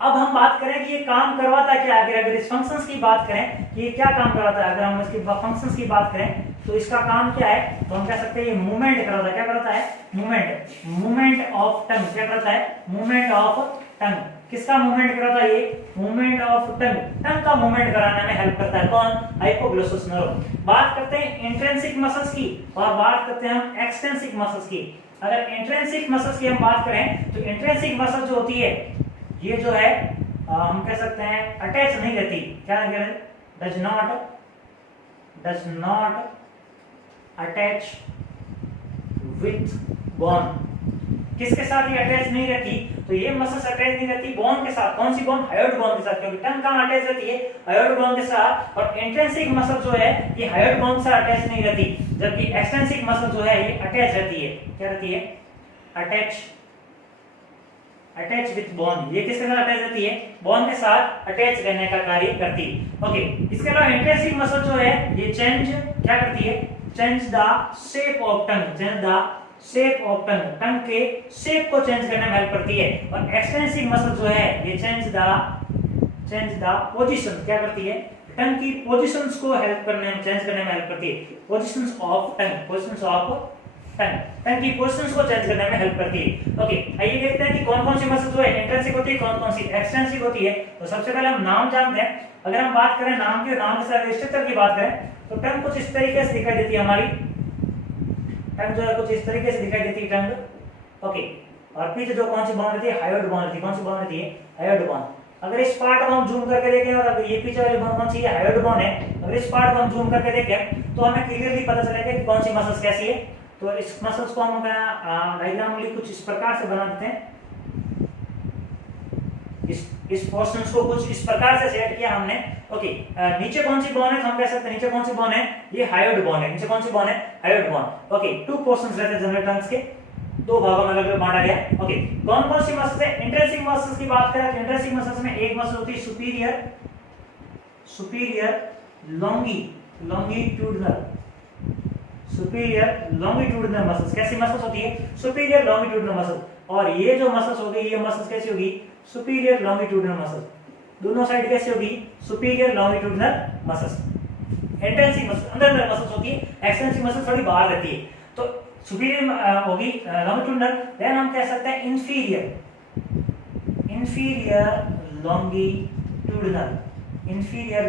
अब हम बात करें कि ये काम करवाता है क्या, अगर इस फंक्शंस की बात करें कि ये क्या काम करवाता है, अगर हम इसकी फंक्शंस की बात करें तो इसका काम क्या है, तो हम कह सकते हैं ये मूवमेंट कराता है। क्या करता है, मूवमेंट ऑफ टंग। क्या करता है, मूवमेंट ऑफ टंग। किसका मूवमेंट कराता है, ये मूवमेंट ऑफ टंग का मूवमेंट कराने में हेल्प करता है कौन, हाइपोग्लोसस नर्व। बात करते हैं इंट्रिंसिक मसल्स की और बात करते हैं हम एक्सटेंसिक मसल्स की। अगर इंट्रिंसिक मसल्स की हम बात करें तो इंट्रिंसिक मसल जो होती है ये जो है हम कह सकते हैं अटैच नहीं रहती। क्या does not attach with bone. किसके साथ ये अटैच नहीं रहती, तो ये मसल्स अटैच नहीं रहती बोन के साथ। कौन सी बोन, हायोइड बोन के साथ, क्योंकि टंग कहां अटैच रहती है, हायोइड बोन के साथ। और इंट्रिंसिक मसल जो है ये हायोइड बोन से अटैच नहीं रहती, जबकि एक्सटेंसिक मसल जो है ये अटैच रहती है। क्या रहती है, अटैच विथ बोन। ये किसके साथ अटैच रहती है, बोन के साथ अटैच रहने का कार्य करती है। ओके, इसके अलावा इंट्रिंसिक मसल जो है ये चेंज क्या करती है, change the shape of tongue. Change the shape of tongue, tongue के शेप को चेंज करने में हेल्प करती है। और एक्सटेंसिव मसल जो है ये चेंज द पोजीशन। क्या करती है, टंग की पोजीशंस को हेल्प करने में, चेंज करने में हेल्प करती है। पोजीशंस ऑफ टंग, टंग की पोजीशंस को चेंज करने में हेल्प करती है। ओके, आइए देखते हैं कि कौन कौन सी मसल जो है इंट्रिंसिक होती है, कौन कौन सी एक्सटेंसिव होती है। तो सबसे पहले हम नाम जानते हैं। अगर हम बात करें नाम के साथ स्ट्रक्चर की बात करें तो टंग कुछ इस तरीके से दिखाई देती है। हमारी टंग जो है कुछ इस तरीके से दिखाई देती है टंग। ओके, और पीछे जो कौन सी बोन रहती है, हायोइड बोन रहती है। कौन सी बोन रहती है, हायोइड बोन। अगर इस पार्ट को हम जूम करके देखें और अगर ये पीछे वाली बोन कौन सी है, हायोइड बोन है, अगर इस पार्ट को हम जूम करके देखें तो हमें क्लियरली पता चलेगा कि कौन सी मसल्स कैसी है। तो इस मसल्स को हम डायग्रामली कुछ इस प्रकार से बना देते हैं। इस पोर्शंस को कुछ इस प्रकार से सेट किया हमने। ओके, नीचे कौन सी बोन है, तो हम कह सकते हैं नीचे कौन सी बोन है, ये हायोइड बोन है। नीचे कौन सी बोन है, हायोइड बोन। ओके, 2 पोर्शंस रहते हैं जनरल टंग्स के, 2 भागों में अलग-अलग बांटा गया। ओके, कौन कौन सी मसल्स है, इंट्रिंसिक मसल्स की बात करें तो इंट्रिंसिक मसल्स में एक मसल होती है सुपीरियर लॉन्गिट्यूडिनल मसल्स। कैसी मसल्स होती है, सुपीरियर लॉन्गिट्यूडिनल मसल। और ये जो मसल्स होगी, ये मसल्स कैसी होगी, सुपीरियर लॉन्गिट्यूडिनल मसल। दोनों साइड कैसी होगी, superior longitudinal muscles. Intrinsic muscle अंदर मसल्स होती है, एक्सटेंसिव मसल थोड़ी बाहर रहती है। तो सुपीरियर होगी लॉन्गिट्यूडिनल, देन हम कह सकते हैं इंफीरियर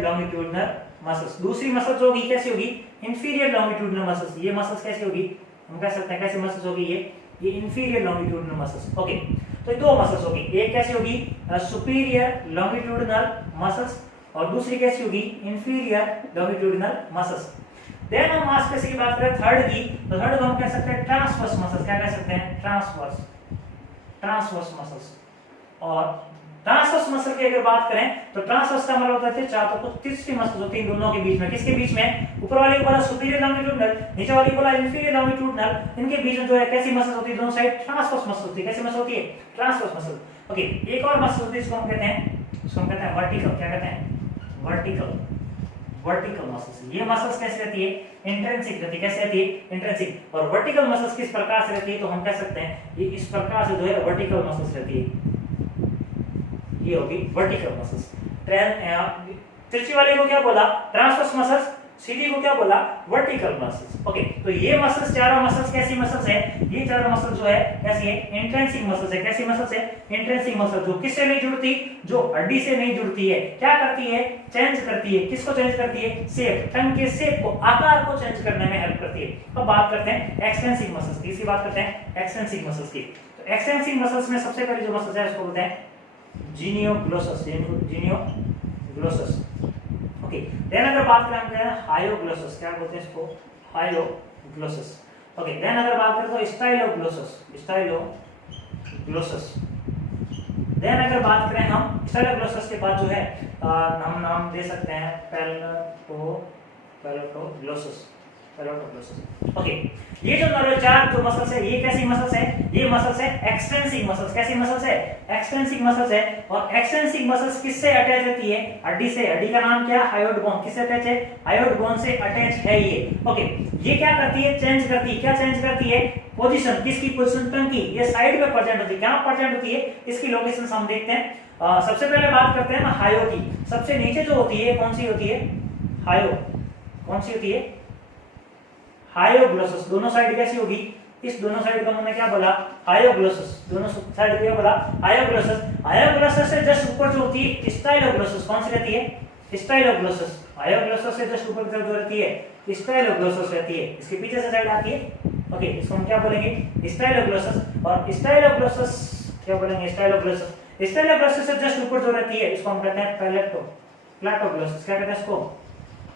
लॉन्गिट्यूडिनल मसल्स। दूसरी मसल्स होगी कैसी होगी, इंफीरियर लॉन्गिट्यूडिनल मसल्स। ये मसल्स कैसी होगी, हम कह सकते हैं कैसी मसल्स होगी, ये इंफीरियर लॉन्गिट्यूडिनल मसल्स। ओके, तो 2 मसल्स होगी, एक कैसी होगी सुपीरियर लॉन्गिट्यूडिनल मसल्स और दूसरी कैसी होगी इंफीरियर लॉन्गिट्यूडिनल मसल्स। देन हम मांसपेशी की बात करें थर्ड की, तो थर्ड को हम कह सकते हैं ट्रांसवर्स मसल्स। क्या कह सकते हैं, ट्रांसवर्स मसल्स। और ट्रांसवर्स मसल की अगर बात करें तो ट्रांसवर्स का मतलब होता है चार तो कुछ तीसरी मसल होती है दोनों के बीच में। किसके बीच में, ऊपर वाली को बोला सुपीरियर लॉन्गिट्यूडिनल, नीचे वाली को बोला इंफीरियर लॉन्गिट्यूडिनल। इनके बीच में जो है कैसी मसल होती है, दोनों साइड ट्रांसवर्स मसल होती है। कैसी मसल होती है, ट्रांसवर्स मसल। ओके, एक और मसल होती है, इसको हम कहते हैं वर्टिकल। क्या कहते हैं, वर्टिकल मसल्स। ये मसल्स कैसे रहती है, इंट्रिंसिक रहती है। कैसे रहती है, इंट्रिंसिक। और वर्टिकल मसल्स किस प्रकार से रहती है, तो हम कह सकते हैं ये इस प्रकार से जो है वर्टिकल मसल्स रहती है। ये होगी वर्टिकल मसल्स। तिरछी वाले को क्या बोला, ट्रांसवर्स मसल्स, सीधी को क्या बोला, वर्टिकल मसल्स। ओके, तो ये मसल्स, चारों मसल्स कैसी मसल्स है, ये चारों मसल्स जो है कैसी है, इंट्रिंसिक मसल्स है। कैसी मसल्स है, इंट्रिंसिक मसल्स, जो किससे नहीं जुड़ती, जो हड्डी से नहीं जुड़ती है। क्या करती है, चेंज करती है। किसको चेंज करती है, शेप, टंग के शेप को, आकार को चेंज करने में हेल्प करती है। अब बात करते हैं एक्सटेंसिव मसल्स की, इसी बात करते हैं एक्सटेंसिव मसल्स की। तो एक्सटेंसिव मसल्स में सबसे पहले जो मसल्स है उसको बोलते हैं जीनियोग्लोसस, जीनियोग्लोसस। ओके, देन अगर बात करें हम क्या है, हायोग्लोसस, क्या बोलते हैं इसको, हायोग्लोसस। ओके, देन अगर बात करें तो स्टाइलोग्लोसस, स्टाइलोग्लोसस। देन अगर बात करें हम स्टाइलोग्लोसस के बाद जो है हम नाम दे सकते हैं पैलेटोग्लोसस, पैलेटोग्लोसस। ओके, ये जो नर्व चार जो मसल्स है, ये कैसी मसल्स है, ये मसल्स है एक्सटेंसिव मसल्स। कैसी मसल्स है, एक्सटेंसिव मसल्स है। और एक्सटेंसिव मसल्स किससे अटैच रहती है, हड्डी से। हड्डी का नाम क्या है, हायोइड बोन। किससे अटैच है, हायोइड बोन से अटैच है ये। ओके, ये क्या करती है, चेंज करती है। क्या चेंज करती है, पोजीशन। किसकी पोजीशन, टंग की। ये साइड में प्रेजेंट होती है। क्या प्रेजेंट होती है, इसकी लोकेशन हम देखते हैं। सबसे पहले बात करते हैं ना हायो की। सबसे नीचे जो होती है कौन सी होती है, हायो। कौन सी होती है, हायोग्लोसस। दोनों साइड कैसी होगी, इस दोनों साइड को हमने क्या बोला, हायोग्लोसस। दोनों साइड को क्या बोला, हायोग्लोसस। हायोग्लोसस से जस्ट ऊपर जो होती है स्टाइलोग्लोसस। कौन सी रहती है, स्टाइलोग्लोसस। हायोग्लोसस से जस्ट ऊपर जो रहती है स्टाइलोग्लोसस रहती है। इसके पीछे से साइड आती है। ओके, इसको हम क्या बोलेंगे, स्टाइलोग्लोसस। और स्टाइलोग्लोसस क्या बोलेंगे, स्टाइलोग्लोसस। स्टाइलोग्लोसस से जस्ट ऊपर जो रहती है इसको हम कहते हैं प्लाटोग्लोसस। क्या कहते हैं इसको,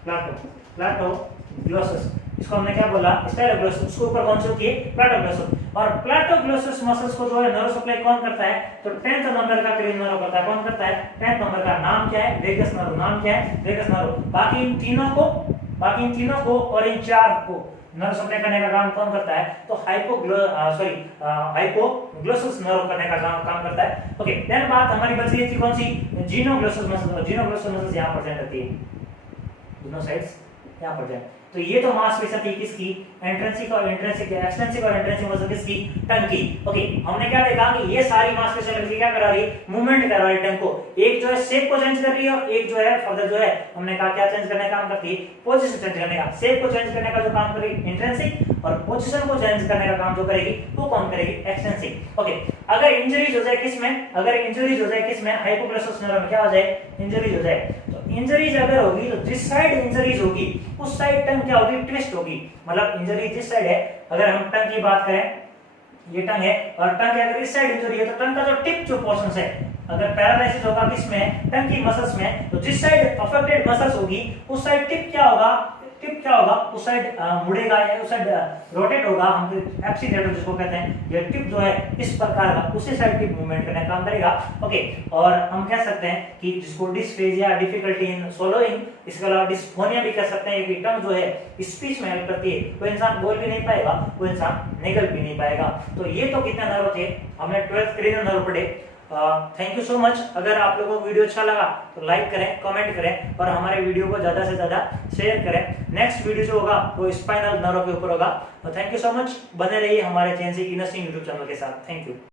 प्लाटोग्लोसस। इसको हमने क्या बोला, स्टाइलोग्लोसस। उसके ऊपर कौन सी होती है, प्लाटोग्लोसस। और प्लाटोग्लोसस मसल्स को जो है नर्व सप्लाई कौन करता है, तो 10th नंबर का क्रेनियल नर्व करता है। कौन करता है, 10th नंबर का। नाम क्या है, वेगस नर्व। नाम क्या है, वेगस नर्व। बाकी इन तीनों को और इन चार को नर्व सप्लाई करने का काम कौन करता है, तो हाइपोग्लोसस नर्व करने का काम करता है। ओके, देन बात हमारी बच रही थी कौन सी, जीनोग्लोसस मसल। जीनोग्लोसस मसल यहां पर रहती है, दोनों साइड्स यहां पर जाए। तो ये तो मांसपेशियां थी किसकी, इंट्रिंसिक और इंट्रिंसिक, एक्सटेंसिव और इंट्रिंसिक मसल किसकी, टंग की। ओके, हमने क्या देखा कि ये सारी मांसपेशियां मिलकर क्या करा रही है, मूवमेंट करा रही है टंग को। एक जो है शेप को चेंज कर रही है और एक जो है फर्दर जो है हमने कहा क्या चेंज करने का काम करती है, पोजीशन चेंज करने का। शेप को चेंज करने का जो काम करेगी इंट्रिंसिक, और पोजीशन को चेंज करने का काम जो करेगी वो कौन करेगी, एक्सटेंसिक। ओके, अगर इंजरीज हो जाए किसमें, अगर इंजरीज हो जाए किसमें, हाइपोग्लोसस नर्व में क्या हो जाए, इंजरीज हो जाए। तो इंजरीज अगर होगी तो जिस साइड इंजरीज होगी उस साइड टंग क्या होगी, ट्विस्ट होगी। मतलब इंजरी जिस साइड है, अगर हम टंग की बात करें, ये टंग है और टंग के अगर इस साइड इंजरी है तो टंग का जो टिप जो पोर्शन है, अगर पैरालाइसिस होगा किसमें, टंग की मसल्स में, तो जिस साइड अफेक्टेड मसल्स होगी उस साइड टिप क्या होगा, उस साइड मुड़ेगा या उस साइड रोटेट होगा। हम एप्सिलेटर जिसको कहते हैं, ये टिप जो है इस प्रकार का उसी साइड टिप मूवमेंट करने का काम करेगा। ओके, और हम कह सकते हैं कि जिसको डिस्फेजिया, डिफिकल्टी इन swallowing, इसके अलावा डिस्फोनिया भी कह सकते हैं कि टंग जो है स्पीच में हेल्प करती है। वो इंसान बोल भी नहीं पाएगा, वो इंसान निगल भी नहीं पाएगा। तो ये तो कितने नर्व थे, हमने 12th क्रेनियल नर्व पढ़े। Thank you so much. अगर आप लोगों को वीडियो अच्छा लगा तो लाइक करें, कमेंट करें और हमारे वीडियो को ज्यादा से ज्यादा शेयर करें। नेक्स्ट वीडियो जो होगा वो स्पाइनल नर्व के ऊपर होगा। तो थैंक यू सो मच, बने रहिए हमारे चैनल यूट्यूब चैनल के साथ। Thank you.